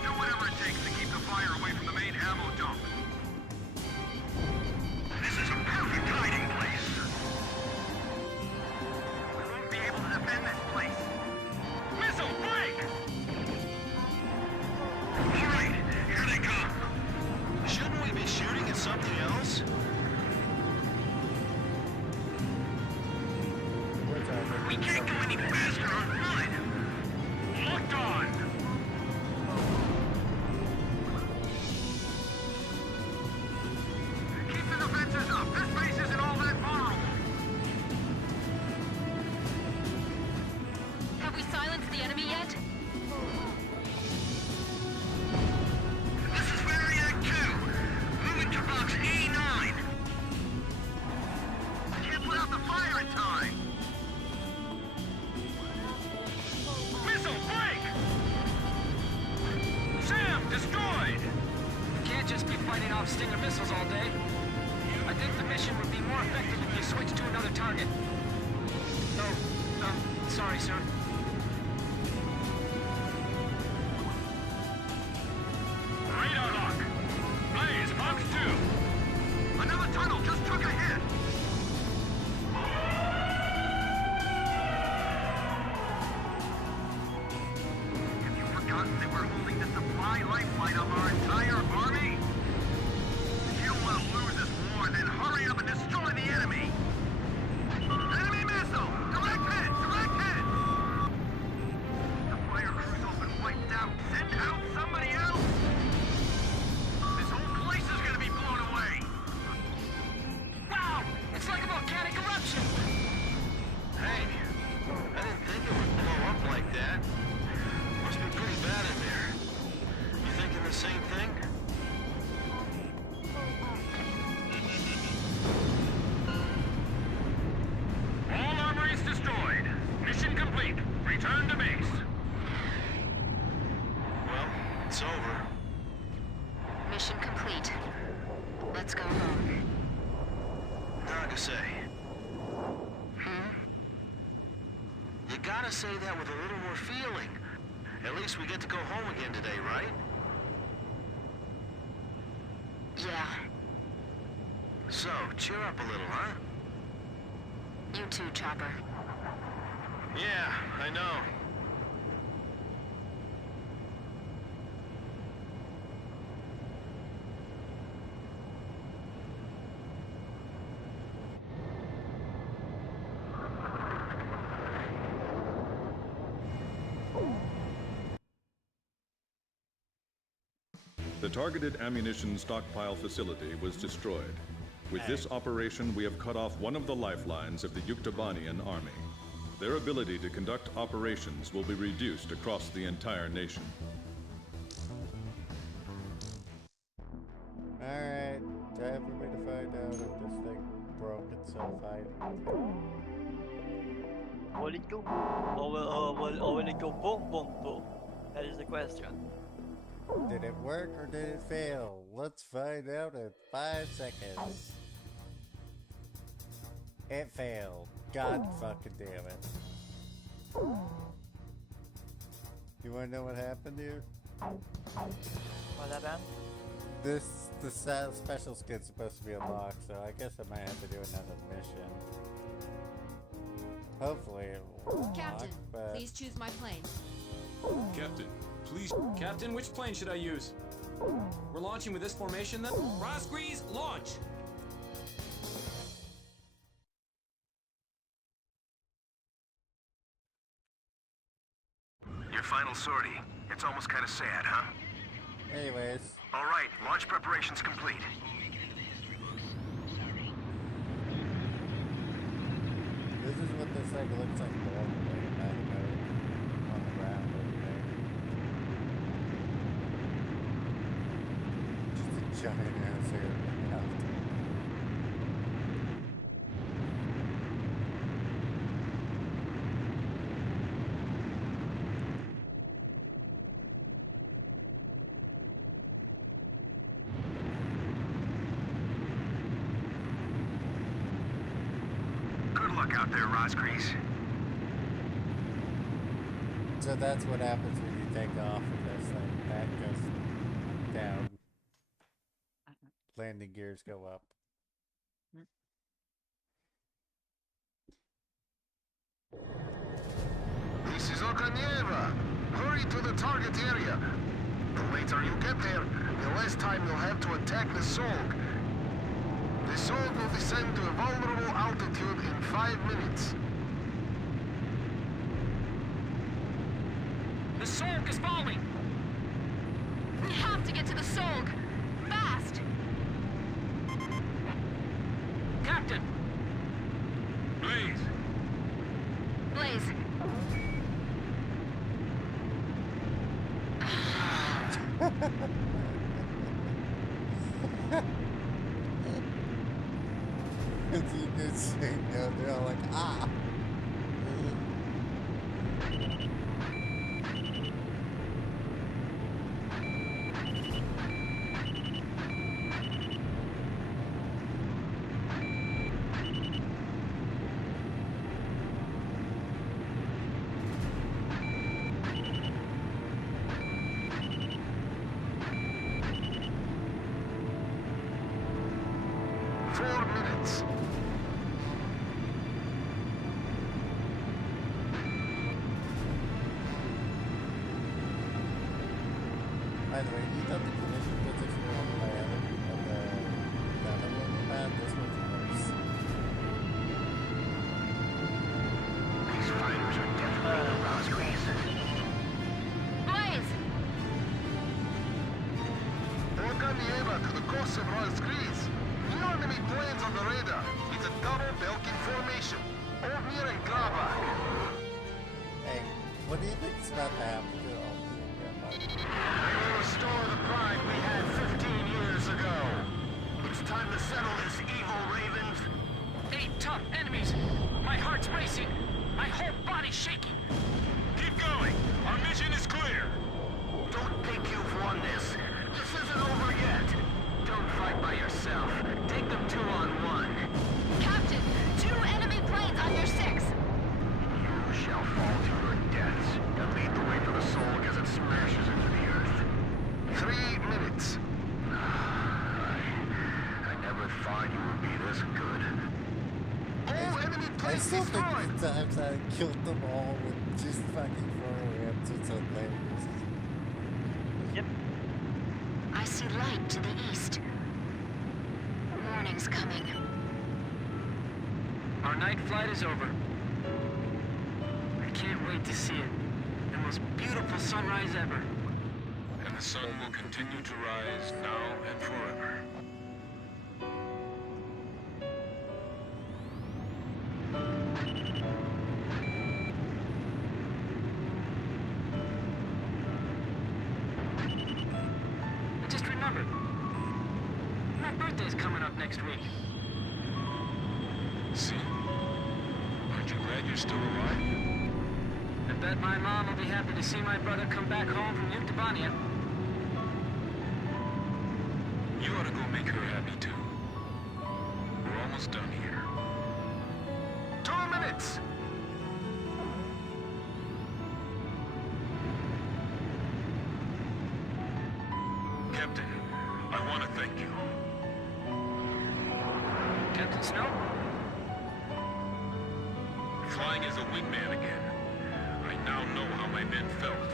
Do whatever it takes to keep the fire away from the main ammo dump. This is a perfect hiding place. We won't be able to defend this place. Missile, break! All right, here they come. Shouldn't we be shooting at something else? We can't go any faster on foot. Locked on. Keep the defenses up. This base isn't all that vulnerable. Have we silenced the enemy yet? This is Variac 2. Moving to box A9. Can't put out the fire in time. Missile, break! Sam, destroyed! Can't just be fighting off Stinger missiles all day. I think the mission would be more effective if you switched to another target. Oh, sorry, sir. Radar lock. Blaze, box 2. Another tunnel just took a hit. Have you forgotten that we're holding the supply lifeline of our entire army? If you don't want to lose this war, then hurry up and destroy the enemy. Enemy missile! Direct hit! Direct hit! The fire crew's all been wiped out. Send out somebody else! This whole place is gonna be blown away! Wow! It's like a volcanic eruption! Hey, I didn't think it would blow up like that. Must be pretty bad in there. You thinking the same thing? All armories destroyed. Mission complete. Return to base. Well, it's over. Mission complete. Let's go home. Nagase. Hmm? You gotta say that with a little more feeling. At least we get to go home again today, right? Yeah. So, cheer up a little, huh? You too, Chopper. Yeah, I know. The targeted ammunition stockpile facility was destroyed. With this operation, we have cut off one of the lifelines of the Yuktobanian army. Their ability to conduct operations will be reduced across the entire nation. Alright, time for me to find out if this thing broke itself out. Will it go? Or will it go boom, boom, boom? That is the question. Did it work or did it fail? Let's find out in 5 seconds. It failed. God fucking damn it. You wanna know what happened here? What happened? The special skin's supposed to be unlocked, so I guess I might have to do another mission. Hopefully it will unlock, Captain, but... please choose my plane. Captain, please. Captain, which plane should I use? We're launching with this formation then? Rosgrees, launch! Your final sortie. It's almost kind of sad, huh? Anyways. All right, launch preparations complete. This is what this thing looks like normally, on the ground over there. Just a giant ass aircraft. luck out there, Roscrease. So that's what happens when you take off with this thing. That goes down. Landing gears go up. This is Okanieva. Hurry to the target area. The later you get there, the less time you'll have to attack the Sorg. The Sorg will descend to a vulnerable altitude in 5 minutes. The Sorg is falling! We have to get to the Sorg! Fast! Captain! Blaze! Blaze, It's you can say no, they're all like, ah. By the way, you thought the collision physics were on the other one were bad? This one's worse. These fighters are definitely the Roscrease. Blaze! Okanieva to the coast of Roscrease. No enemy planes on the radar. It's a double Belkin formation. Ovnir and Grabak. Hey, what do you think's about to happen to all the grandma? We will restore the pride we had 15 years ago. It's time to settle this evil, Ravens. 8 tough enemies! My heart's racing! My whole body's shaking! Keep going. Our mission is clear. Don't think you've won this. This isn't over yet. Don't fight by yourself. Take them 2-on-1. Captain, 2 enemy planes on your 6! You shall fall to your deaths and lead the way to the Sorg as it smashes into the earth. 3 minutes. I never thought you would be this good. All enemy I planes still think destroyed! the times I killed them all with just fucking throwing rams, it's hilarious. Yep. I see light to the east. Morning's coming. Our night flight is over. I can't wait to see it. The most beautiful sunrise ever. And the sun will continue to rise now and forever. I just remembered. My birthday's coming up next week. See? Aren't you glad you're still alive? I bet my mom will be happy to see my brother come back home from Yuktavania. You ought to go make her happy too. We're almost done here. 2 minutes! Captain, I want to thank you. Captain Snow? Flying as a wingman again. I now know how my men felt.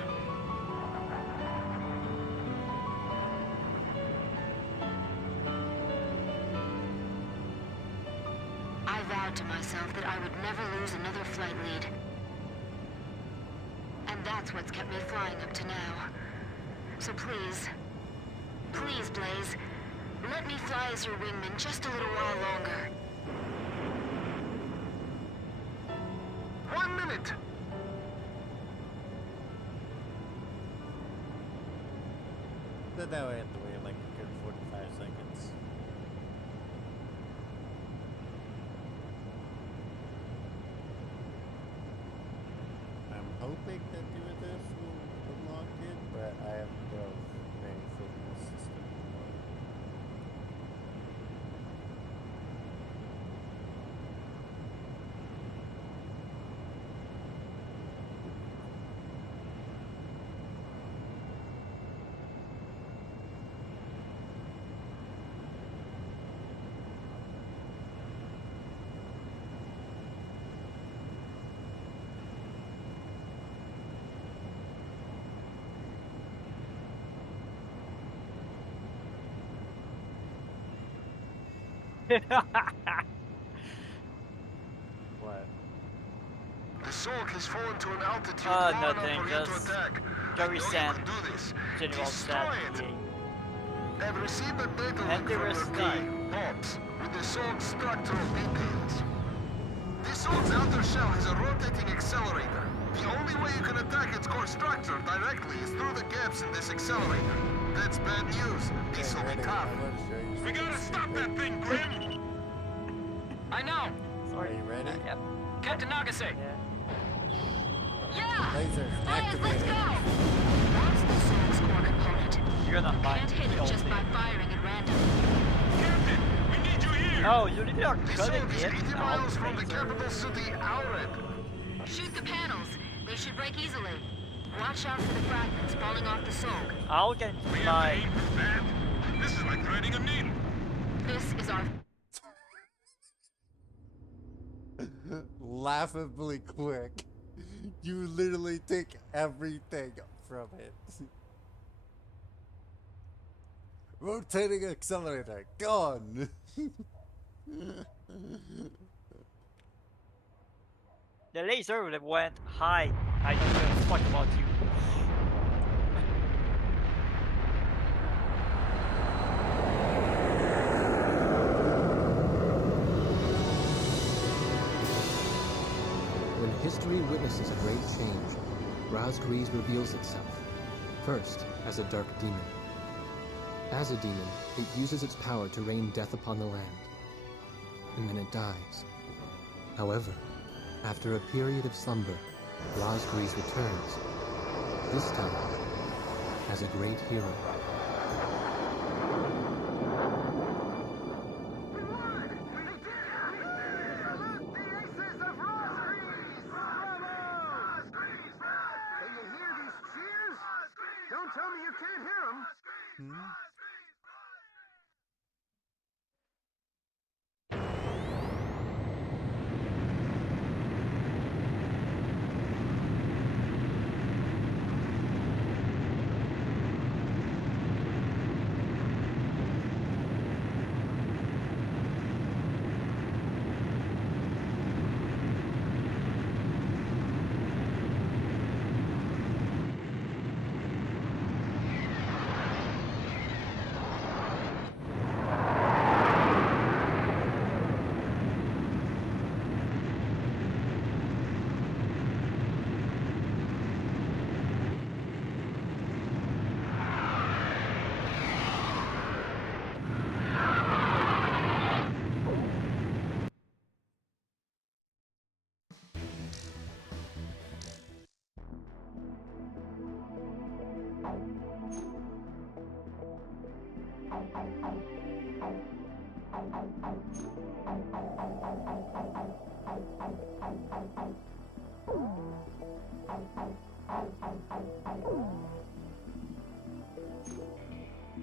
I vowed to myself that I would never lose another flight lead. And that's what's kept me flying up to now. So please, please, Blaze, let me fly as your wingman just a little while longer. 1 minute! Then now I have to wait like a good 45 seconds. I'm hoping that doing this will unlock it, but I have no anything in the system. What? The Sulk has fallen to an altitude Oh, low enough nothing, for you to just attack. Gary I know Sam, you can do this. General Destroy Sam. it. I've received a data And link the from rest your die. key, Pops, with the Sulk's structural details. The Sulk's outer shell has a rotating accelerator. The only way you can attack its core structure directly is through the gaps in this accelerator. That's bad news. This will be tough. We gotta stop that thing, Grim! I know. Are you ready? Yep. Captain Nagase. Yeah! Lasers Let's activated. go! What's the Sulk's core component? You're not You lying. can't hit it just by firing at random. Captain, we need you here! Oh, you really are The cutting Sulk is it. 80 miles from the capital city, Aured. Shoot the panels. They should break easily. Watch out for the fragments falling off the Sulk. I'll get my. This is like threading a needle. This is our... Laughably quick. You literally take everything from it. Rotating accelerator, gone. The laser that went high. I don't give a fuck about you. When history witnesses a great change, Rosgrees reveals itself, first as a dark demon. As a demon, it uses its power to rain death upon the land, and then it dies. However, after a period of slumber, Rosgrees returns, this time as a great hero. Don't tell me you can't hear them.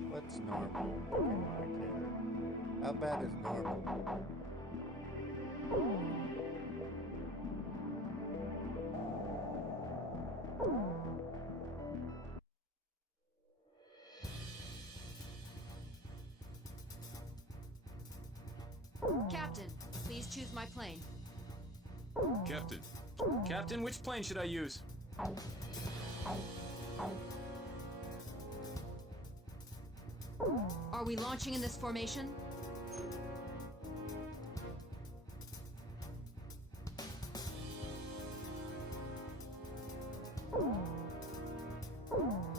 What's normal? Okay. How bad is normal? Captain, please choose my plane. Captain. Captain, which plane should I use? Are we launching in this formation?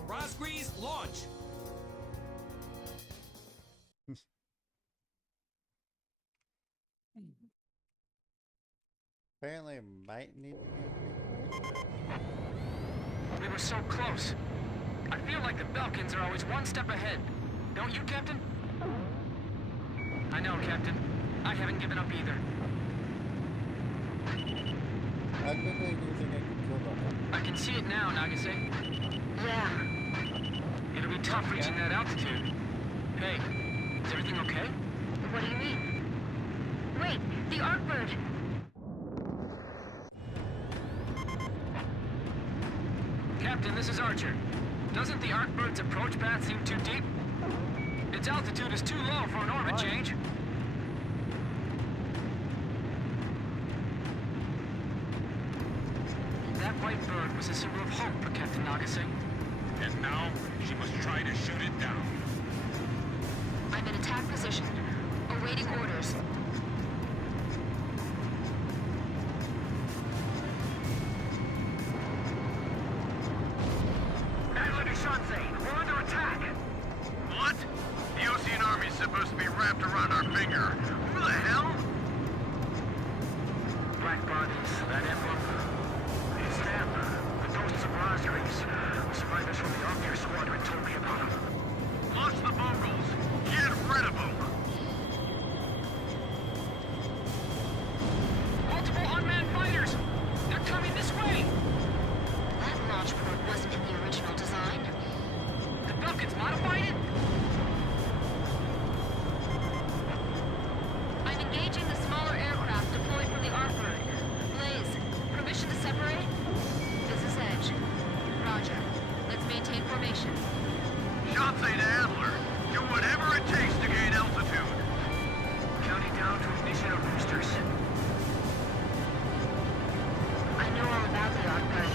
Rosgrees, launch! Apparently, it might need to We were so close. I feel like the Belkins are always one step ahead. Don't you, Captain? I know, Captain. I haven't given up either. How quickly do you think I can kill them? I can see it now, Nagase. Yeah. It'll be tough reaching that altitude. Hey, is everything okay? What do you mean? Wait, the Arcbird! Captain, this is Archer. Doesn't the Arcbird's approach path seem too deep? Its altitude is too low for an orbit change. white bird was a symbol of hope for Captain Nagase. And now, she must try to shoot it down. I'm in attack position, awaiting orders. Adler to Shanzai, we're under attack! What? The Ocean Army's supposed to be wrapped around our finger. Who the hell? Black bodies, that emblem. It's them, the ghosts of Rosgreaves. Survivors from the Omnier Squadron told me about them. Launch the Mongols! Get rid of them! Multiple unmanned fighters! They're coming this way! That launch port wasn't in the original design. The Belkans modified it? I'm engaging the smaller aircraft deployed from the Artbird. Blaze, permission to separate? This is Edge. Roger. Let's maintain formation. Shanzai to Adler! Do whatever it takes to gain altitude! Counting down to ignition of boosters. I know all about the Artbird.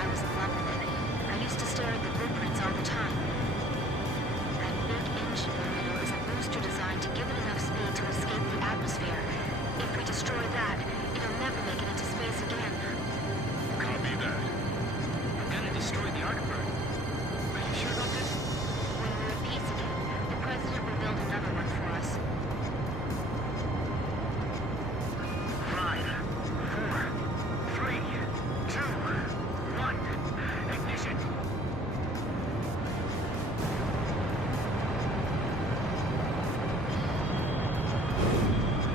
I was in love with it. I used to stare at the blueprints all the time. That big engine in the middle is a booster designed to give it enough speed to escape the atmosphere. If we destroy that, it'll never make it into space again. Copy that. We're gonna destroy the Artbird. Are you sure about this? When we're at peace again, the President will build another one for us. 5, 4, 3, 2, 1. Ignition.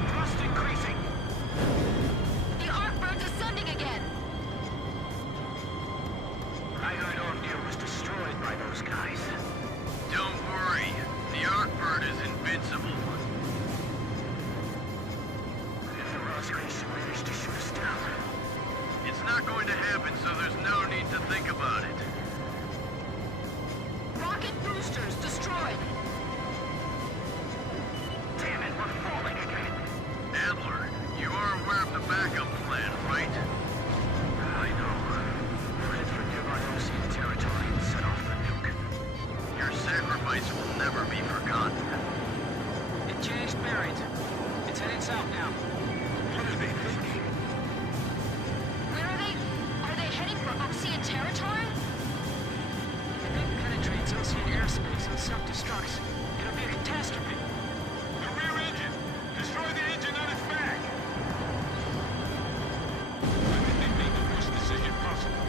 Thrust increasing. The Artbird's ascending again! I heard Omnier was destroyed by those guys. Don't worry. The Artbird is invincible. If the Rosgreaves manage to shoot us down, It's not going to happen, so there's no need to think about it. Rocket boosters destroyed! damn it, we're falling again. Adler, you are aware of the backup plan, right? I know. We'll head for nearby Ocean territory and set off the nuke. Your sacrifice will never be forgotten. It changed bearings. It's heading south now. What are they thinking? Where are they? Are they heading for Ocean territory? If it penetrates Ocean airspace and self-destructs, it'll be a catastrophe. The rear engine! Destroy the engine on its back! I think they made the worst decision possible.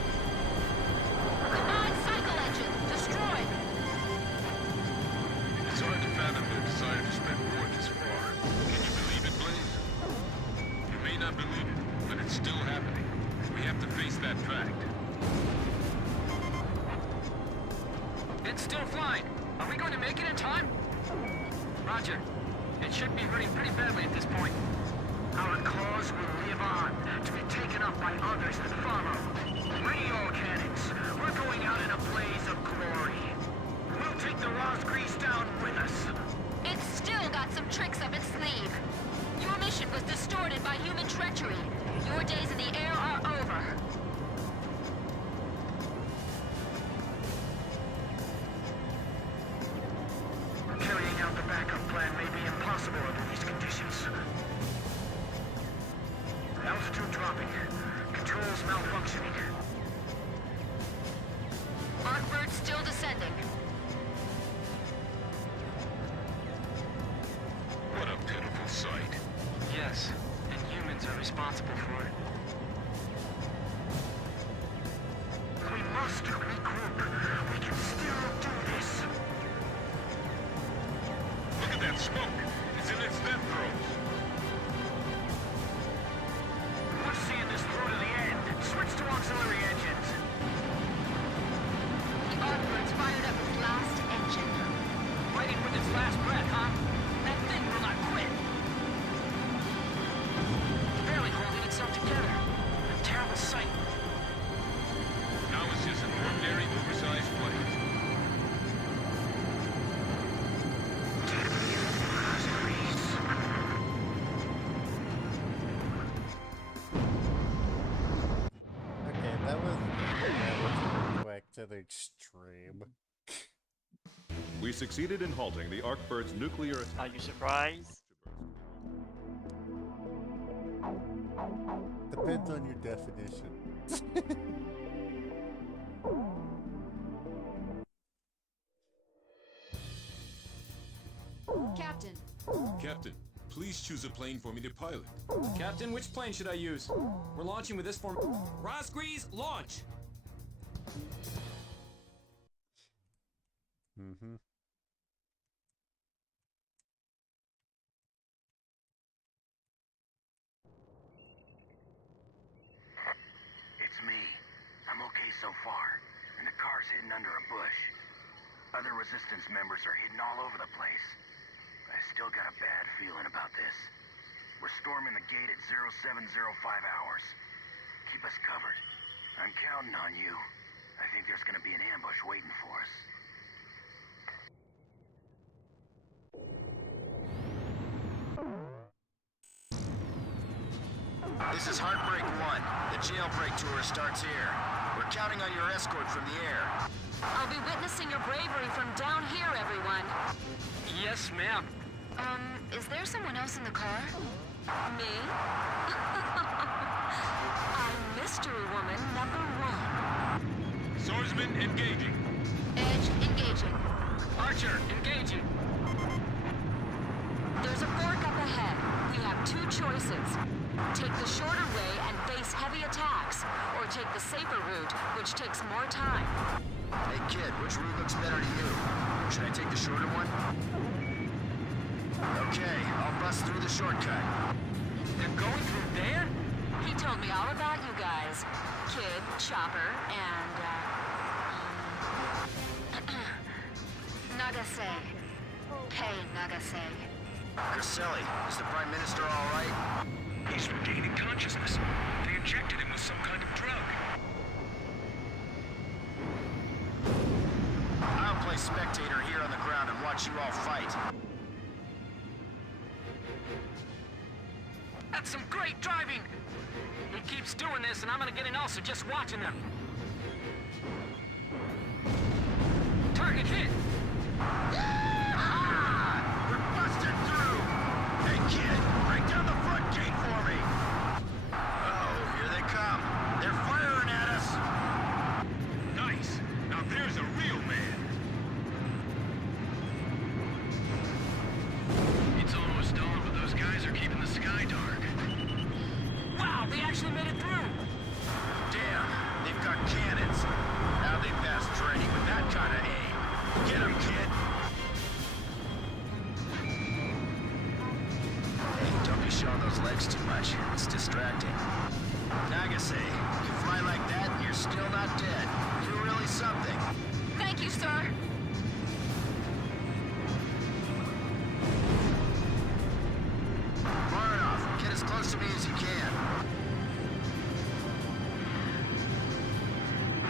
Combined cycle engine destroyed! It's hard to fathom their desire to spend war this far. Can you believe it, Blaze? You may not believe it, but it's still happening. We have to face that fact. It's still flying. Are we going to make it in time? Roger. It should be running pretty badly at this point. Our cause will live on, to be taken up by others that follow. Ready all cannons. We're going out in a blaze of glory. We'll take the Rosgreaves down with us. It's still got some tricks up its sleeve. Your mission was distorted by human treachery. Your days in the air are over. Carrying out the backup plan may be impossible under these conditions. Altitude dropping. Controls malfunctioning. Artbird still descending. What a pitiful sight. Yes, and humans are responsible for it. We must regroup. We can still do this. Look at that smoke. It's in its death throes. We're seeing this through to the end. Switch to auxiliary engines. The Artbird's fired up its last engine. Fighting with its last breath, huh? That thing will not quit. Barely holding itself together. that extreme. We succeeded in halting the Arkbird's nuclear attack. Are you surprised? Depends on your definition. Captain. Captain, please choose a plane for me to pilot. Captain, which plane should I use? We're launching with this form. Rosgrees, launch! Mm-hmm. It's me. I'm okay so far, and the car's hidden under a bush. Other Resistance members are hidden all over the place. I still got a bad feeling about this. We're storming the gate at 0705 hours. Keep us covered. I'm counting on you. I think there's gonna be an ambush waiting for us. This is Heartbreak 1. The jailbreak tour starts here. We're counting on your escort from the air. I'll be witnessing your bravery from down here, everyone. Yes, ma'am. Is there someone else in the car? Me? I'm Mystery Woman number 1. Swordsman engaging. Edge engaging. Archer, engaging. There's a fork up ahead. We have two choices. Take the shorter way and face heavy attacks, or take the safer route, which takes more time. Hey kid, which route looks better to you? Should I take the shorter one? Okay, I'll bust through the shortcut. They're going through there? He told me all about you guys. Kid, Chopper, and, Nagase. Hey, Nagase. Caselli, is the Prime Minister all right? He's regaining consciousness. They injected him with some kind of drug. I'll play spectator here on the ground and watch you all fight. That's some great driving! He keeps doing this, and I'm gonna get an ulcer just watching him. Target hit! We're busting through! Hey kid, break down the front gate for me! Oh, here they come. They're firing at us! Nice. Now there's a real man. It's almost dawn, but those guys are keeping the sky dark. Wow, they actually made it through! Damn, they've got cannons. Now they pass training with that kind of aim. Get him, kid! Hey, don't be showing those legs too much. It's distracting. Nagase, you fly like that and you're still not dead. You're really something. Thank you, sir. Barnoff, get as close to me as you can.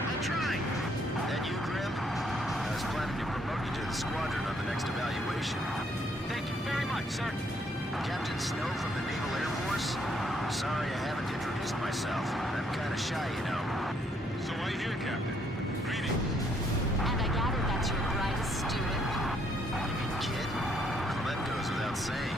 I'll try. That you, Grim? I was planning to promote you to the squadron on the next evaluation. Thank you very much, sir. Captain Snow from the Naval Air Force? Sorry I haven't introduced myself. I'm kinda shy, you know. So I hear, Captain. Greetings. And I gather that's your brightest student. You mean kid? Well, that goes without saying.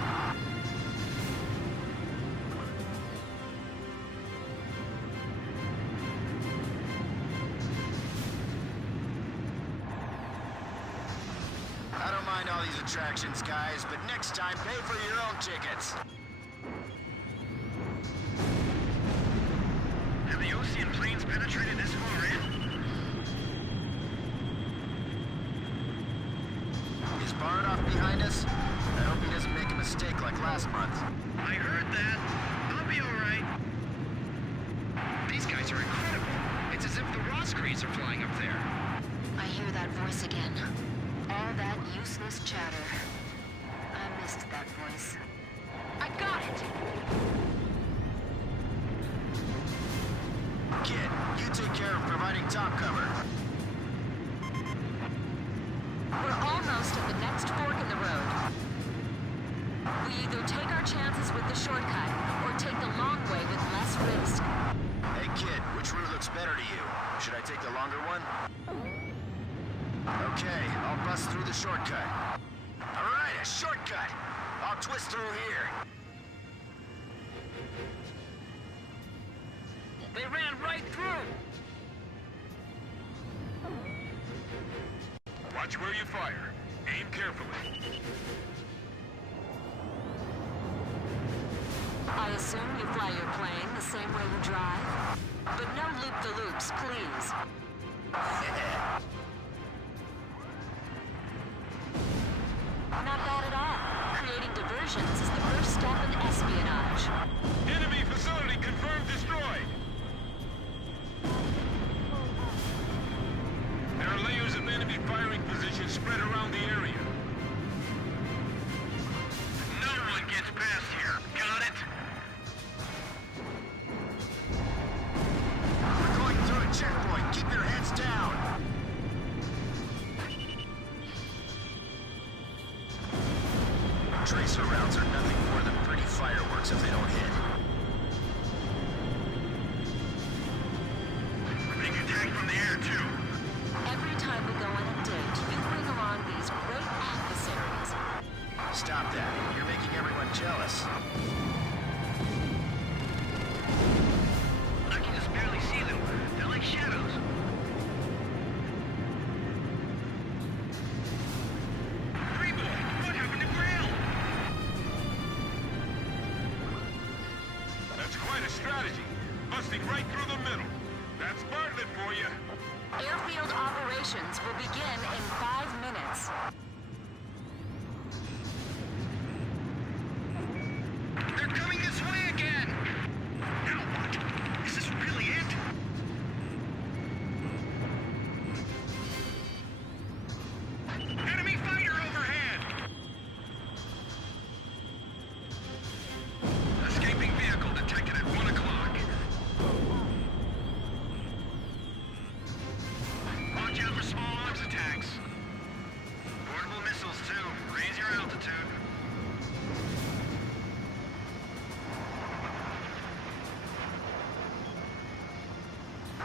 I don't mind all these attractions, guys, but next time pay for your own tickets. Have the Ocean planes penetrated this far in? Is Barnoff behind us? I hope he doesn't make a mistake like last month. I heard that. I'll be alright. These guys are incredible. It's as if the Rosgrees are flying up there. I hear that voice again. All that useless chatter. I missed that voice. I got it! Kid, you take care of providing top cover. We're almost at the next fork in the road. We either take our chances with the shortcut, or take the long way with less risk. Hey kid, which route looks better to you? Should I take the longer one? Okay, I'll bust through the shortcut. All right, a shortcut. I'll twist through here. They ran right through! Watch where you fire. Aim carefully. I assume you fly your plane the same way you drive? But no loop-the-loops, please. Not bad at all. Creating diversions is the first step in espionage. Enemy facility confirmed destroyed. There are layers of enemy firing positions spread around the area. No one gets past here. Got it? We're going through a checkpoint. Keep your heads down. Tracer rounds are nothing more than pretty fireworks if they don't hit. We're being attacked from the air, too. Every time we go on a date, you bring along these great adversaries. Stop that. You're making everyone jealous. I can just barely see them. They're like shadows. Free boy, what happened to Grail? That's quite a strategy. Busting right through the middle. That's Bartlett for you. Airfield operations will begin in 5 minutes. They're coming this way again! Now what? Is this really it? Enemy fighter overhead! Escaping vehicle detected at 1 o'clock. Watch out for small arms attacks. Portable missiles too. Raise your altitude.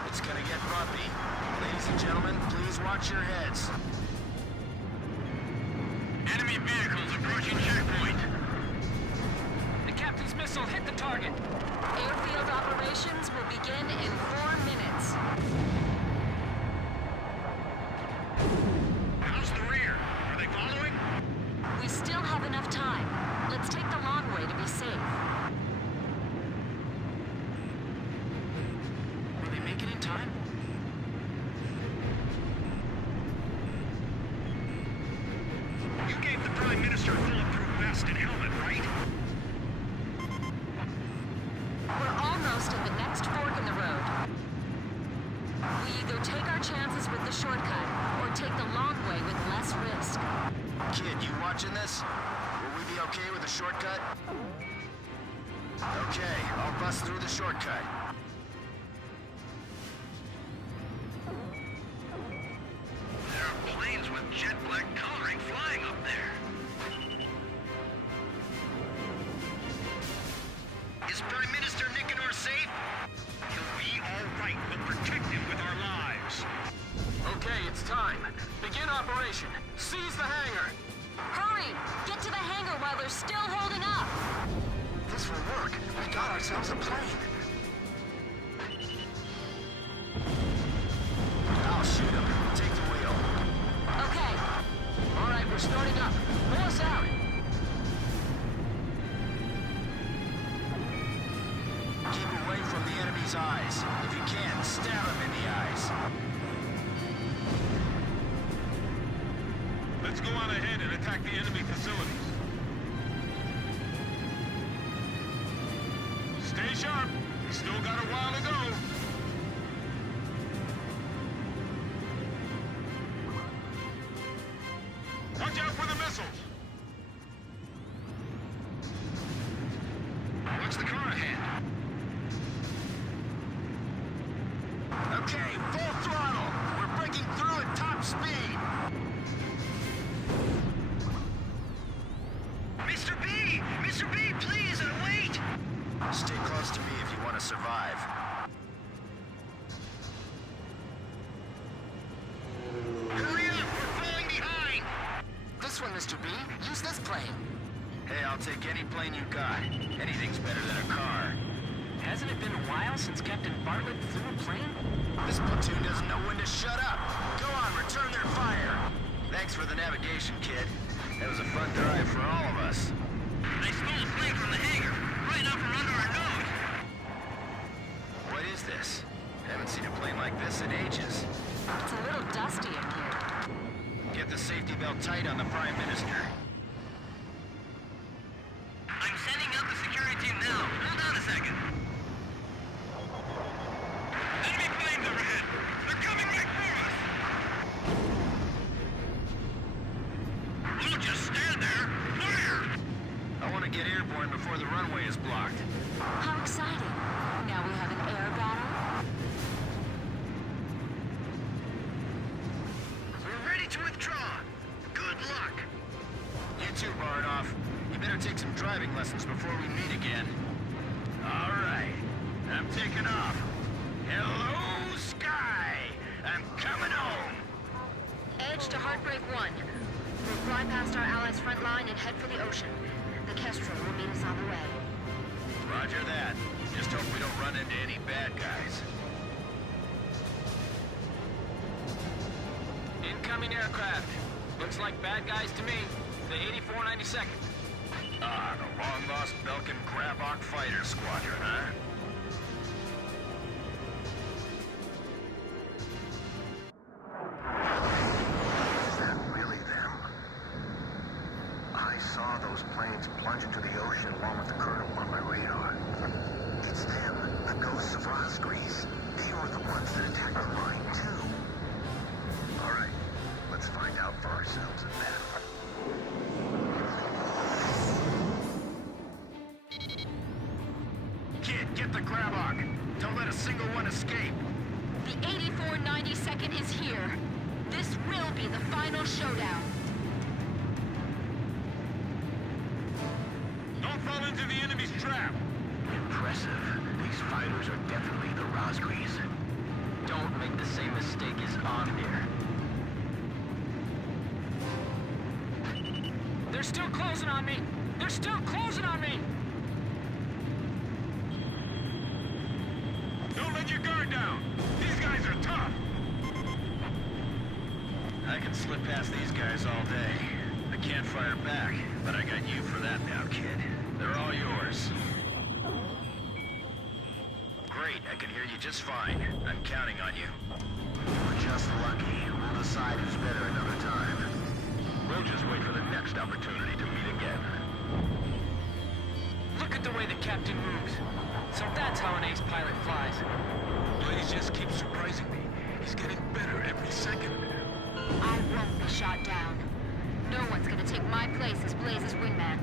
It's gonna get bumpy. Ladies and gentlemen, please watch your heads. Enemy vehicles approaching checkpoint. The captain's missile hit the target! Airfield operations will begin in 4 minutes. How's the rear? Are they following? We still have enough time. Let's take the long way to be safe. Will they make it in time? You gave the Prime Minister a bulletproof vest and helmet, right? We're almost at the next fork in the road. We either take our chances with the shortcut, or take the long way with less risk. Kid, you watching this? Will we be okay with the shortcut? Okay, I'll bust through the shortcut. There are planes with jet black coloring flying up there. Is Prime Minister Nicanor safe? He'll be all right. We'll protect him with our lives. Okay, it's time. Begin operation. Seize the hangar! Hurry! Get to the hangar while they're still holding up! This will work. We got ourselves a plane. I'll shoot him. Take the wheel. Okay. All right, we're starting up. Pull us out! Keep away from the enemy's eyes. If you can, stab him in the eyes. Let's go on ahead and attack the enemy facilities. Stay sharp. We still got a while to go. Watch out for the missiles. Watch the car ahead. Okay, full throttle. We're breaking through at top speed. Mr. B! Mr. B, please, wait! Stay close to me if you want to survive. Hurry up! this one, Mr. B. Use this plane. Hey, I'll take any plane you got. Anything's better than a car. Hasn't it been a while since Captain Bartlett flew a plane? This platoon doesn't know when to shut up. Go on, return their fire. Thanks for the navigation, kid. That was a fun drive for all of us. They stole a plane from the hangar, right out from under our nose. What is this? Haven't seen a plane like this in ages. It's a little dusty in here. Get the safety belt tight on the Prime Minister. I'm sending out the security team now. Hold on a second. Enemy planes overhead. They're coming right for us. We'll just stand there. Fire! I want to get airborne before the runway is blocked. How exciting. Now we have an air battle. We're ready to withdraw. Good luck. You too, Bardoff. You better take some driving lessons before we meet again. All right. I'm taking off. Hello, Sky. I'm coming home. Edge to Heartbreak 1. We'll fly past our allies' front line and head for the ocean. The Kestrel will meet us on the way. Roger that. Just hope we don't run into any bad guys. Incoming aircraft. Looks like bad guys to me. The 8492nd. Ah, the long-lost Belkin Grabok Fighter Squadron, huh? Is that really them? I saw those planes plunge into the ocean along with the colonel on my radar. It's them, the ghosts of Rosgrees. They were the ones that attacked the mine, too. All right, let's find out for ourselves and them. Kid, get the Grabok. Don't let a single one escape. The 8492nd is here. This will be the final showdown. Don't fall into the enemy's trap. Impressive. These fighters are definitely the Rosgrees. Don't make the same mistake as Omnir. They're still closing on me! They're still closing on me! Don't let your guard down. These guys are tough. I can slip past these guys all day. I can't fire back, but I got you for that now, kid. They're all yours. Great, I can hear you just fine. I'm counting on you. We're just lucky. We'll decide who's better another time. We'll just wait for the next opportunity to meet again. Look at the way the captain moves. So that's how an ace pilot flies. Blaze just keeps surprising me. He's getting better every second. I won't be shot down. No one's gonna take my place as Blaze's wingman.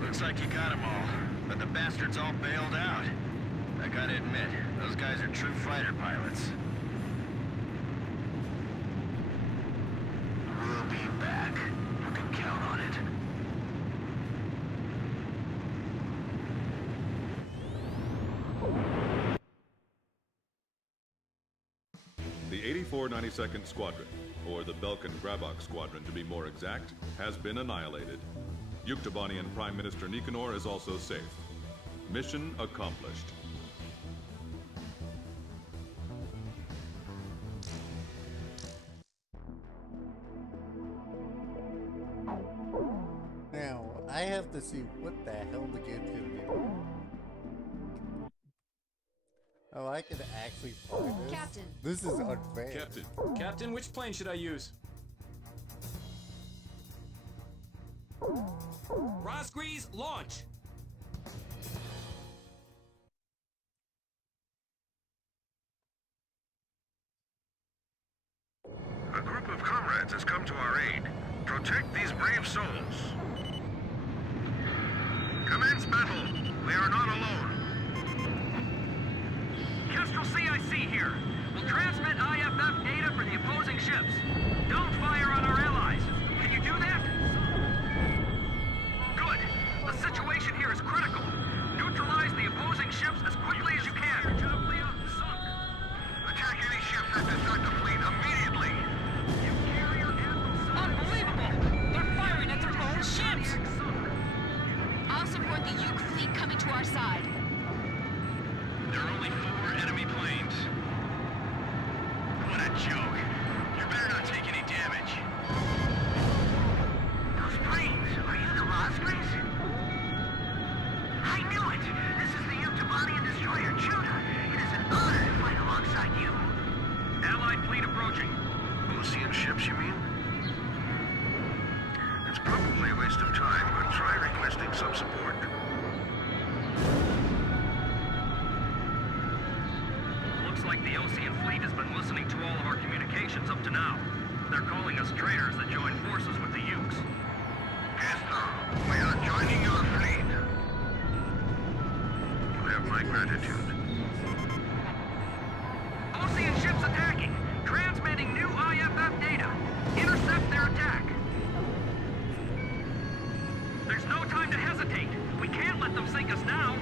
Looks like you got them all, but the bastards all bailed out. I gotta admit, those guys are true fighter pilots. We'll be back. You can count on it. The 8492nd Squadron, or the Belkin Grabok Squadron to be more exact, has been annihilated. Yuktobanian Prime Minister Nicanor is also safe. Mission accomplished. Now, I have to see what the hell the game's gonna do. Oh, I can actually play this? Captain. This is unfair. Captain, which plane should I use? Rosgrees, launch! A group of comrades has come to our aid. Protect these brave souls. Commence battle. We are not alone. Kestrel CIC here. We'll transmit IFF data for the opposing ships. Don't fire on our allies. Can you do that? Good. The situation here is critical. Neutralize the opposing ships as quickly as you can. Attack any ships that does not complete immediately. Unbelievable! They're It's probably a waste of time, but try requesting some support. Looks like the Ocean Fleet has been listening to all of our communications up to now. They're calling us traitors that joined forces with the Ukes. Yes, sir. We are joining your fleet. You have my gratitude. Ocean ships attacking! Transmitting new IFF data. Intercept their attack. There's no time to hesitate. We can't let them sink us now.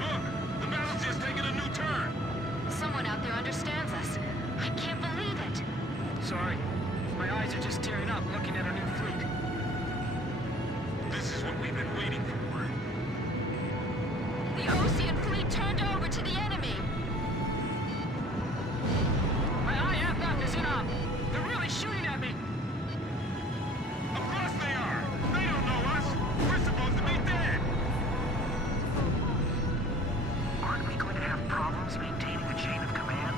Look! The battle's just taking a new turn! Someone out there understands us. I can't believe it. Sorry. My eyes are just tearing up looking at our new fleet. This is what we've been waiting for. The Ocean fleet turned over to the enemy. My IFF is in up. They're really shooting at me. Of course they are! They don't know us! We're supposed to be dead! Aren't we going to have problems maintaining a chain of command?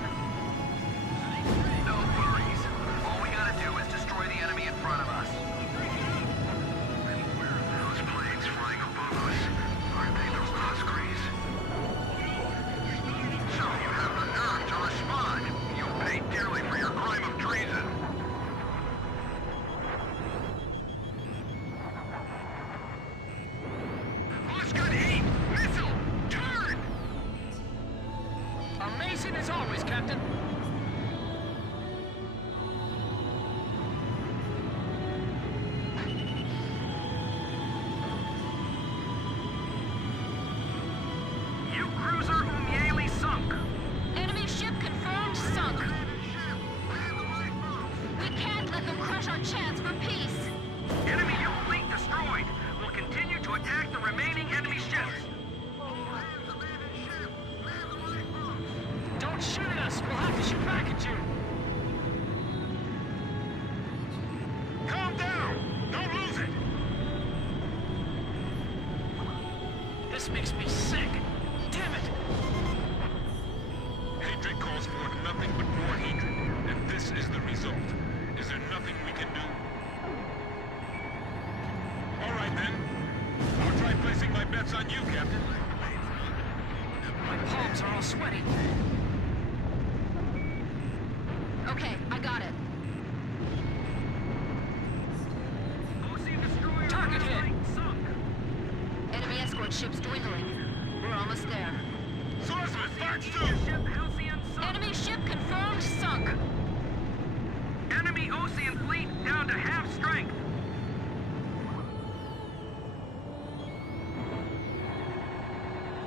No worries. All we gotta do is destroy the enemy in front of us. Those planes flying above us, aren't they the Rosgrees? So you have the nerve to respond. You'll pay dearly for your crime of treason. Oscar 8! Missile! Turn! Amazing as always, Captain. You cruiser Umieli sunk! Enemy ship confirmed sunk. We can't let them crush our chance for peace. Enemy U fleet destroyed! We'll continue to attack the remaining enemy ships! Don't shoot at us. We'll have to shoot back at you. Calm down! Don't lose it! This makes me sick. Damn it. Hatred calls forth nothing but more hatred, and this is the result. Is there nothing we can do? All right, then. I'll try placing my bets on you, Captain. My palms are all sweaty. Okay, I got it. Ocean destroyer Target hit. sunk! Enemy escort ships dwindling. We're almost there. Swordsman, Fox 2! Ship Halcyon sunk! Enemy ship confirmed sunk. Enemy Ocean fleet down to half strength!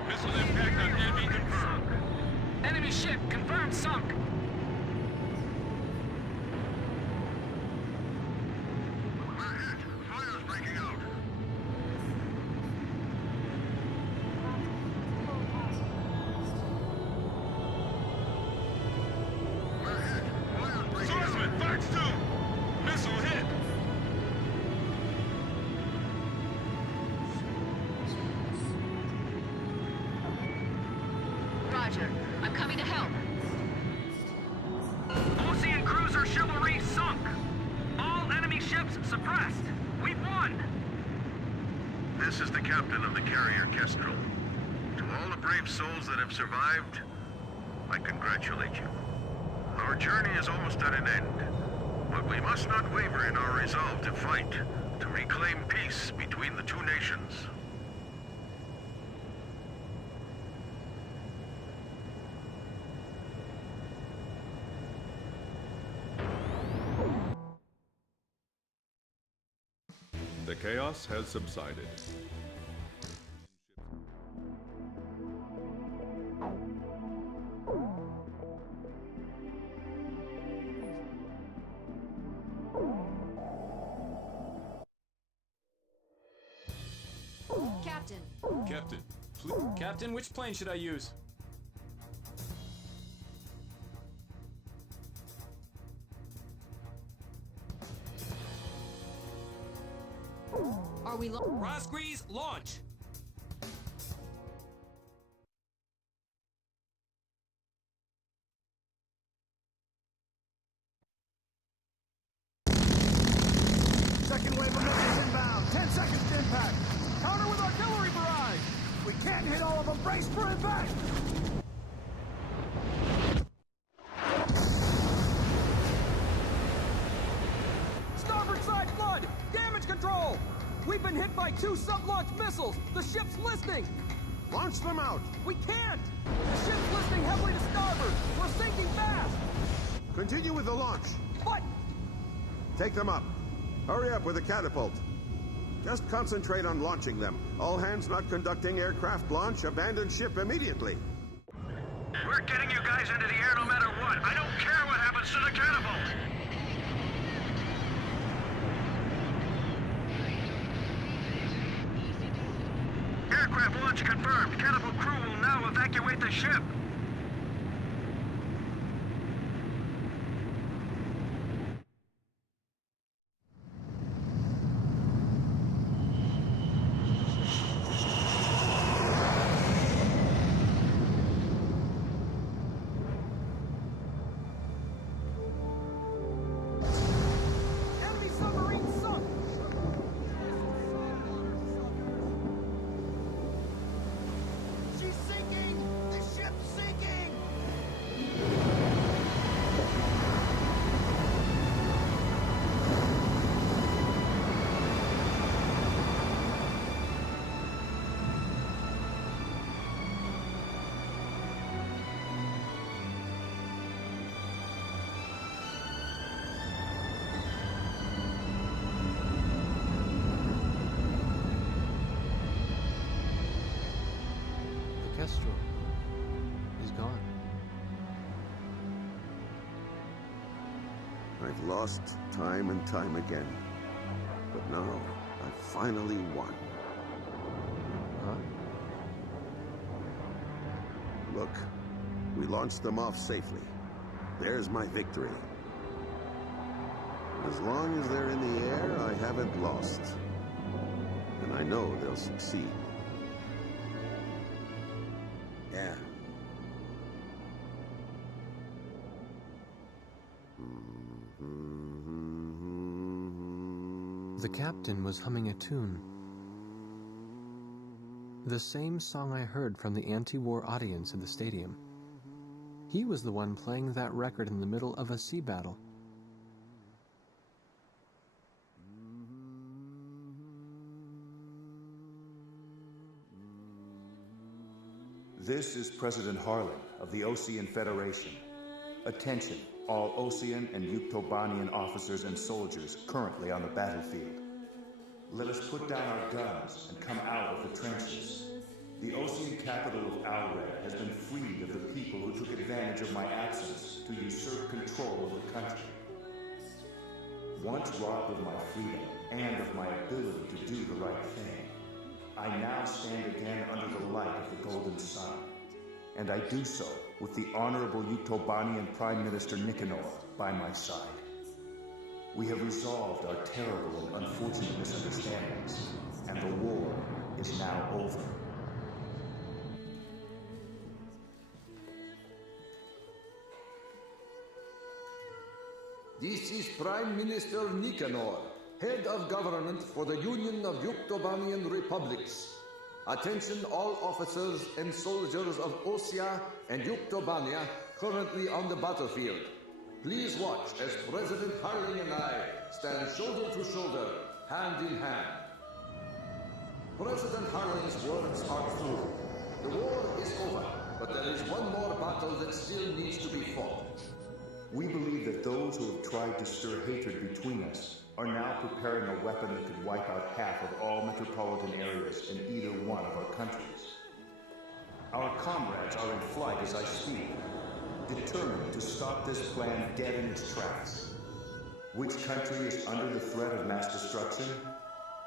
Missile impact on enemy confirmed. Enemy ship confirmed sunk. We're hit. Fire's breaking out. We're hit. Fire's breaking out. Swordsman, Fox 2! Missile hit! Roger. I'm coming to help. Ocean cruiser Chivalry sunk! All enemy ships suppressed! We've won! This is the captain of the carrier Kestrel. To all the brave souls that have survived, I congratulate you. Our journey is almost at an end, but we must not waver in our resolve to fight, to reclaim peace between the two nations. The chaos has subsided. Captain, Captain, Captain, which plane should I use? are we Rosgrees, launch! Second wave of missiles 10 seconds to impact. Counter with artillery barrage. We can't hit all of them. Brace for impact. Starboard side flood. Damage control. We've been hit by 2 sub-launch missiles. The ship's listening. Launch them out. We can't. The ship's listening heavily to starboard. We're sinking fast. Continue with the launch. What? Take them up. Hurry up with the catapult. Just concentrate on launching them. All hands not conducting aircraft launch, abandon ship immediately. We're getting you guys into the air no matter what. I don't care what happens to the catapult. Aircraft launch confirmed. Catapult crew will now evacuate the ship. Enemy submarine sunk. She's sinking. The ship's sinking. The Kestrel is gone. I've lost time and time again. But now, I've finally won. Huh? Look, we launched them off safely. There's my victory. As long as they're in the air, I haven't lost. And I know they'll succeed. Yeah. The captain was humming a tune. The same song I heard from the anti-war audience in the stadium. He was the one playing that record in the middle of a sea battle. This is President Harlan of the Osean Federation. Attention, all Osean and Yuktobanian officers and soldiers currently on the battlefield. Let us put down our guns and come out of the trenches. The Osean capital of Alred has been freed of the people who took advantage of my absence to usurp control of the country. Once robbed of my freedom and of my ability to do the right thing, I now stand again under the light of the Golden Sun. And I do so with the Honorable Yuktobanian Prime Minister Nicanor by my side. We have resolved our terrible and unfortunate misunderstandings, and the war is now over. This is Prime Minister Nicanor, Head of Government for the Union of Yuktobanian Republics. Attention all officers and soldiers of Osea and Yuktobania currently on the battlefield. Please watch as President Harling and I stand shoulder to shoulder, hand in hand. President Harling's words are true. The war is over, but there is one more battle that still needs to be fought. We believe that those who have tried to stir hatred between us are now preparing a weapon that could wipe out half of all metropolitan areas in either one of our countries. Our comrades are in flight as I speak, determined to stop this plan dead in its tracks. Which country is under the threat of mass destruction?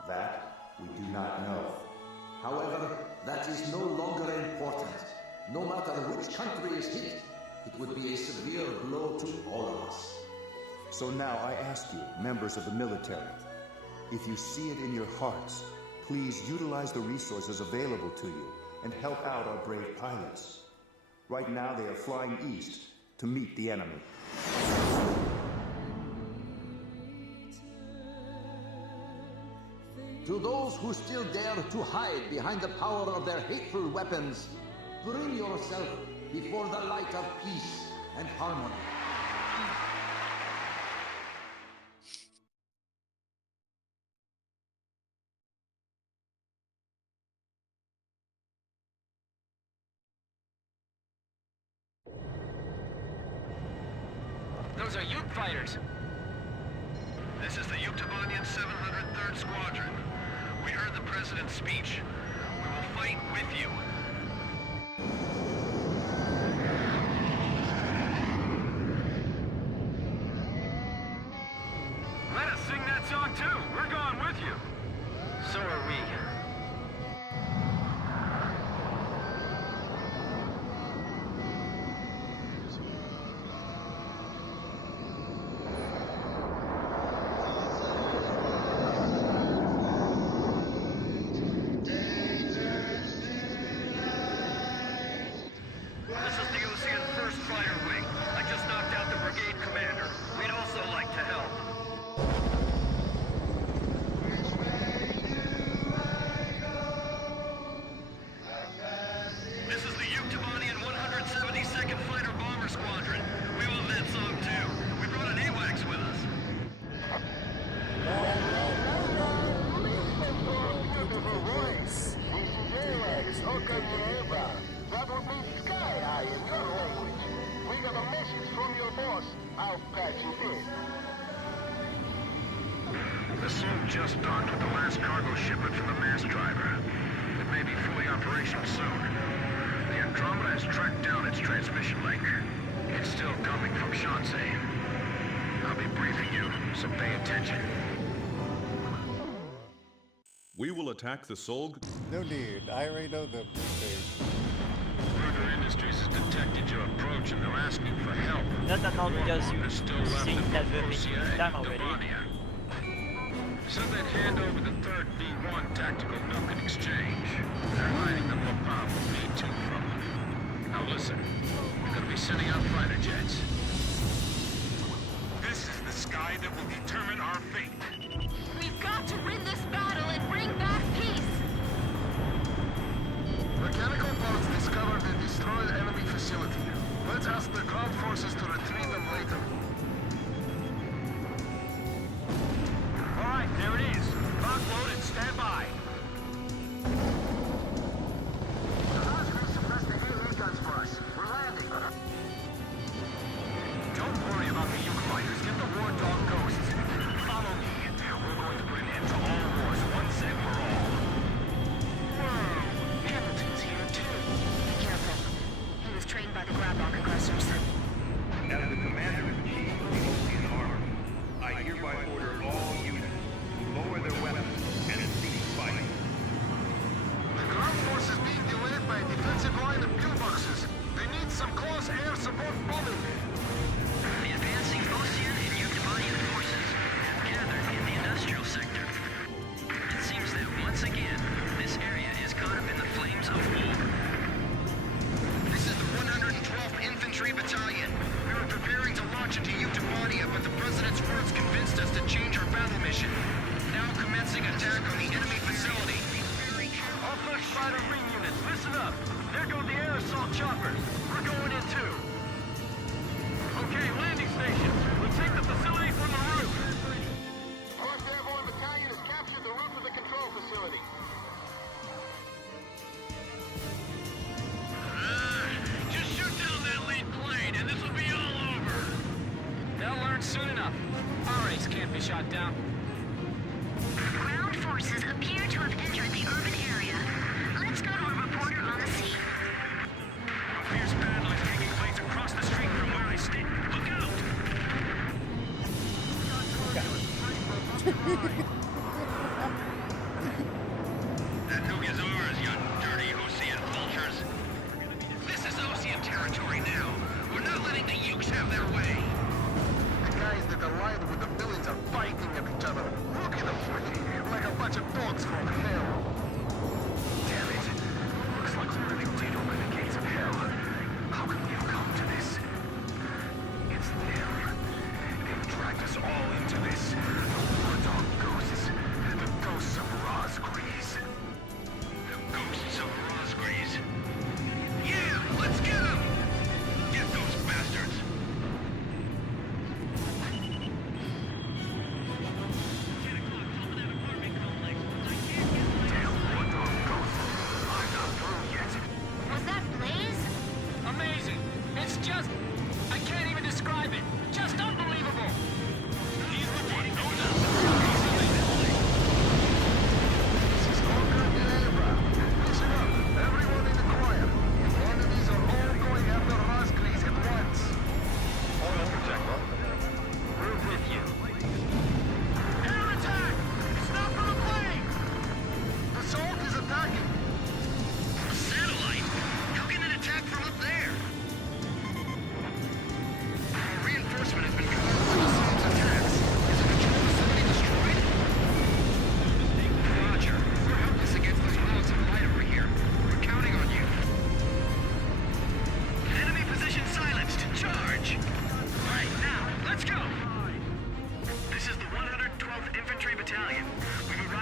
That we do not know. However, that is no longer important. No matter which country is hit, it would be a severe blow to all of us. So now I ask you, members of the military, if you see it in your hearts, please utilize the resources available to you and help out our brave pilots. Right now they are flying east to meet the enemy. To those who still dare to hide behind the power of their hateful weapons, bring yourself before the light of peace and harmony. Those are Yuke fighters. This is the Yuktobanian 703rd Squadron. We heard the President's speech. We will fight with you. Let us sing that song too. We're going with you. So are we. This is the Ocean 1st Fighter Wing. I just knocked out the brigade commander. We'd also like to help. This is the Yuktobanian 172nd Fighter Bomber Squadron. We love that song too. We brought an AWACS with us. That would be sky high in your language. We got a message from your boss. I'll patch you in. The Sloop just docked with the last cargo shipment from the mass driver. It may be fully operational soon. The Andromeda has tracked down its transmission link. It's still coming from Shanxi. I'll be briefing you, so pay attention. We will attack the Solg. No need. I already know the thing. Further Industries has detected your approach and they're asking for help. Not at all because you They're still left seen in that weapon Oceania time and already. Devania. Said they'd hand over the third B-1 tactical nuke in exchange. They're hiding the more powerful B-2 from them. Now listen, we're gonna be sending out fighter jets. This is the sky that will determine our fate. We've got to win this battle and bring back peace! Mechanical boats discovered a destroyed enemy facility. Let's ask the ground forces to retrieve them later. All right, there it is. Lock loaded, stand by. The Ospreys suppressed the AA guns for us. We're landing. Don't worry about the Yuke fighters. Get the war dog ghosts. Follow me. We're going to put an end to all wars once and for all. Whoa! Hamilton's here too. Be careful. He was trained by the Grabok aggressors. As the Commander-in-Chief of the Ocean Army, I hereby order all units to lower their weapons and cease fighting. The ground force is being delayed by a defensive line of pillboxes. They need some close air support bombing. The advancing Ocean and Yuktobanian forces have gathered in the industrial sector. It seems that once again, this area is caught up in the flames of war. This is the 112th Infantry Battalion. We were preparing to launch into Yuktobania, but the President's words convinced us to change our battle mission. Now commencing attack on the enemy facility. All first fighter wing units, listen up. There go the air assault choppers. We're going in too. Okay, landing stations. We'll take the facility from the roof. 1st Airborne Battalion has captured the roof of the control facility. Just shoot down that lead plane and this will be all over. They'll learn soon enough. Our ace can't be shot down. Ground forces appear to have entered the urban area. Let's go to a reporter on the scene. A fierce battle is taking place across the street from where I stand. Look out! That nuke is ours, you dirty Ocean vultures. This is Ocean territory now. We're not letting the Ukes have their way. The guys that allied with the villains are fighting at each other. Look at them, like a bunch of dogs from hell. Damn it. Looks like we're living to open the gates of hell. How could we have come to this? It's them. They've dragged us all into this. The war dog ghosts. The ghosts of Ra.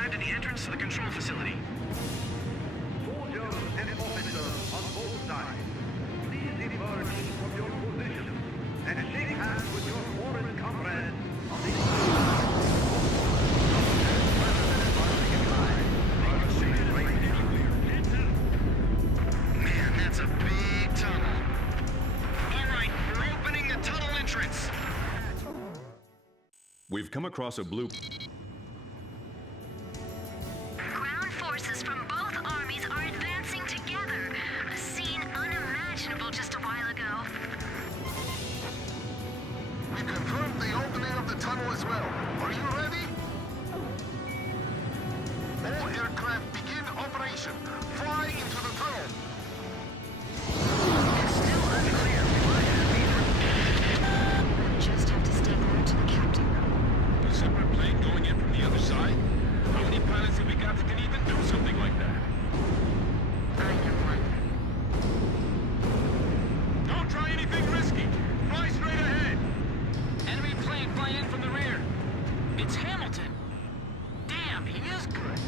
head to the entrance to the control facility. Soldiers and officers on both sides, please emerge from your positions and shake hands with your foreign comrades on the Man, that's a big tunnel. All right, we're opening the tunnel entrance. We've come across a blue... Ground forces from both armies are advancing together. A scene unimaginable just a while ago. We confirmed the opening of the tunnel as well. Are you ready? All aircraft begin operation. Fly into the tunnel. It's still unclear if I have either. We'll just have to stay glued to the captain. A separate plane going in from the other side? How many pilots have we got that can even do something like that? I know one. Don't try anything risky. Fly straight ahead. Enemy plane flying in from the rear. It's Hamilton. Damn, he is good.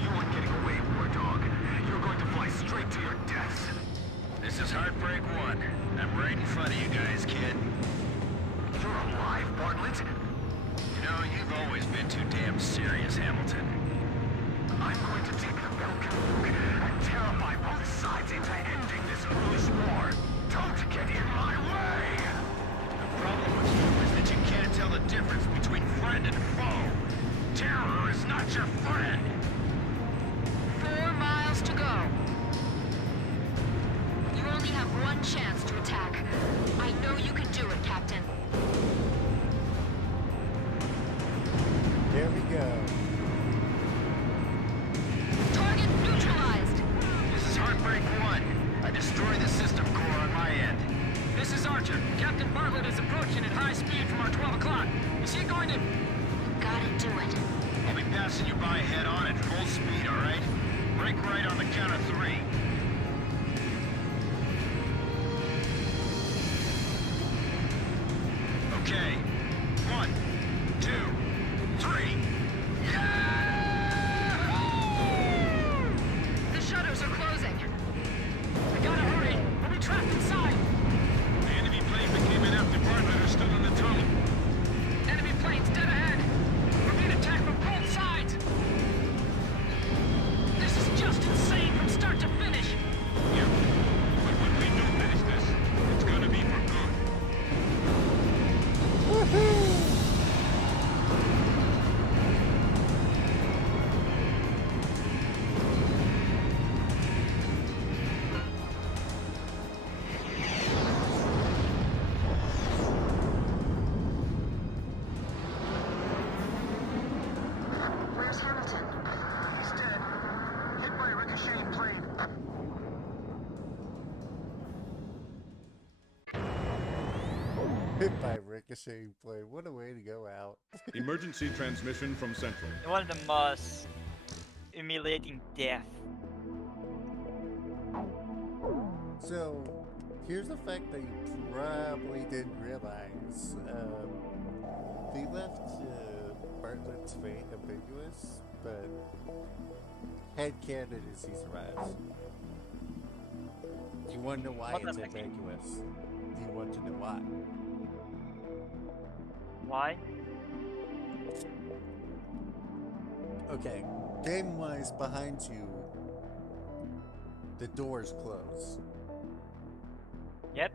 You aren't getting away, war dog. You're going to fly straight to your deaths. This is Heartbreak 1. I'm right in front of you guys, kid. You're alive, Bartlett. You know, you've always been too damn serious, Hamilton. I'm going to take the Belgian Luke and terrify both sides into ending this foolish war. Don't get in my way! The problem with you is that you can't tell the difference between friend and foe. Terror is not your friend! 4 miles to go. You only have one chance to attack. I know you can do it, Captain. There we go. Target neutralized. This is Heartbreak 1. I destroy the system core on my end. This is Archer. Captain Bartlett is approaching at high speed from our 12 o'clock. Is he going to... Gotta do it. I'll be passing you by head on at full speed, all right? Break right on the count of 3. Okay. 1, 2, 3. The shutters are closing. We gotta hurry. We'll be trapped inside. The enemy plane that came in after Bartlett are still in the tunnel. Enemy planes dead ahead. We're being attacked from both sides. This is just insane from start to finish. Yeah. But when we do finish this, it's gonna be for good. Where's Hamilton? He's dead. Hit by a ricocheting plane. Hit by ricocheting plane. What a way to go out. Emergency transmission from Central. One of the most humiliating death. So, here's the fact that you probably didn't realize. They left Bartlett's fate ambiguous, but headcanon is he survives. Do you want to know why it's ambiguous? Do you want to know why? Why? Okay, game-wise, behind you, the doors close. Yep.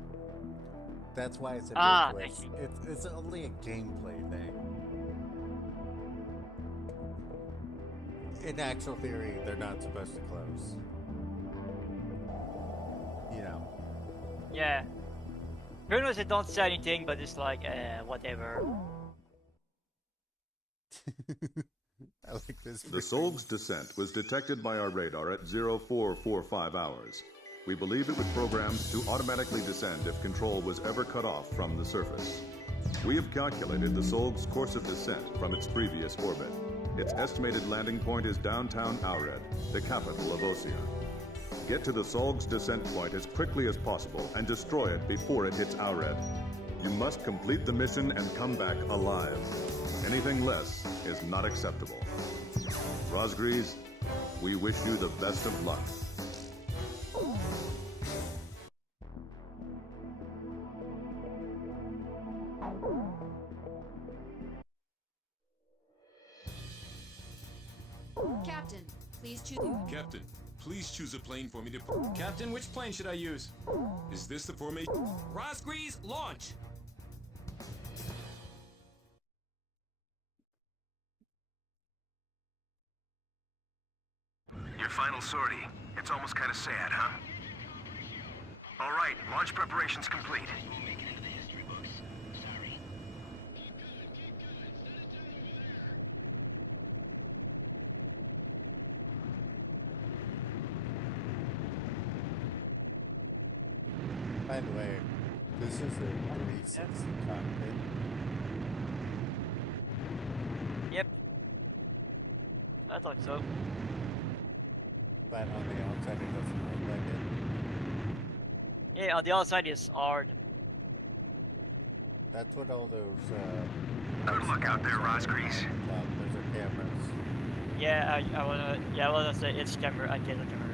That's why it's Ah, ambiguous. It's only a gameplay thing. In actual theory, they're not supposed to close. You know. Yeah. Pretty much they don't say anything, but it's like, whatever. I like this. The Solg's descent was detected by our radar at 0445 hours. We believe it was programmed to automatically descend if control was ever cut off from the surface. We have calculated the Solg's course of descent from its previous orbit. Its estimated landing point is downtown Aured, the capital of Osea. Get to the Solg's descent point as quickly as possible and destroy it before it hits Aured. You must complete the mission and come back alive. Anything less is not acceptable. Rosgrees, we wish you the best of luck. Captain, please choose. Captain, please choose a plane for me to... Captain, which plane should I use? Is this the formation? Rosgrees, launch! Your final sortie. It's almost kind of sad, huh? All right, launch preparations complete. By the way, this is a 360 cockpit. Yep. I thought so. But on the outside it doesn't look like it. Yeah, on the outside is hard. That's what all those Good luck out there, Rosgrees. those are cameras. Yeah, I wanna say it's camera. I can't look camera.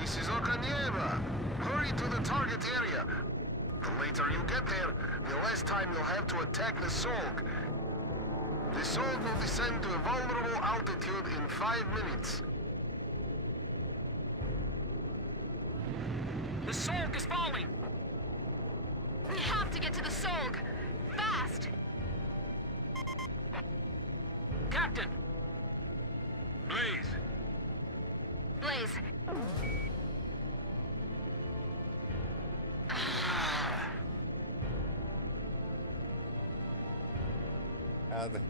This is Okanieva. Hurry to the target area. The later you get there, the less time you'll have to attack the Solg. The Solg will descend to a vulnerable altitude in 5 minutes. The Solg is falling! We have to get to the Solg! Fast! Captain! Blaze! Blaze,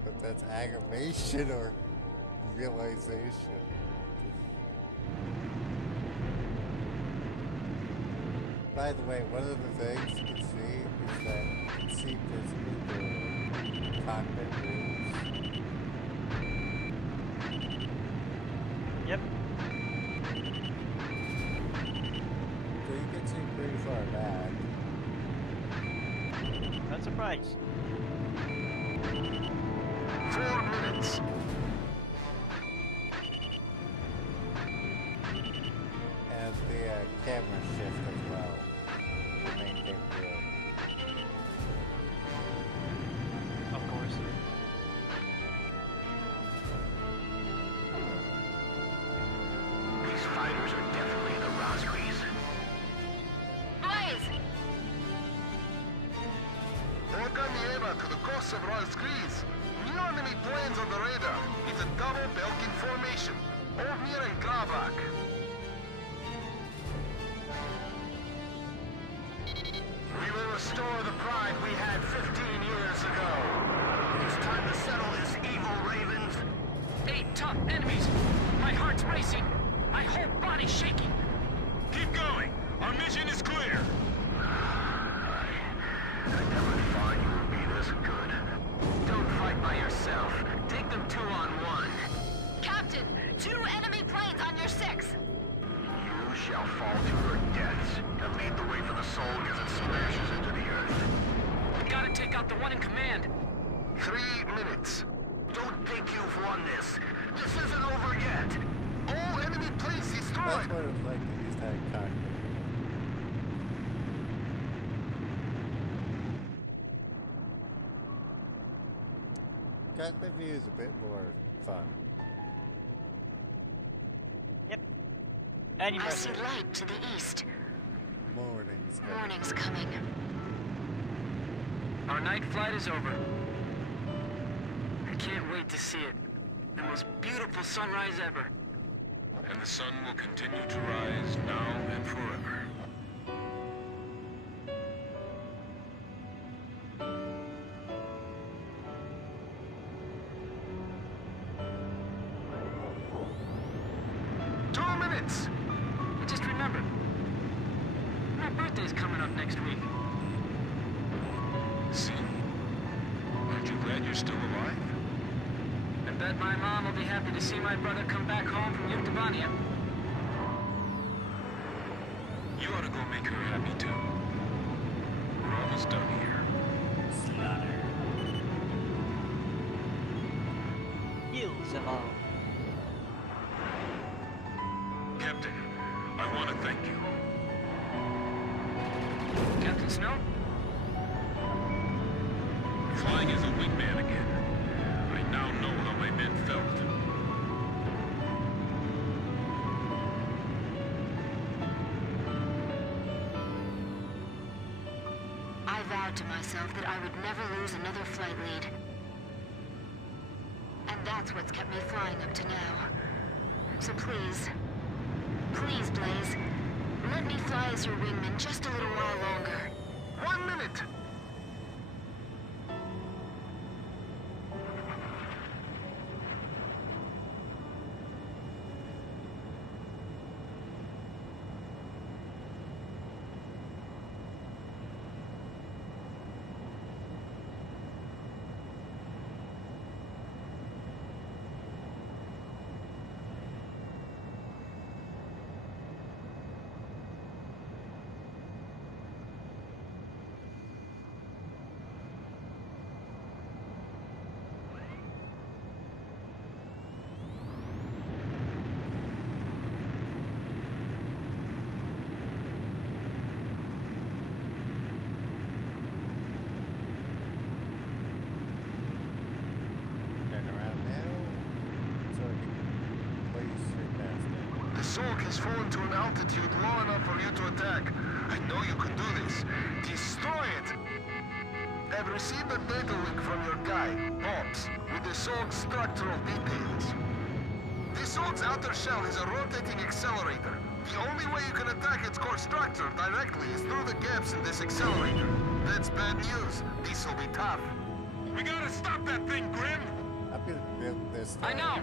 If that's aggravation or realization. By the way, one of the things you can see is that you can see physically the cockpit moves. Yep. So you can see pretty far back. Not surprised. 4 minutes. And the camera shift as well. The main thing here. Of course. These fighters are definitely the Rosgrees. Blaze! Okanieva to the coast of Rosgrees. New enemy planes on the radar. It's a double Belkin formation. Ovmir and Gravak. We will restore the pride we had 15 years ago. It's time to settle this evil, Ravens. 8 tough enemies! My heart's racing! My whole body's shaking! Keep going. Our mission is clear. I never thought you would be this good. Don't fight by yourself. Take them 2-on-1. Captain, 2 enemy planes on your 6! You shall fall to your deaths and lead the way for the soul as it smashes into the earth. We gotta take out the one in command. 3 minutes. Don't think you've won this. This isn't over yet. All enemy planes That's destroyed. what it's like to use that cockpit. Cockpit view is a bit more fun. Yep. Any I see message. light to the east. Morning's coming. Morning's coming. Our night flight is over. I can't wait to see it. The most beautiful sunrise ever. And the sun will continue to rise now and forever. I just remembered. My birthday's coming up next week. See? Aren't you glad you're still alive? I bet my mom will be happy to see my brother come back home from Yuktavania. You ought to go make her happy too. We're almost done here. Slaughter. Kills them all. Captain, I want to thank you. Captain Snow? Flying as a wingman again. I now know how my men felt. I vowed to myself that I would never lose another flight lead. And that's what's kept me flying up to now. So please, please, Blaze, let me fly as your wingman just a little while longer. 1 minute! The Sork has fallen to an altitude low enough for you to attack. I know you can do this. Destroy it! I've received a data link from your guy, Pops, with the Sork's structural details. The Sork's outer shell has a rotating accelerator. The only way you can attack its core structure directly is through the gaps in this accelerator. That's bad news. This'll be tough. We gotta stop that thing, Grim! I'm gonna build this. I know!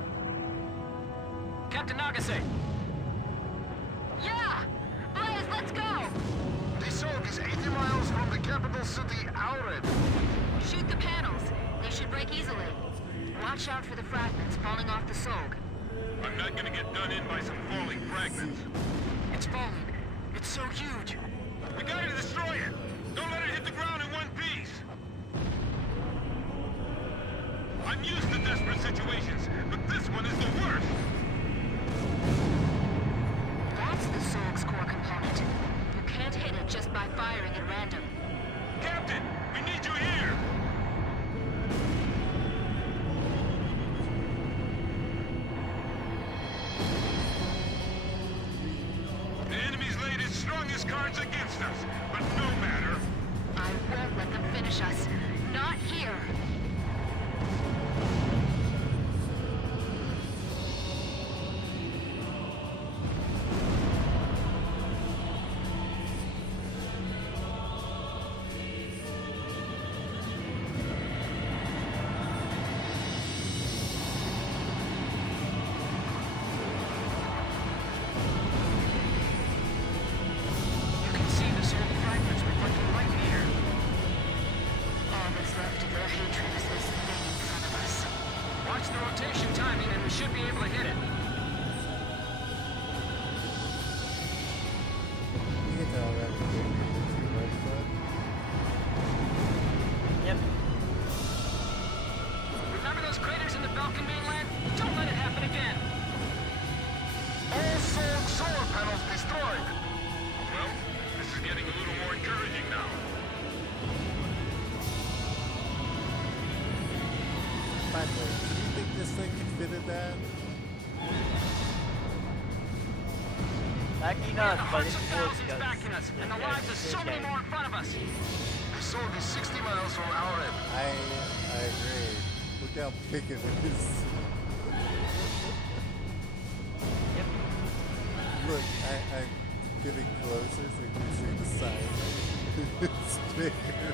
Captain Nagase! Yeah! Blaze, let's go! The Sork is 80 miles from the capital city, Aured. Shoot the panels. They should break easily. Watch out for the fragments falling off the Sork. I'm not gonna get done in by some falling fragments. It's falling. It's so huge. We gotta destroy it! Don't let it hit the ground in one piece! I'm used to desperate situations, but this one is the worst! That's the Sork's core component. You can't hit it just by firing at random. Captain, we need you here! The enemy's laid his strongest cards against us, but no matter. I won't let them finish us. Not here. You can see the Sork fragments reflecting right here. All that's left of their hatred is this thing in front of us. Watch the rotation timing and we should be able to hit it. You can tell that was good. Yep. Remember those craters in the Balkan mainland? Don't let it happen again. All Sork solar panels destroyed. Well, this is getting a little more encouraging now. By the way, do you think this thing can fit in that? Likely We not, have but hundreds it of would thousands because backing us, and the yeah, lives of so many game. more in front of us. The Sork is 60 miles from Aured. I agree. Look how big it is. Yep. Look, I'm getting closer so you can see the sign. It's bigger.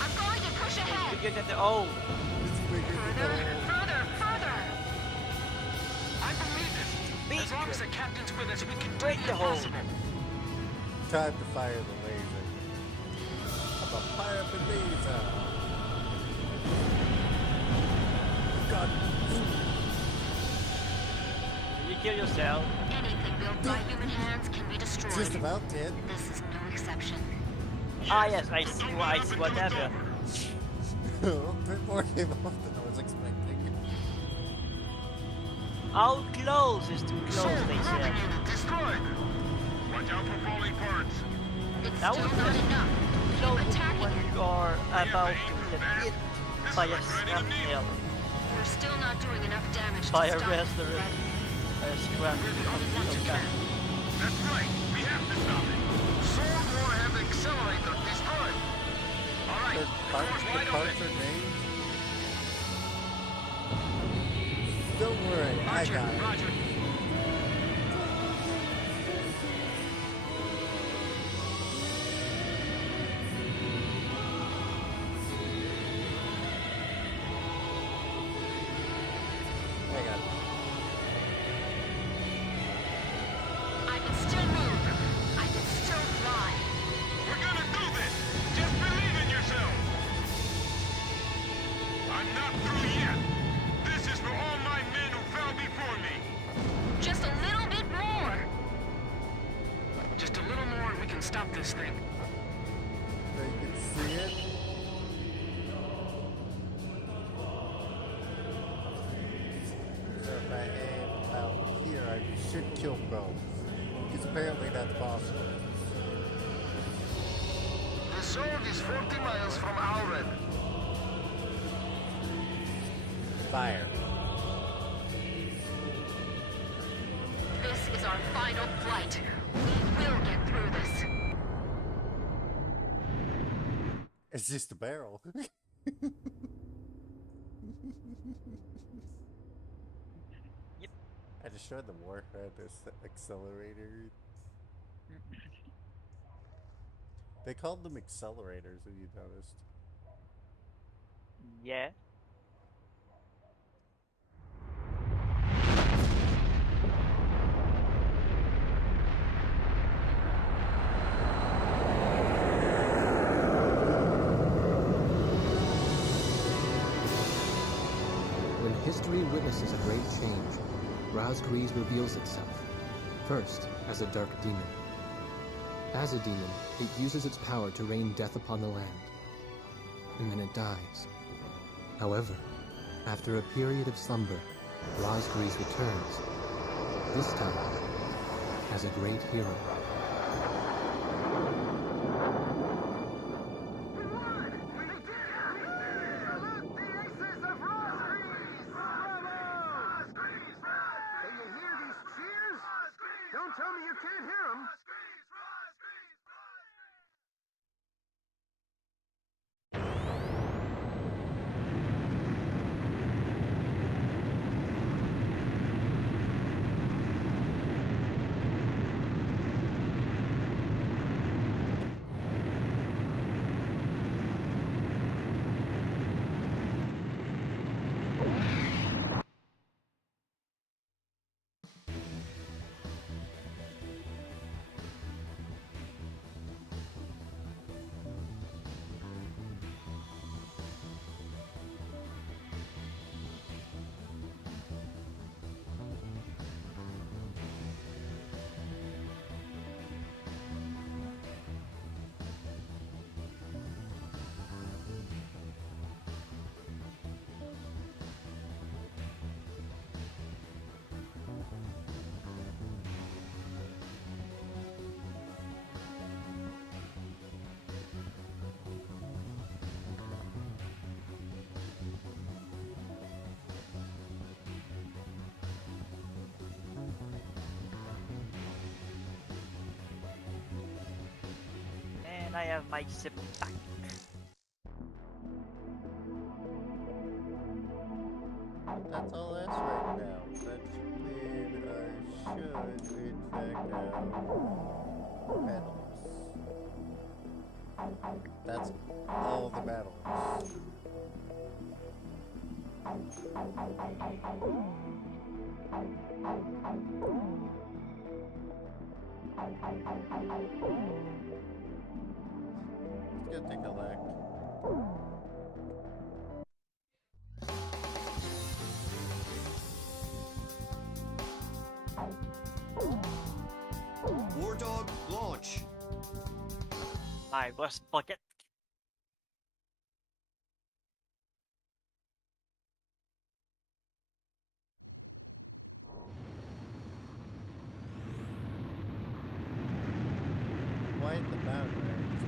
I'm going to push ahead. Bigger than the oh. It's bigger than the whole. Further, further. I believe it. As long as the captain's with us, we can do Break the the hole. impossible. Time to fire the laser. I'm gonna fire up the laser. God. You kill yourself. Anything built by human hands can be just about did. This is no exception. Ah, yes, I see what happened. A bit more came off than I was expecting. How close is too close, they said. Destroyed. Watch out for falling parts. It's That still was not enough. close Keep attacking when it. you are about to get hit by a shrapnel. We're still not doing enough damage By to a stop it. restaurant. A scrap. That's right. We have to stop it. Sword or have accelerator destroyed. All right. The parts are named. Don't worry, I got it. Roger. I got it. I can still move. I can still fly. We're gonna do this. Just believe in yourself. I'm not through yet. This is for all my men who fell before me. Just a little bit more. Just a little more and we can stop this thing. So you can see it. So if I aim out here, I should kill both. Because apparently that's possible. The sword is 40 miles from Alred. Fire. This is our final flight. We will get through this. It's just a barrel. Yep. I destroyed the warhead accelerator. They called them accelerators, if you noticed. Yeah. When history witnesses a great change, Rosgrees reveals itself, first as a dark demon. As a demon, it uses its power to rain death upon the land, and then it dies. However, after a period of slumber, Rosgrees returns, this time as a great hero. Can you hear these cheers? Don't tell me you can't hear them. And I have my zip back. That's all that's right now. That should in fact have medals. That's all the medals. Let's go take a look. War Dog launch. I was bucket. Quite the mountain range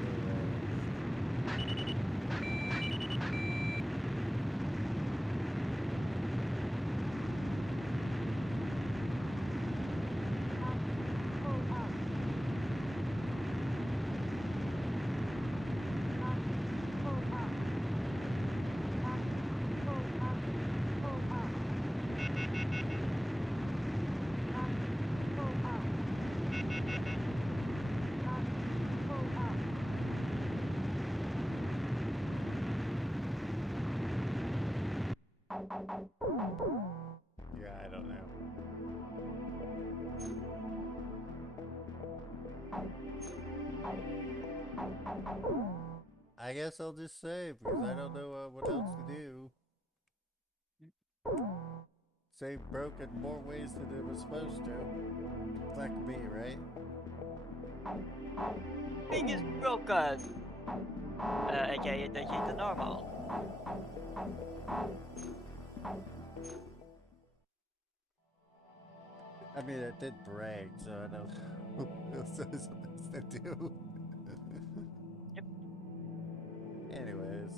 yeah, I don't know. I guess I'll just save because I don't know what else to do. Save broke in more ways than it was supposed to. Fuck me, right? Thing is broken. AKA the normal. I mean, it did break, so I don't know what else I was supposed to do. Yep. Anyways.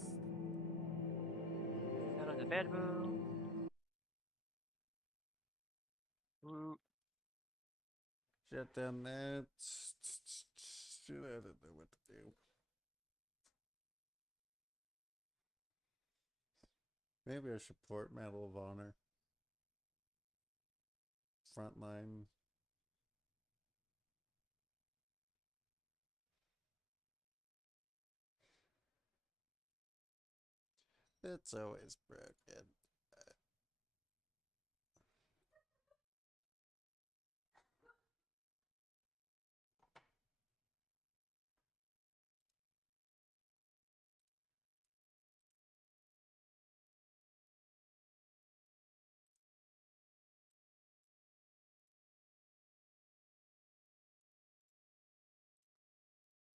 Out of the bedroom. Ooh. Shut down that. Shit, I don't know what to do. Maybe I should port Medal of Honor. Frontline. It's always broken.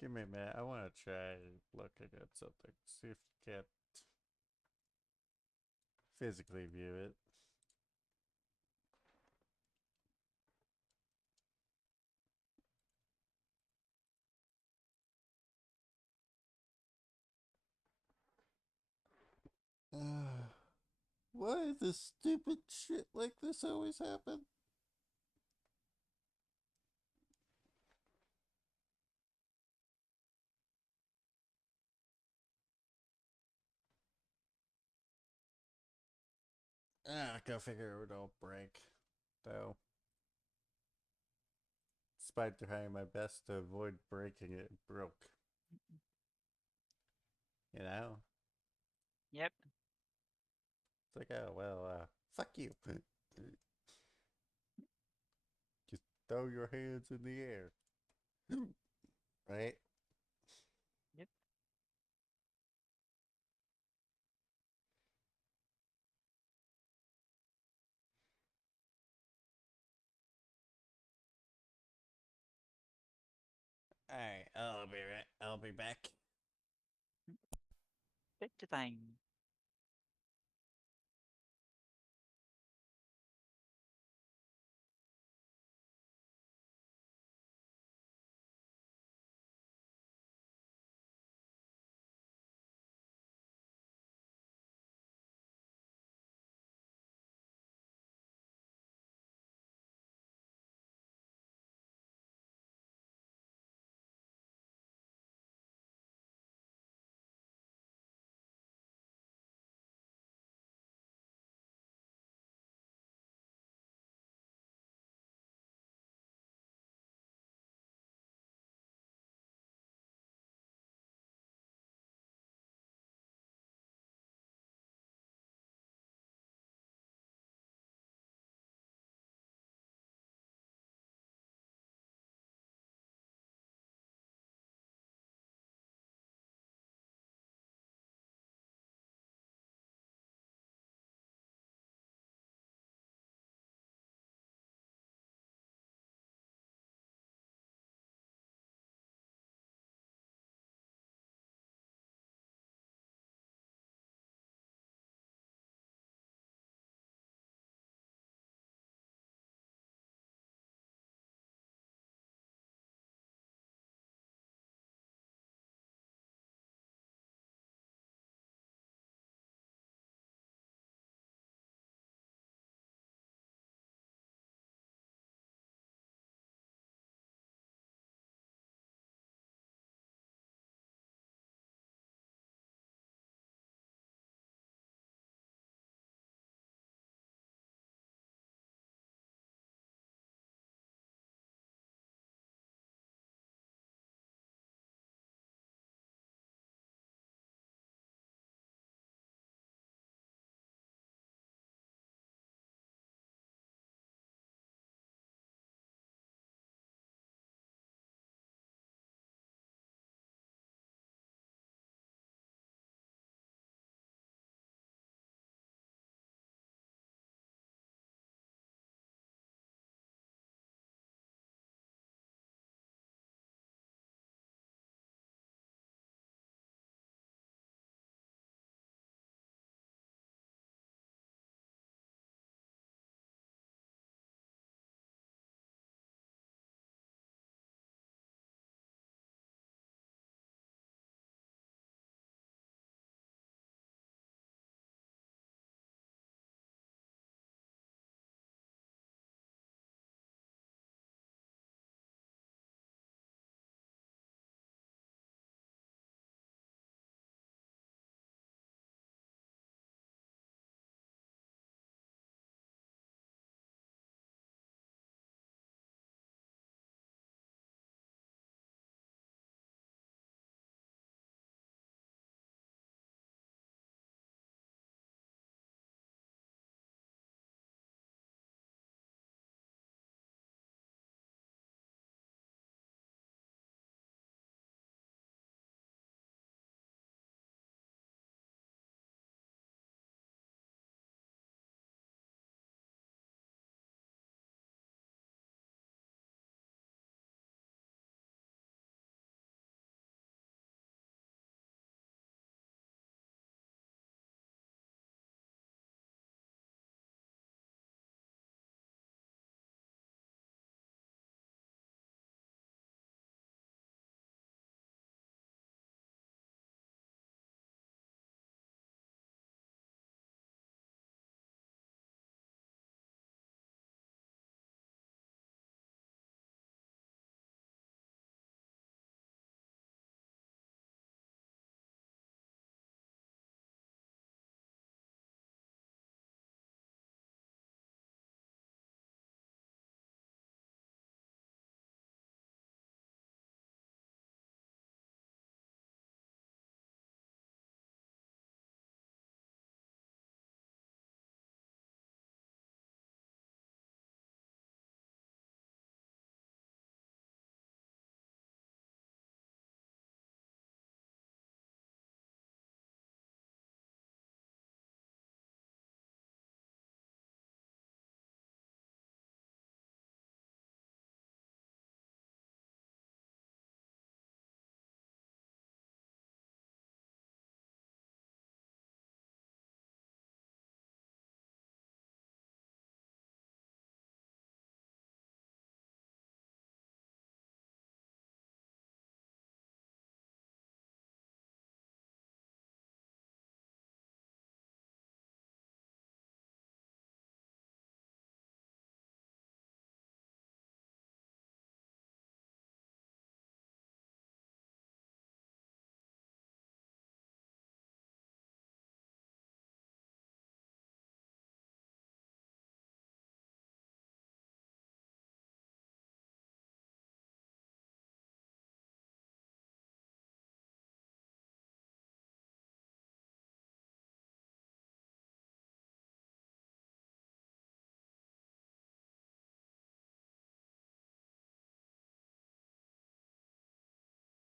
Give me a minute. I want to try looking at something. See if you can't physically view it. Why does stupid shit like this always happen? Go figure it will break. Though. Despite trying my best to avoid breaking it, it broke. You know? Yep. It's like, oh, well, fuck you. Just throw your hands in the air. Right? Yep. Alright, I'll be back. Take the time.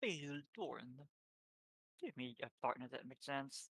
Eildorn. Give me a partner that makes sense.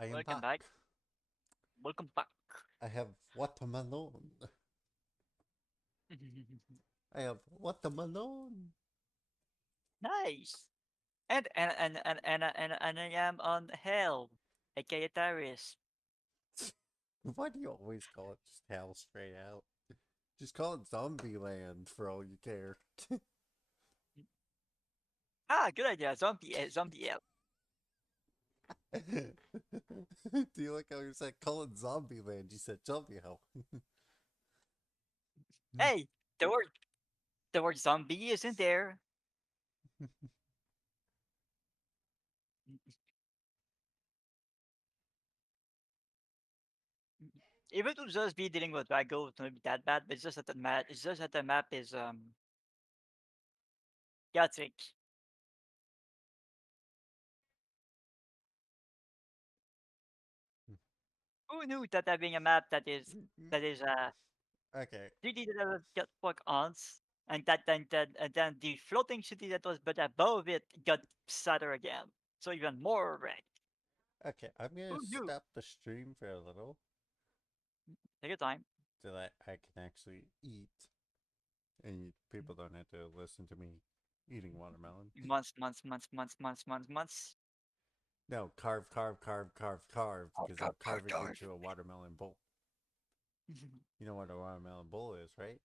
I am Welcome back. back. Welcome back. I have watermelon. I have watermelon. Nice. And I am on hell, aka Darius. Why do you always call it just hell straight out? Just call it Zombie Land for all you care. Ah, good idea. Zombie hell. Do you like how you said call it Zombie Land? You said Zombie Hell. Hey, the word zombie isn't there. Even to just be dealing with Rago, it's not be that bad, but it's just that the map is chaotic. Who knew that having a map that is Okay. 3D that got fuck ants, and then the floating city that was but above it got sadder again. So even more wrecked. Okay, I'm gonna Who knew? stop the stream for a little Take your time. so that I can actually eat and people don't have to listen to me eating watermelon. Months. No, carve, because I'm carving into a watermelon bowl. You know what a watermelon bowl is, right?